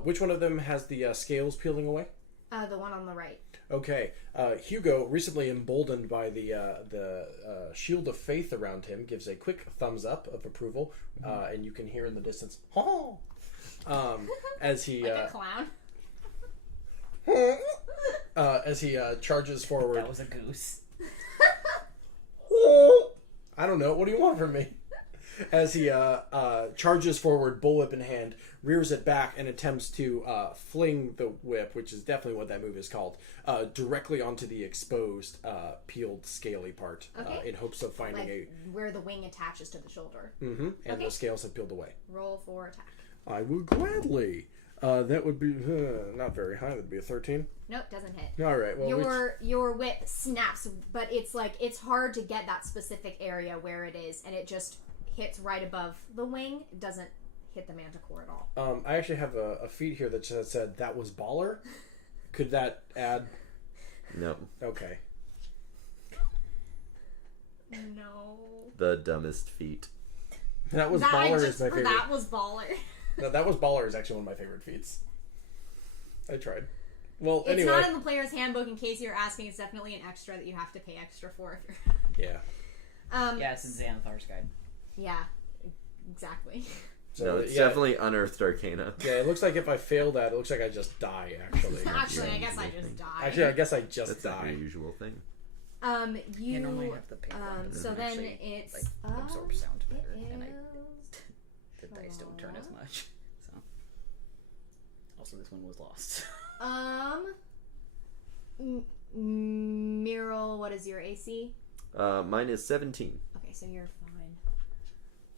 which one of them has the scales peeling away? The one on the right. Okay. Hugo, recently emboldened by the shield of faith around him, gives a quick thumbs up of approval, and you can hear in the distance, "Ho!" As he Like a clown. as he charges forward. That was a goose. I don't know. What do you want from me? As he charges forward, bullwhip in hand, rears it back, and attempts to fling the whip, which is definitely what that move is called, directly onto the exposed, peeled, scaly part, in hopes of finding Like where the wing attaches to the shoulder. and Okay. the scales have peeled away. Roll for attack. I will gladly. That would be not very high. That'd be a 13. Nope, doesn't hit. All right. Well, your whip snaps, but it's hard to get that specific area where it is, and it just hits right above the wing. It doesn't hit the manticore at all. I actually have a feat here that just said that was baller. Could that add? No. Okay. No. The dumbest feat. That was baller is my favorite. That was baller. No, that was baller is actually one of my favorite feats. I tried. Well, it's anyway. not in the player's handbook. In case you're asking, it's definitely an extra that you have to pay extra for. If you're... Yeah. Yeah, it's in Xanathar's guide. Yeah. Exactly. So, No, it's definitely Unearthed Arcana. Yeah, it looks like if I fail that, it looks like I just die. Actually. Actually, I guess I just die. Actually, I guess I just That's die. not your usual thing. You normally have the pink one. So then actually, it's like, absorb sound better, and is... the dice don't turn as much. So, also this one was lost. Miral, what is your AC? Mine is 17. Okay, so you're fine.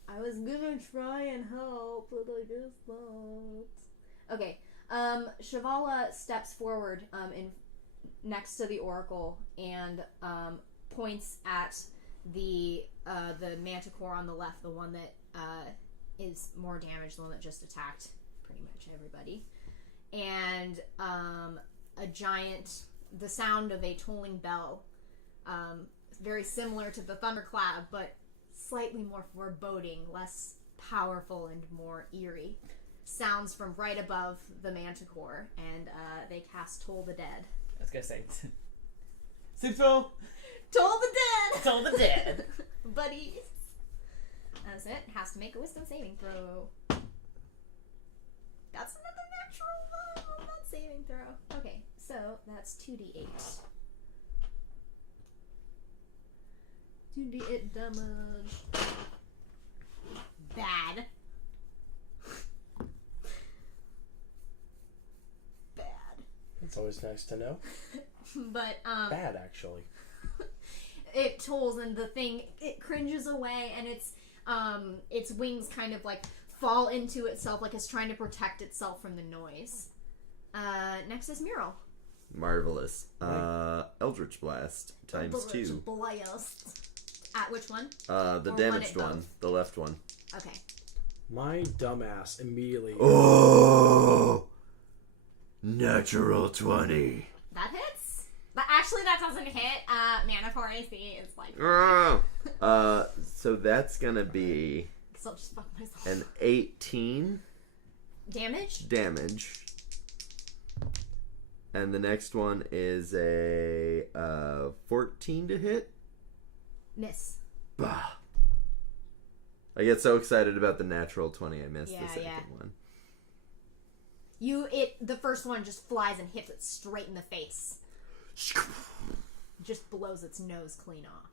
I was gonna try and help, but I guess not. Okay, Shavala steps forward in next to the oracle and points at the manticore on the left, the one that is more damaged, the one that just attacked pretty much everybody, and the sound of a tolling bell, very similar to the thunderclap, but slightly more foreboding, less powerful, and more eerie, sounds from right above the manticore, and they cast Toll the Dead. I was gonna say, Simple! Toll the Dead! Toll the Dead! Buddies! That's it. Has to make a wisdom saving throw. That's another natural one, not saving throw. Okay, so that's 2d8. 2d8 damage. Bad. Bad. It's always nice to know. But, Bad, actually. it tolls and the thing, it cringes away and its wings kind of like fall into itself like it's trying to protect itself from the noise. Next is Mural. Marvelous. Eldritch Blast times Eldritch 2. Blast. At which one? The Or damaged one at one. both? The left one. Okay. My dumbass immediately. Oh! Natural 20. That hits? But actually that doesn't hit. Manticore AC is like... So that's gonna be Guess I'll just fuck myself. an 18 Damage? damage. And the next one is a 14 to hit. Miss. Bah. I get so excited about the natural 20 I missed Yeah, the second yeah. one. The first one just flies and hits it straight in the face. Just blows its nose clean off.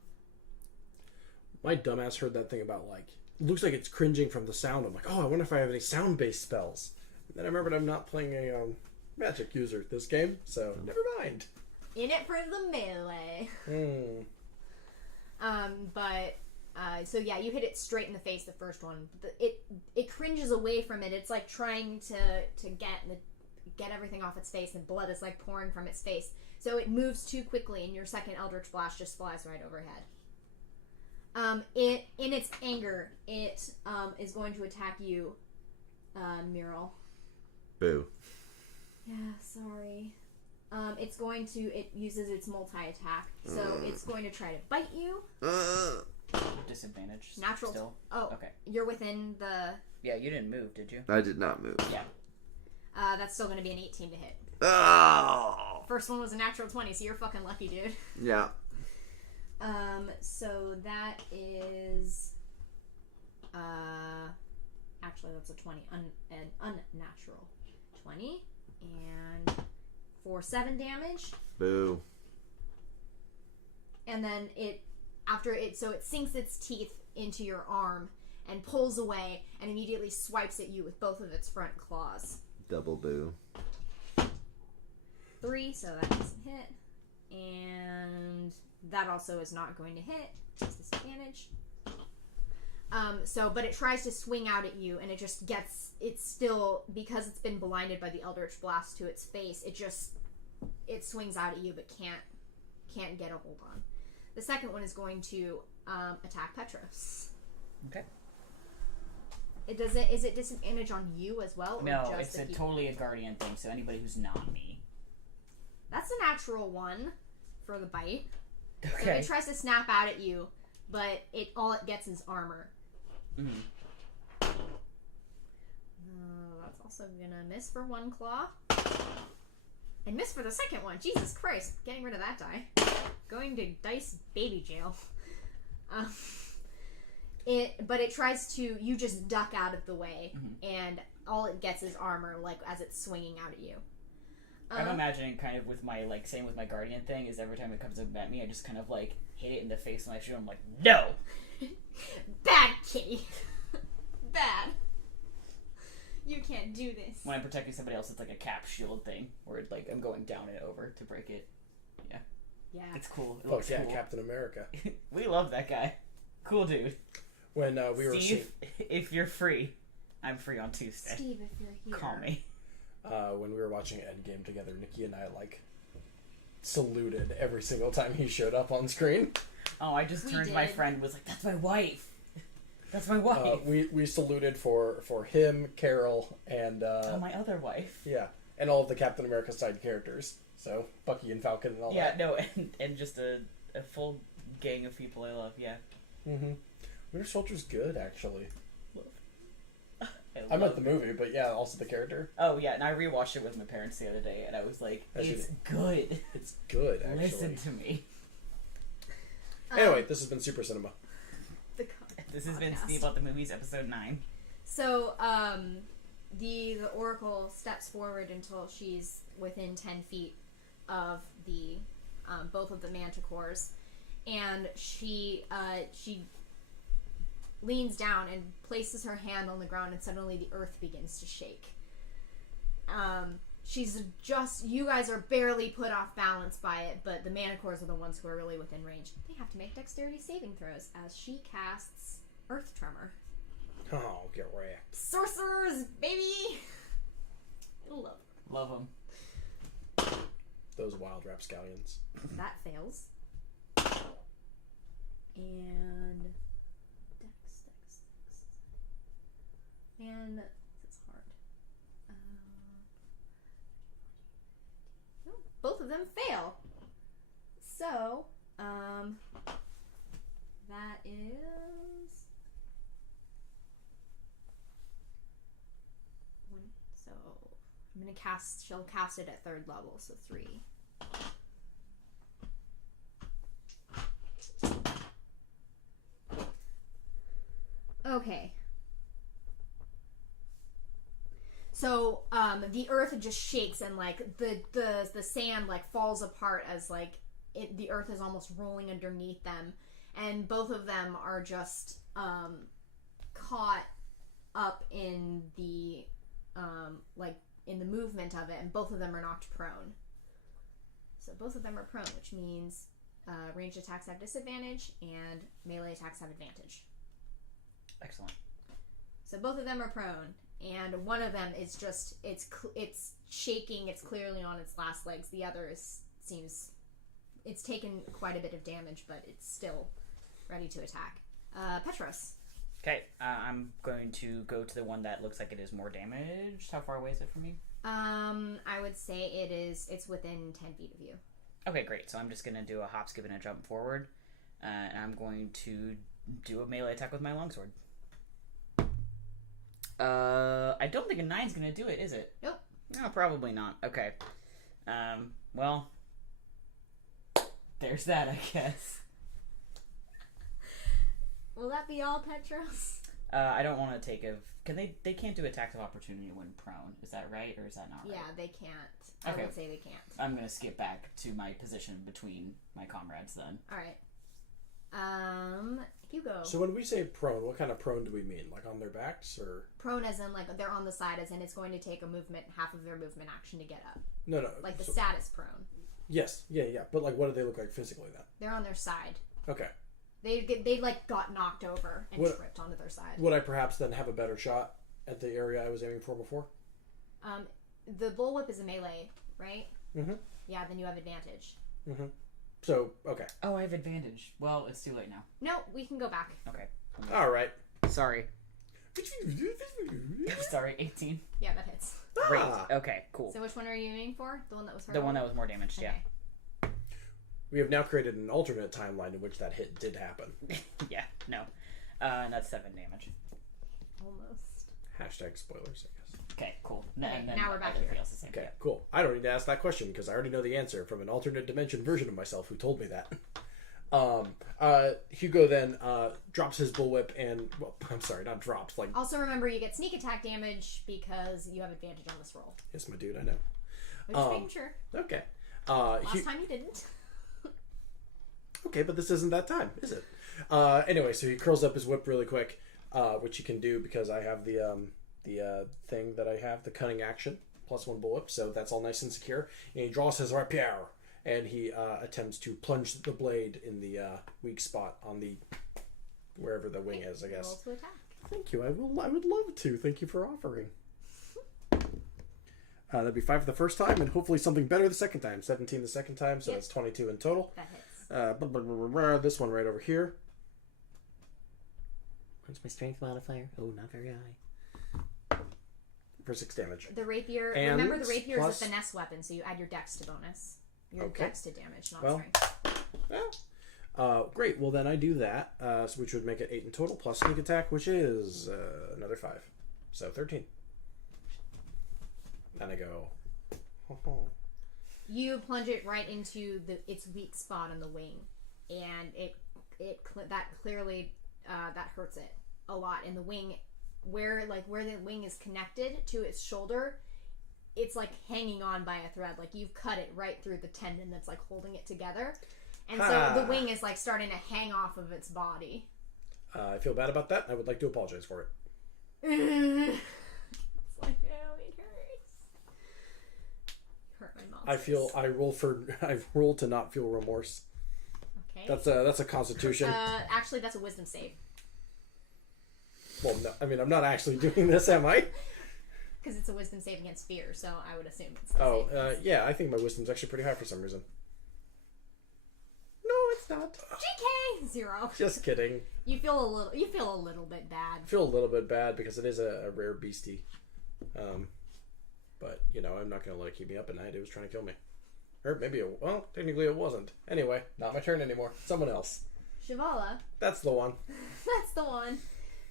My dumbass heard that thing about, like, looks like it's cringing from the sound. I'm like, oh, I wonder if I have any sound-based spells. And then I remembered I'm not playing a magic user this game, so never mind. In it for the melee. So yeah, you hit it straight in the face, the first one. It cringes away from it. It's like trying to get everything off its face, and blood is like pouring from its face. So it moves too quickly, and your second Eldritch Blast just flies right overhead. In its anger, it is going to attack you, Mural. Boo. Yeah, sorry. It uses its multi-attack, so it's going to try to bite you. Disadvantage. Natural. Still. Oh, Okay. You're within the... Yeah, you didn't move, did you? I did not move. Yeah. That's still going to be an 18 to hit. Oh! First one was a natural 20, so you're fucking lucky, dude. Yeah. So that is... Actually, that's a 20. An unnatural 20. And for 7 damage. Boo. And then it sinks its teeth into your arm and pulls away and immediately swipes at you with both of its front claws. Double boo. 3, so that doesn't hit. And that also is not going to hit. Just disadvantage. But it tries to swing out at you, and it's still, because it's been blinded by the Eldritch Blast to its face, it swings out at you, but can't get a hold on. The second one is going to attack Petros. Okay. Is it disadvantage on you as well? Or No, just it's totally a guardian thing, so anybody who's not me. That's a natural one for the bite. Okay. So it tries to snap out at you, but all it gets is armor. Mm-hmm. That's also gonna miss for one claw. And miss for the second one. Jesus Christ. Getting rid of that die. Going to dice baby jail. But it tries to, you just duck out of the way, and all it gets is armor, like, as it's swinging out at you. I'm imagining kind of with my, like, same with my guardian thing, is every time it comes up at me, I just kind of, like, hit it in the face when I shoot. I'm like, no! Bad kitty. Bad. You can't do this. When I'm protecting somebody else, it's like a cap shield thing, where, like, I'm going down and over to break it. Yeah. Yeah. It's cool. It looks cool. Captain America. We love that guy. Cool dude. When we were Steve, if you're free, I'm free on Tuesday. Steve, if you're here. Call me. When we were watching Endgame together, Nikki and I, like, saluted every single time he showed up on screen. Oh, I just turned to my friend and was like, that's my wife. That's my wife. We saluted for him, Carol, and... my other wife. Yeah, and all of the Captain America side characters. So, Bucky and Falcon and all that. Yeah, no, and just a full gang of people I love, yeah. Mm-hmm. Winter Soldier's good, actually. I meant the movie, but yeah, also the character. Oh, yeah, and I rewatched it with my parents the other day, and I was like, it's good. It's good, actually. Listen to me. Anyway, this has been Super Cinema. This has been Steve About the Movies, episode 9. So, the Oracle steps forward until she's within 10 feet of the both of the manticores, and she leans down and places her hand on the ground, and suddenly the earth begins to shake. You guys are barely put off balance by it, but the manticores are the ones who are really within range. They have to make dexterity saving throws as she casts Earth Tremor. Oh, get wrecked. Sorcerers, baby! Love them. Those wild rapscallions. That fails. And... Dex. And... It's hard. No, both of them fail. So, that is... So, I'm gonna she'll cast it at 3rd level, so 3. Okay. So, the earth just shakes, and, like, the sand, like, falls apart as, like, the earth is almost rolling underneath them, and both of them are just, caught up in the, in the movement of it, and both of them are knocked prone. So both of them are prone, which means, ranged attacks have disadvantage, and melee attacks have advantage. Excellent. So both of them are prone, and one of them is just, it's shaking, it's clearly on its last legs. The other seems, it's taken quite a bit of damage, but it's still ready to attack. Petros. Okay, I'm going to go to the one that looks like it is more damaged. How far away is it from me? I would say it's within 10 feet of you. Okay, great. So I'm just going to do a hop, skip, and a jump forward. And I'm going to do a melee attack with my longsword. I don't think a 9's going to do it, is it? Nope. No, probably not. Okay. Well, there's that, I guess. Will that be all, Petros? I don't want to take a... They can't do attacks of opportunity when prone. Is that right, or is that not right? Yeah, they can't. Okay. I would say they can't. I'm going to skip back to my position between my comrades then. Alright. Hugo. So when we say prone, what kind of prone do we mean? Like on their backs, or? Prone as in, like, they're on the side, as in it's going to take half of their movement action to get up. No. Like the status prone. Yes. Yeah. But, like, what do they look like physically then? They're on their side. Okay. They like got knocked over and tripped onto their side. Would I perhaps then have a better shot at the area I was aiming for before? The bullwhip is a melee, right? Mm-hmm. Yeah, then you have advantage. Mm-hmm. So, okay. Oh, I have advantage. Well, it's too late now. No, we can go back. Okay. All right. Sorry. Sorry, 18. Yeah, that hits. Great. Okay, cool. So which one are you aiming for? The one that was hurt? The one that was more damaged, Okay. yeah. We have now created an alternate timeline in which that hit did happen. Yeah, no. And that's 7 damage. Almost. Hashtag spoilers, I guess. Okay, cool. Okay, And then now we're back everything here. else is the same. Okay, cool. I don't need to ask that question because I already know the answer from an alternate dimension version of myself who told me that. Hugo then drops his bullwhip and, well, I'm sorry, not drops, like... Also remember you get sneak attack damage because you have advantage on this roll. Yes, my dude, I know. Just making sure. Okay. Last time you didn't. Okay, but this isn't that time, is it? Anyway, so he curls up his whip really quick, which he can do because I have the thing that I have, the cunning action, +1 bullwhip, so that's all nice and secure. And he draws his rapier, and he attempts to plunge the blade in the weak spot on the wherever the wing is, I guess. Roll to attack. Thank you. I would love to. Thank you for offering. That'd be 5 the first time, and hopefully something better the second time. 17 the second time, so Yep. that's 22 in total. That hits. This one right over here. What's my strength modifier? Oh, not very high. For 6 damage. The rapier. And remember, the rapier plus- is a finesse weapon, so you add your dex to bonus. Your Okay. dex to damage, not Well, strength. Great. Well, then I do that, which would make it 8 in total, plus sneak attack, which is another 5. So 13. Then I go... You plunge it right into its weak spot on the wing, and that clearly that hurts it a lot. And the wing, where the wing is connected to its shoulder, it's like hanging on by a thread. Like you've cut it right through the tendon that's like holding it together, and so the wing is like starting to hang off of its body. I feel bad about that. I would like to apologize for it. It's like, oh, it hurts. Hurt my mouth. I roll to not feel remorse. Okay. That's a constitution. Actually, that's a wisdom save. Well, no, I mean, I'm not actually doing this, am I? Because it's a wisdom save against fear, so I would assume it's the same. Yeah, I think my wisdom's actually pretty high for some reason. No, it's not. GK 0. Just kidding. You feel a little bit bad. I feel a little bit bad because it is a rare beastie. But, you know, I'm not going to let it keep me up at night. It was trying to kill me. Or maybe technically it wasn't. Anyway, not my turn anymore. Someone else. Shivala. That's the one. That's the one.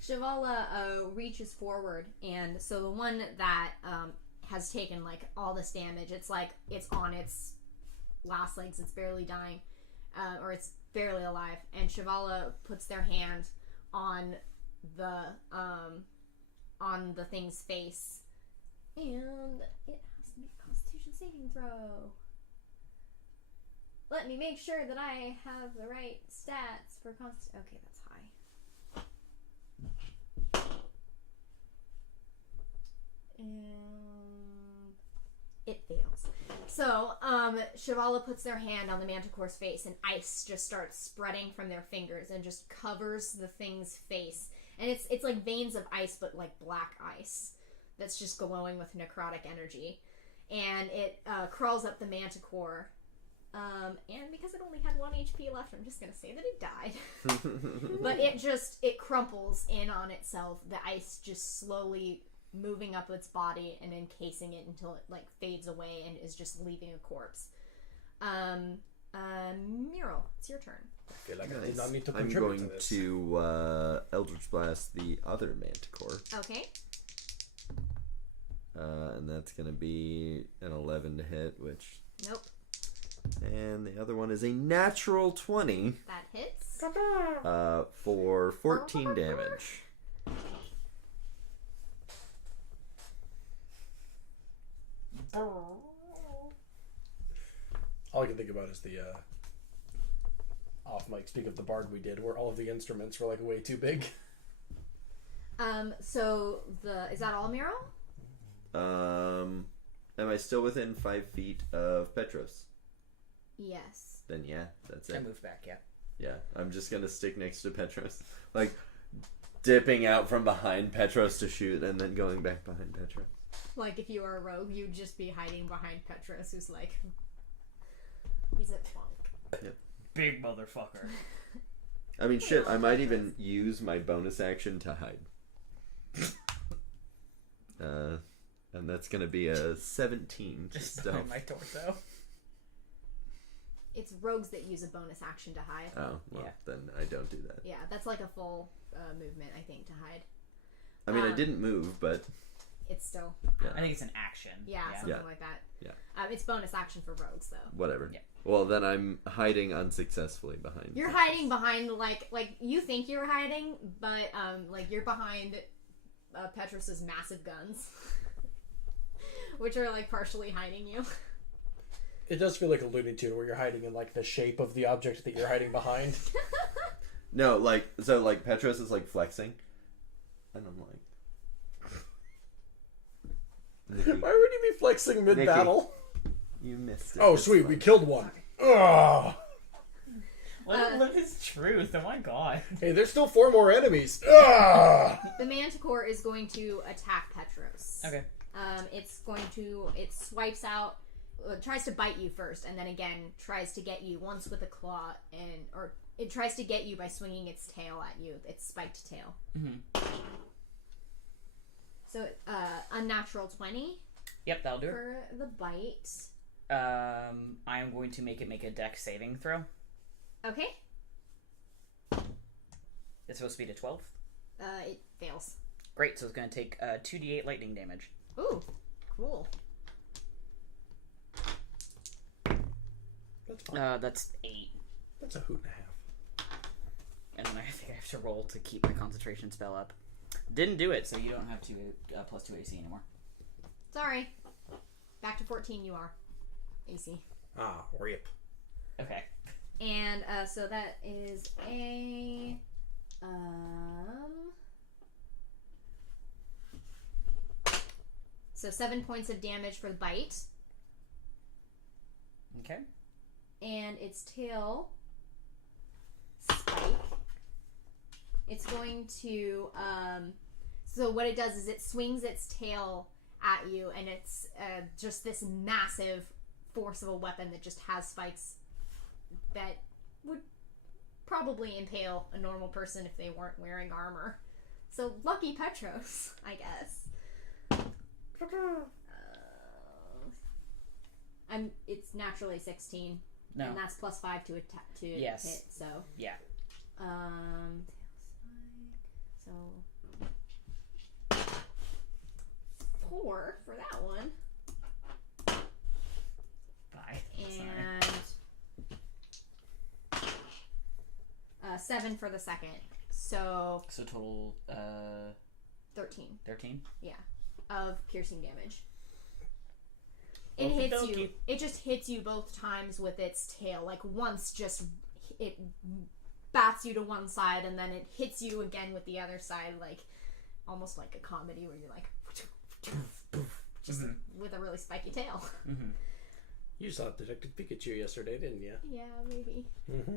Shivala reaches forward, and so the one that has taken like all this damage, it's like it's on its last legs, it's barely dying, or it's barely alive, and Shivala puts their hand on the thing's face, and it has to make a Constitution saving throw. Let me make sure that I have the right stats for Constitution. Okay, that's high. And it fails. So, Shivala puts their hand on the manticore's face, and ice just starts spreading from their fingers and just covers the thing's face. And it's like veins of ice, but like black ice that's just glowing with necrotic energy. And it crawls up the manticore. And because it only had 1 HP left, I'm just gonna say that it died. But it crumples in on itself. The ice just slowly moving up its body and encasing it until it like fades away and is just leaving a corpse. Muriel, it's your turn. I feel like I Nice. did not need to I'm contribute going to this. to Eldritch Blast the other Manticore. Okay. And that's going to be an 11 to hit, which... Nope. And the other one is a natural 20 That hits. for 14 damage. All I can think about is the off mic speak of the bard we did, where all of the instruments were like way too big. So is that all, Muriel? Am I still within 5 feet of Petros? Yes. Then yeah, that's I it. moved back, yeah. Yeah, I'm just gonna stick next to Petros. Like, dipping out from behind Petros to shoot, and then going back behind Petros. Like, if you were a rogue, you'd just be hiding behind Petros, who's like... He's a plunk. Yep. Big motherfucker. I mean, shit, I might even use my bonus action to hide. And that's gonna be a 17 to Just stealth. my torso. It's rogues that use a bonus action to hide. Oh, well, Yeah. then I don't do that. Yeah, that's like a full movement, I think, to hide. I mean, I didn't move, but... It's still... I think it's an action. Yeah, something like that. Yeah. It's bonus action for rogues, though. Whatever. Yeah. Well, then I'm hiding unsuccessfully behind. You're hiding behind, like you think you're hiding, but, like, you're behind Petros's massive guns. Which are, like, partially hiding you. It does feel like a Looney Tune where you're hiding in, like, the shape of the object that you're hiding behind. No, like, so, like, Petros is, like, flexing. And I'm like... Nikki, Why would you be flexing mid-battle? you missed it. Oh, It's sweet, fine. we killed one. Ugh. Live his truth. Oh my god. Hey, there's still 4 more enemies. Ugh. The Manticore is going to attack Petros. Okay. It swipes out, tries to bite you first, and then again tries to get you once with a claw, or it tries to get you by swinging its tail at you, its spiked tail. Mm-hmm. So, unnatural 20 Yep, that'll do it. for the bite. I am going to make it make a dex saving throw. Okay. It's supposed to be to 12. It fails. Great, so it's going to take 2d8 lightning damage. Ooh, cool. That's fine. That's 8. That's a hoot and a half. And then I think I have to roll to keep my concentration spell up. Didn't do it, so you don't have plus 2 AC anymore. Sorry. Back to 14 you are. AC. Ah, rip. Okay. And, so that is a, so 7 points of damage for the bite. Okay. And its tail spike. It's going to, so what it does is it swings its tail at you, and it's just this massive force of a weapon that just has spikes that would probably impale a normal person if they weren't wearing armor. So lucky Petros, I guess. It's naturally 16. No. And that's plus 5 to Yes. hit, so. Yeah. So 4 for that one. Bye. And 7 for the second. So So total 13. 13? Yeah. Of piercing damage. It hits you. It just hits you both times with its tail. Like once just it bats you to one side and then it hits you again with the other side, like almost like a comedy where you're like just with a really spiky tail. Mm-hmm. You saw Detective Pikachu yesterday, didn't you? Yeah, maybe. Mm-hmm.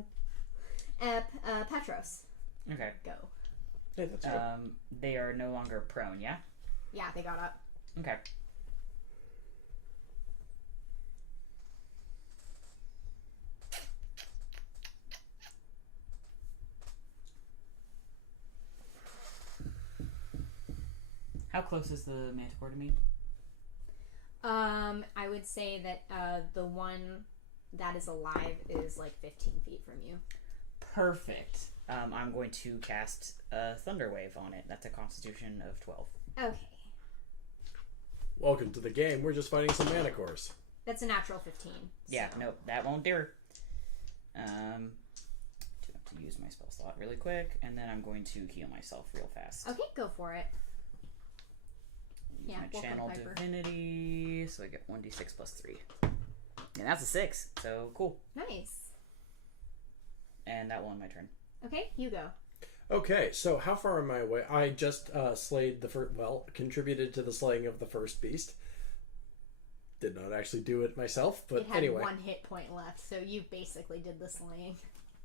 Petros, Okay. go. Hey, that's good. They are no longer prone, yeah? Yeah, they got up. Okay. How close is the manticore to me? I would say that the one that is alive is like 15 feet from you. Perfect. I'm going to cast a Thunder Wave on it. That's a Constitution of 12. Okay. Welcome to the game. We're just fighting some manicores. That's a natural 15. Yeah, so. nope, that won't do her. Do have to use my spell slot really quick, and then I'm going to heal myself real fast. Okay, go for it. Use Yeah, my welcome, channel Piper. divinity, so I get 1d6 plus 3. And that's a 6, so cool. Nice. And that won my turn. Okay, you go. Okay, so how far am I away? I just slayed the first, contributed to the slaying of the first beast. Did not actually do it myself, but It had anyway. 1 hit point left, so you basically did the slaying.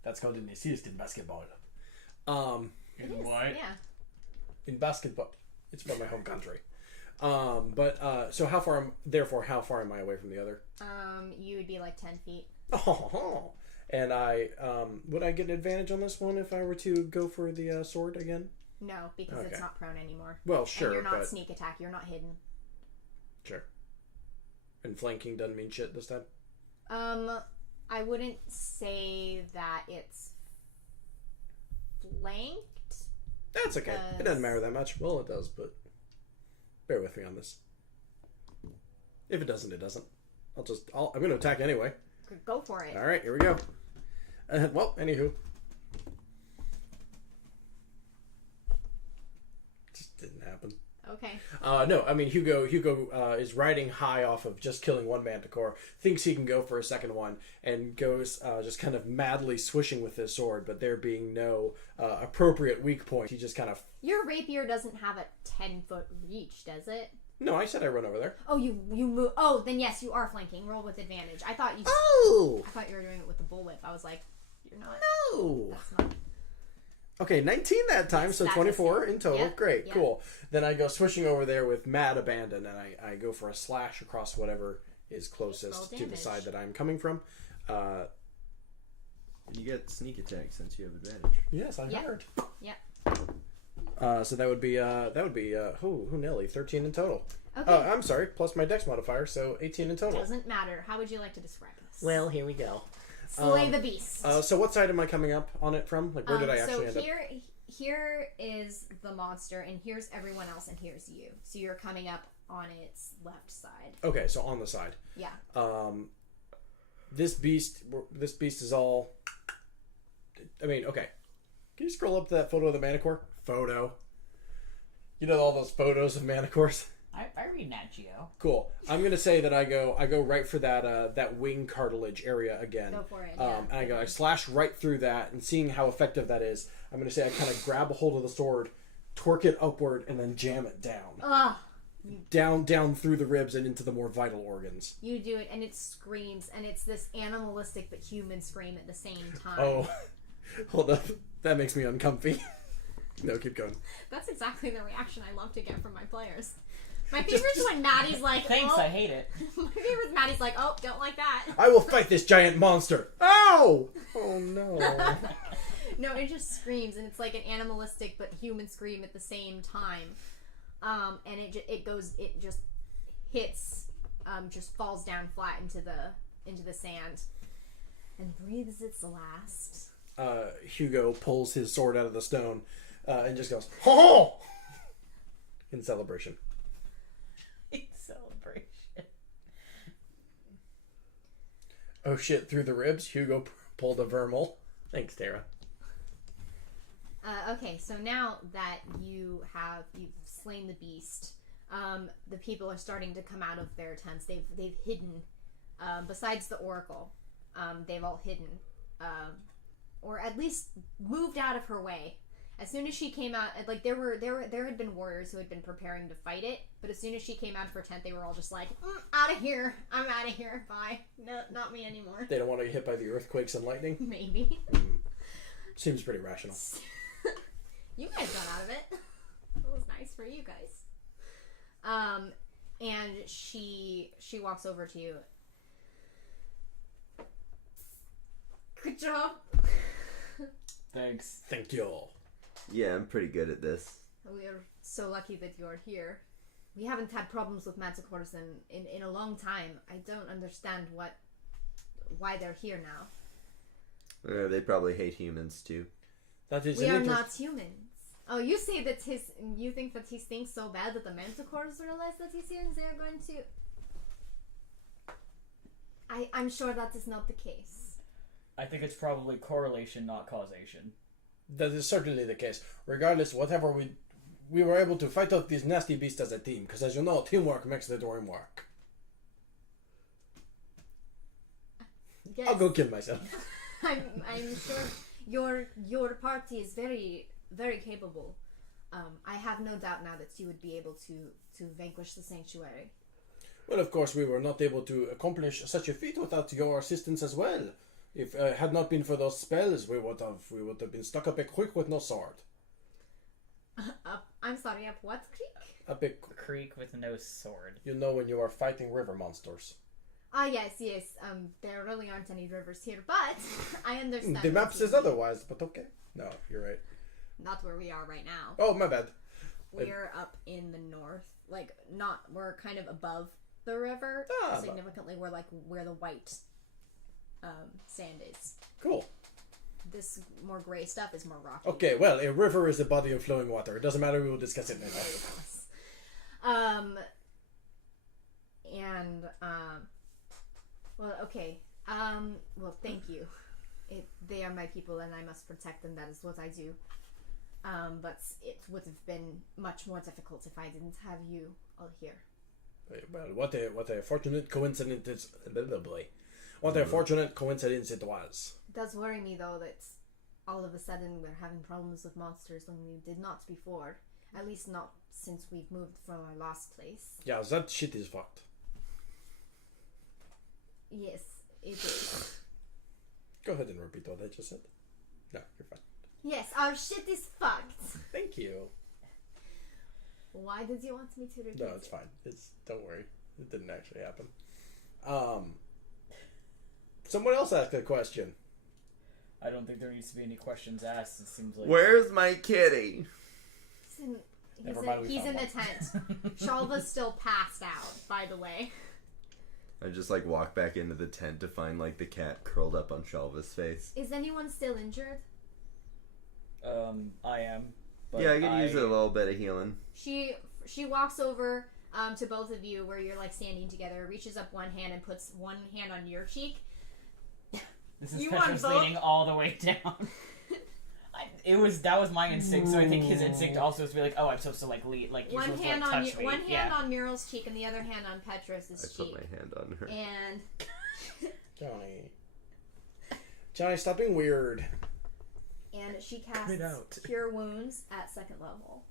That's called an assist in basketball. It In is, what? yeah. In basketball, it's from my home country. So how far am I away from the other? You would be like 10 feet. Oh, and would I get an advantage on this one if I were to go for the sword again? No, because Okay. it's not prone anymore. Well, sure, And you're not but sneak attack. You're not hidden. sure. And flanking doesn't mean shit this time. I wouldn't say that it's flanked. That's okay. It doesn't matter that much. Well, it does, but bear with me on this. If it doesn't, it doesn't. I'm going to attack anyway. Go for it. All right, here we go. Well, anywho. Just didn't happen. Okay. No, I mean, Hugo is riding high off of just killing one manticore, thinks he can go for a second one, and goes just kind of madly swishing with his sword, but there being no appropriate weak point, he just kind of... Your rapier doesn't have a 10-foot reach, does it? No, I said I run over there. Oh, you move. Oh, then yes, you are flanking. Roll with advantage. I thought you were doing it with the bullwhip. I was like, you're not. No! That's not. Okay, 19 that time, so That 24 does in total. Yep, Great, yep. cool. Then I go swishing over there with mad abandon, and I go for a slash across whatever is closest to the damage. side that I'm coming from. You get sneak attack since you have advantage. Yes, I Yep. heard. Yep. So that would be who Nelly, 13 in total. Okay. I'm sorry, plus my dex modifier, so 18 in total. Doesn't matter. How would you like to describe this? Well, here we go. Slay the beast. So what side am I coming up on it from? Like, where did I actually end up? Here is the monster, and here's everyone else, and here's you. So you're coming up on its left side. Okay, so on the side. Yeah. This beast is all... I mean, okay. Can you scroll up to that photo of the Manticore? Photo. You know all those photos of Manticores? I read Nat Geo. Cool. I'm gonna say that I go right for that wing cartilage area again. Go for it. Yeah. And I slash right through that, and seeing how effective that is, I'm gonna say I kind of grab a hold of the sword, torque it upward, and then jam it down. Ugh. Down through the ribs and into the more vital organs. You do it, and it screams, and it's this animalistic but human scream at the same time. Oh, hold up. That makes me uncomfy. No, keep going. That's exactly the reaction I love to get from my players. My favorite's when Matty's like, Thanks, oh. I hate it. My favorite's Matty's like, oh, don't like that. I will fight this giant monster. Ow! Oh no. No, it just screams, and it's like an animalistic but human scream at the same time. And it just hits, just falls down flat into the sand, and breathes its last. Hugo pulls his sword out of the stone and just goes, "Ho!" in celebration. Celebration. Oh shit! Through the ribs, Hugo pulled a vermal. Thanks, Tara. Okay, so now that you've slain the beast, the people are starting to come out of their tents. They've hidden, besides the oracle, they've all hidden, or at least moved out of her way. As soon as she came out, like there had been warriors who had been preparing to fight it, but as soon as she came out of her tent, they were all just like, out of here! I'm out of here! Bye! No, not me anymore. They don't want to get hit by the earthquakes and lightning. Maybe. Seems pretty rational. You guys got out of it. It was nice for you guys. And she walks over to you. Good job. Thanks. Thank you. Yeah, I'm pretty good at this. We're so lucky that you're here. We haven't had problems with manticores in a long time. I don't understand why they're here now. They probably hate humans too. That is We are not humans. Oh, you say that you think that he stinks so bad that the manticores realize that he's here and they are going to... I'm sure that is not the case. I think it's probably correlation, not causation. That is certainly the case. Regardless, whatever we were able to fight out these nasty beasts as a team, because as you know, teamwork makes the dream work. Yes. I'll go kill myself. I'm sure your party is very, very capable. I have no doubt now that you would be able to vanquish the sanctuary. Well, of course, we were not able to accomplish such a feat without your assistance as well. If it had not been for those spells, we would have been stuck up a creek with no sword. I'm sorry, up what creek? Up a Creek with no sword. You know when you are fighting river monsters. Ah, yes. There really aren't any rivers here, but I understand. The map says otherwise, but okay. No, you're right. Not where we are right now. Oh, my bad. We're up in the north. We're kind of above the river. Significantly, we're where the white sand is. Cool. This more gray stuff is more rocky. Okay, well, a river is a body of flowing water. It doesn't matter, we will discuss it later. Well, thank you. They are my people and I must protect them. That is what I do. But it would have been much more difficult if I didn't have you all here. Well, what a fortunate coincidence it's... What a fortunate coincidence it was. It does worry me, though, that all of a sudden we're having problems with monsters when we did not before. At least not since we've moved from our last place. Yeah, that shit is fucked. Yes, it is. Go ahead and repeat what I just said. No, you're fine. Yes, our shit is fucked. Thank you. Why did you want me to repeat No, it's fine. Don't worry. It didn't actually happen. Someone else asked a question. I don't think there needs to be any questions asked. It seems like... Where's my kitty? He's in the tent. Shalva's still passed out, by the way. I just walk back into the tent to find the cat curled up on Shalva's face. Is anyone still injured? I am. But yeah, I could use a little bit of healing. She walks over to both of you where you're standing together, reaches up one hand and puts one hand on your cheek. This is Petra's leaning all the way down. That was my instinct, so I think his instinct also is to be like, oh, I'm supposed to lead, you're supposed to touch me. One hand on Muriel's cheek and the other hand on Petrus's cheek. I put my hand on her. And Johnny, stop being weird. And she casts Cure Wounds at 2nd level.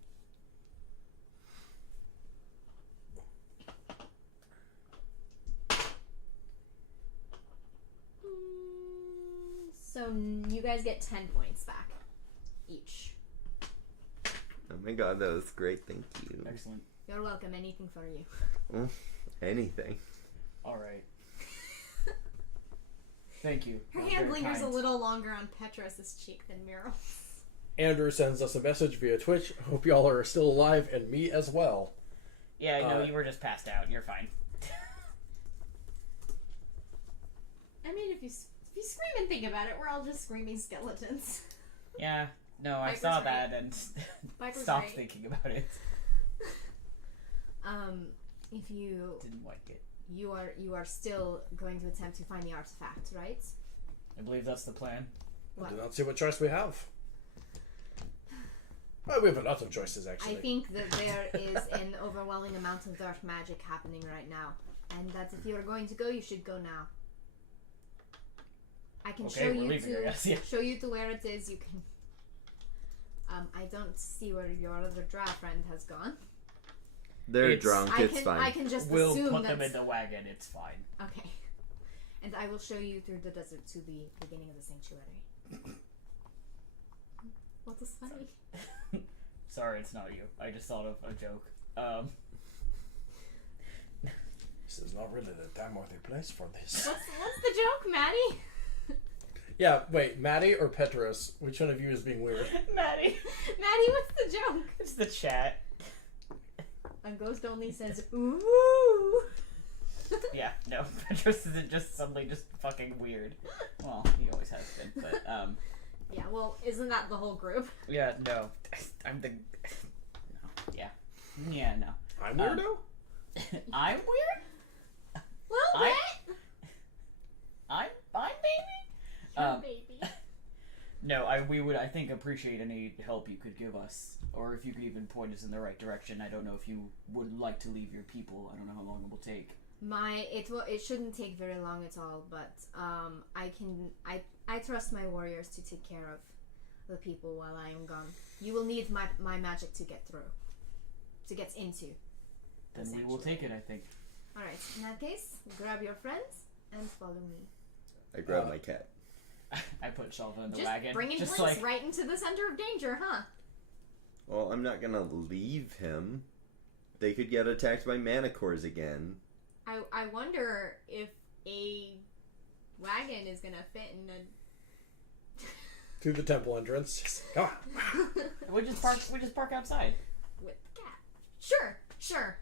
So you guys get 10 points back each. Oh my god, that was great. Thank you. Excellent. You're welcome. Anything for you. Anything. All right. Thank you. Her hand lingers a little longer on Petrus's cheek than Muriel's. Andrew sends us a message via Twitch. Hope y'all are still alive, and me as well. Yeah, no, you were just passed out. You're fine. I mean, if you scream and think about it, we're all just screaming skeletons. Yeah, no, I saw that and stopped thinking about it. If you didn't like it, you are still going to attempt to find the artifact, right? I believe that's the plan. I do not see what choice we have. Well, we have a lot of choices, actually. I think that there is an overwhelming amount of dark magic happening right now, and that if you are going to go, you should go now. I can show you to where it is. You can. I don't see where your other drow friend has gone. They're drunk. It's fine. I can just we'll assume put them in the wagon. It's fine. Okay. And I will show you through the desert to the beginning of the sanctuary. What is funny? Sorry, it's not you. I just thought of a joke. This is not really the time or the place for this. What's the joke, Matty? Yeah, wait, Matty or Petrus? Which one of you is being weird? Maddie, what's the joke? It's the chat. A ghost only says, ooh. Yeah, no, Petrus isn't just suddenly just fucking weird. Well, he always has been, but, Yeah, well, isn't that the whole group? Yeah, no. I'm the... No. Yeah. Yeah, no. I'm weirdo? I'm weird? Well, bit. I'm baby? Baby. No, we would, I think, appreciate any help you could give us. Or if you could even point us in the right direction. I don't know if you would like to leave your people. I don't know how long it will take. It shouldn't take very long at all, but I trust my warriors to take care of the people while I am gone. You will need my magic to get through. To get into. Then we will take it, I think. Alright, in that case, grab your friends and follow me. I grab my cat. I put Shalva in the Just wagon. bringing Just Blinks like, right into the center of danger, huh? Well, I'm not gonna leave him. They could get attacked by manticores again. I wonder if a wagon is gonna fit in a... To the temple entrance. Just, come on. we just park outside. With the cat. Sure.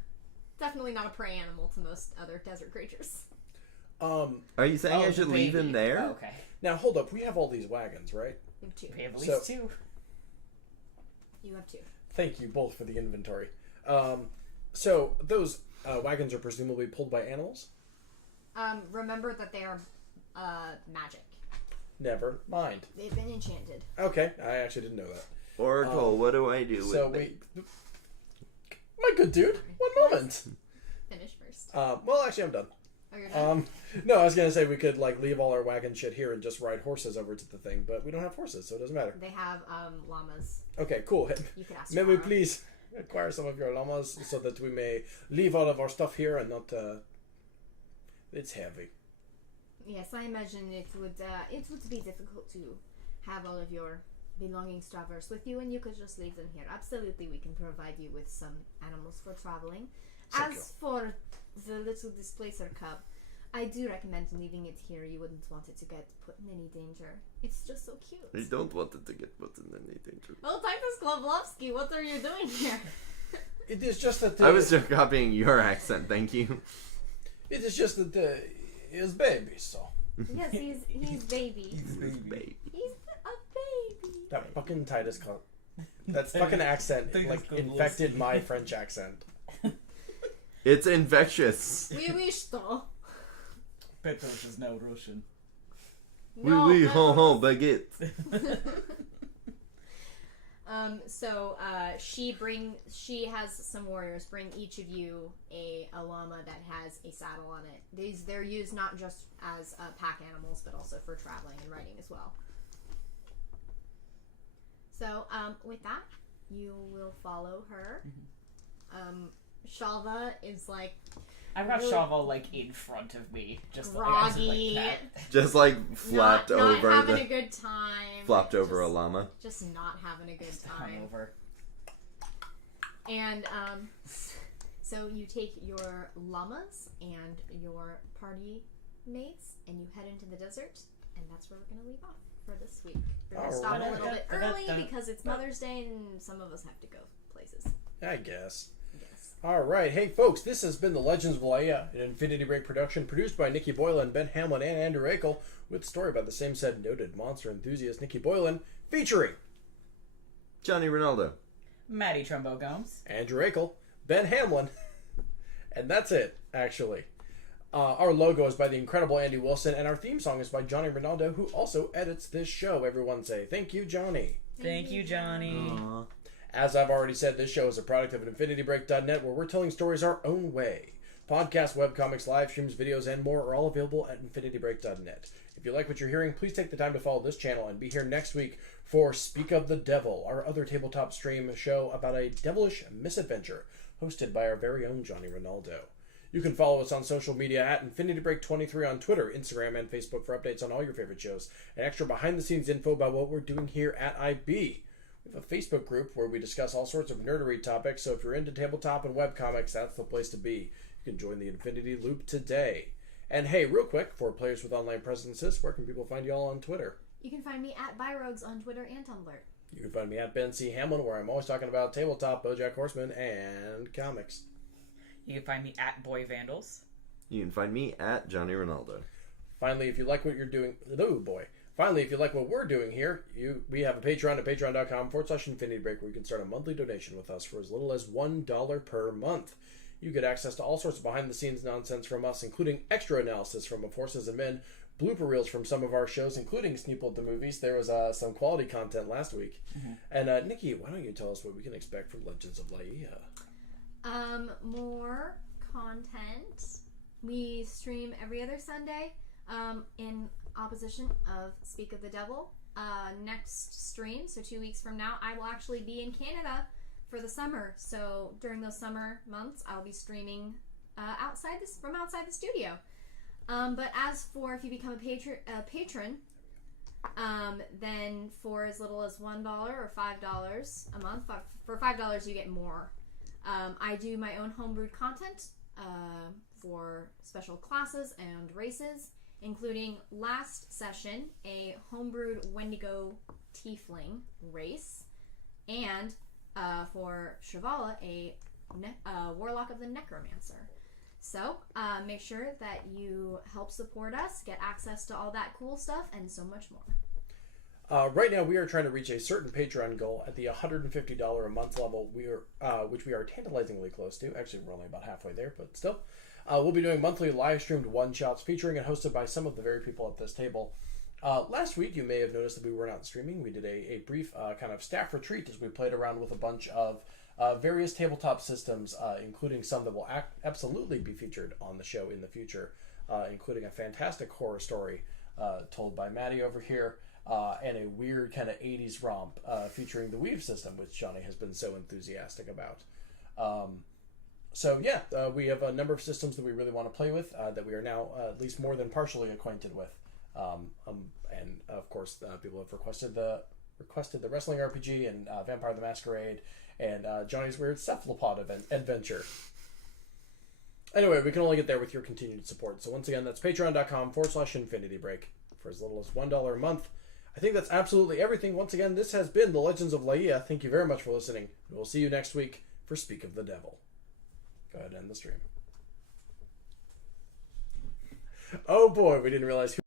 Definitely not a prey animal to most other desert creatures. Are you saying I should leave him there? Oh, okay. Now, hold up. We have all these wagons, right? You have 2. We have at least 2. You have 2. Thank you both for the inventory. So, those wagons are presumably pulled by animals? Remember that they are magic. Never mind. They've been enchanted. Okay, I actually didn't know that. Oracle, what do I do So, with wait. My good dude, one moment. Finish first. Well, actually, I'm done. Oh, you're done? No, I was gonna say we could like leave all our wagon shit here and just ride horses over to the thing, but we don't have horses, so it doesn't matter. They have llamas. Okay, cool. You could ask May we tomorrow. please acquire some of your llamas so that we may leave all of our stuff here and not. It's heavy. Yes, I imagine it would be difficult to have all of your belongings traverse with you, and you could just leave them here. Absolutely, we can provide you with some animals for traveling. Thank you. As for the little displacer cub, I do recommend leaving it here. You wouldn't want it to get put in any danger. It's just so cute. I don't want it to get put in any danger. Well, Titus Glavlovsky, what are you doing here? It is just that I was just copying your accent, thank you. It is just that he's baby, so Yes, he's baby. Baby. He's a baby. that fucking Titus that fucking accent like infected my French accent. It's infectious. We wish to. Petros is now Russian. No, Oui, ho, ho, baguette. So she has some warriors bring each of you a llama that has a saddle on it. They're used not just as pack animals, but also for traveling and riding as well. So with that, you will follow her. Shalva is like I've got really Shalva like in front of me, just groggy, like that. Just like flapped not over having the a good time. flopped over a llama. Just not having a good Come time. over. And so you take your llamas and your party mates and you head into the desert, and that's where we're gonna leave off for this week. We're gonna stop a little bit early because it's Mother's Day and some of us have to go places. I guess. Yes. Alright, hey folks, this has been the Legends of Laía, an Infinity Break production produced by Nikki Boylan, Ben Hamlin, and Andrew Eakle, with story by the same said noted monster enthusiast Nikki Boylan, featuring Johnny Rinaldo. Matty Trumbo-Gomes. Andrew Eakle, Ben Hamlin, and that's it, actually. Our logo is by the incredible Andy Wilson, and our theme song is by Johnny Rinaldo, who also edits this show. Everyone say, thank you, Johnny. Thank you, Johnny. Aww. As I've already said, this show is a product of InfinityBreak.net, where we're telling stories our own way. Podcasts, webcomics, live streams, videos, and more are all available at InfinityBreak.net. If you like what you're hearing, please take the time to follow this channel and be here next week for Speak of the Devil, our other tabletop stream show about a devilish misadventure, hosted by our very own Johnny Rinaldo. You can follow us on social media at InfinityBreak23 on Twitter, Instagram, and Facebook for updates on all your favorite shows, and extra behind-the-scenes info about what we're doing here at IB. We have a Facebook group where we discuss all sorts of nerdery topics, so if you're into tabletop and webcomics, that's the place to be. You can join the Infinity Loop today. And hey, real quick, for players with online presences, where can people find you all on Twitter? You can find me at Byrogues on Twitter and Tumblr. You can find me at Ben C. Hamlin, where I'm always talking about tabletop, BoJack Horseman, and comics. You can find me at Boy Vandals. You can find me at Johnny Rinaldo. Finally, if you like what you're doing... Oh, boy. Finally, if you like what we're doing here, we have a Patreon at patreon.com/InfinityBreak, where you can start a monthly donation with us for as little as $1 per month. You get access to all sorts of behind-the-scenes nonsense from us, including extra analysis from Of Horses and Men, blooper reels from some of our shows, including Sneeple the Movies. There was some quality content last week. Mm-hmm. And Nikki, why don't you tell us what we can expect from Legends of Laía? More content. We stream every other Sunday in opposition of Speak of the Devil. Next stream, so 2 weeks from now, I will actually be in Canada for the summer. So during those summer months, I'll be streaming from outside the studio. But as for if you become a patron, Then for as little as $1 or $5 a month, for $5 you get more. I do my own homebrewed content for special classes and races, including last session a homebrewed Wendigo Tiefling race, and for Shivala a Warlock of the Necromancer. So make sure that you help support us, get access to all that cool stuff, and so much more. Right now, we are trying to reach a certain Patreon goal at the $150 a month level. Which we are tantalizingly close to. Actually, we're only about halfway there, but still. We'll be doing monthly live-streamed one-shots featuring and hosted by some of the very people at this table. Last week, you may have noticed that we were not streaming. We did a brief kind of staff retreat as we played around with a bunch of various tabletop systems, including some that will absolutely be featured on the show in the future, including a fantastic horror story told by Matty over here, and a weird kind of 80s romp featuring the Weave system, which Johnny has been so enthusiastic about. So we have a number of systems that we really want to play with that we are now at least more than partially acquainted with. And of course, people have requested the wrestling RPG and Vampire the Masquerade and Johnny's Weird Cephalopod adventure. Anyway, we can only get there with your continued support. So once again, that's patreon.com/infinitybreak for as little as $1 a month. I think that's absolutely everything. Once again, this has been the Legends of Laía. Thank you very much for listening. We'll see you next week for Speak of the Devil. Go ahead and end the stream. Oh boy, we didn't realize who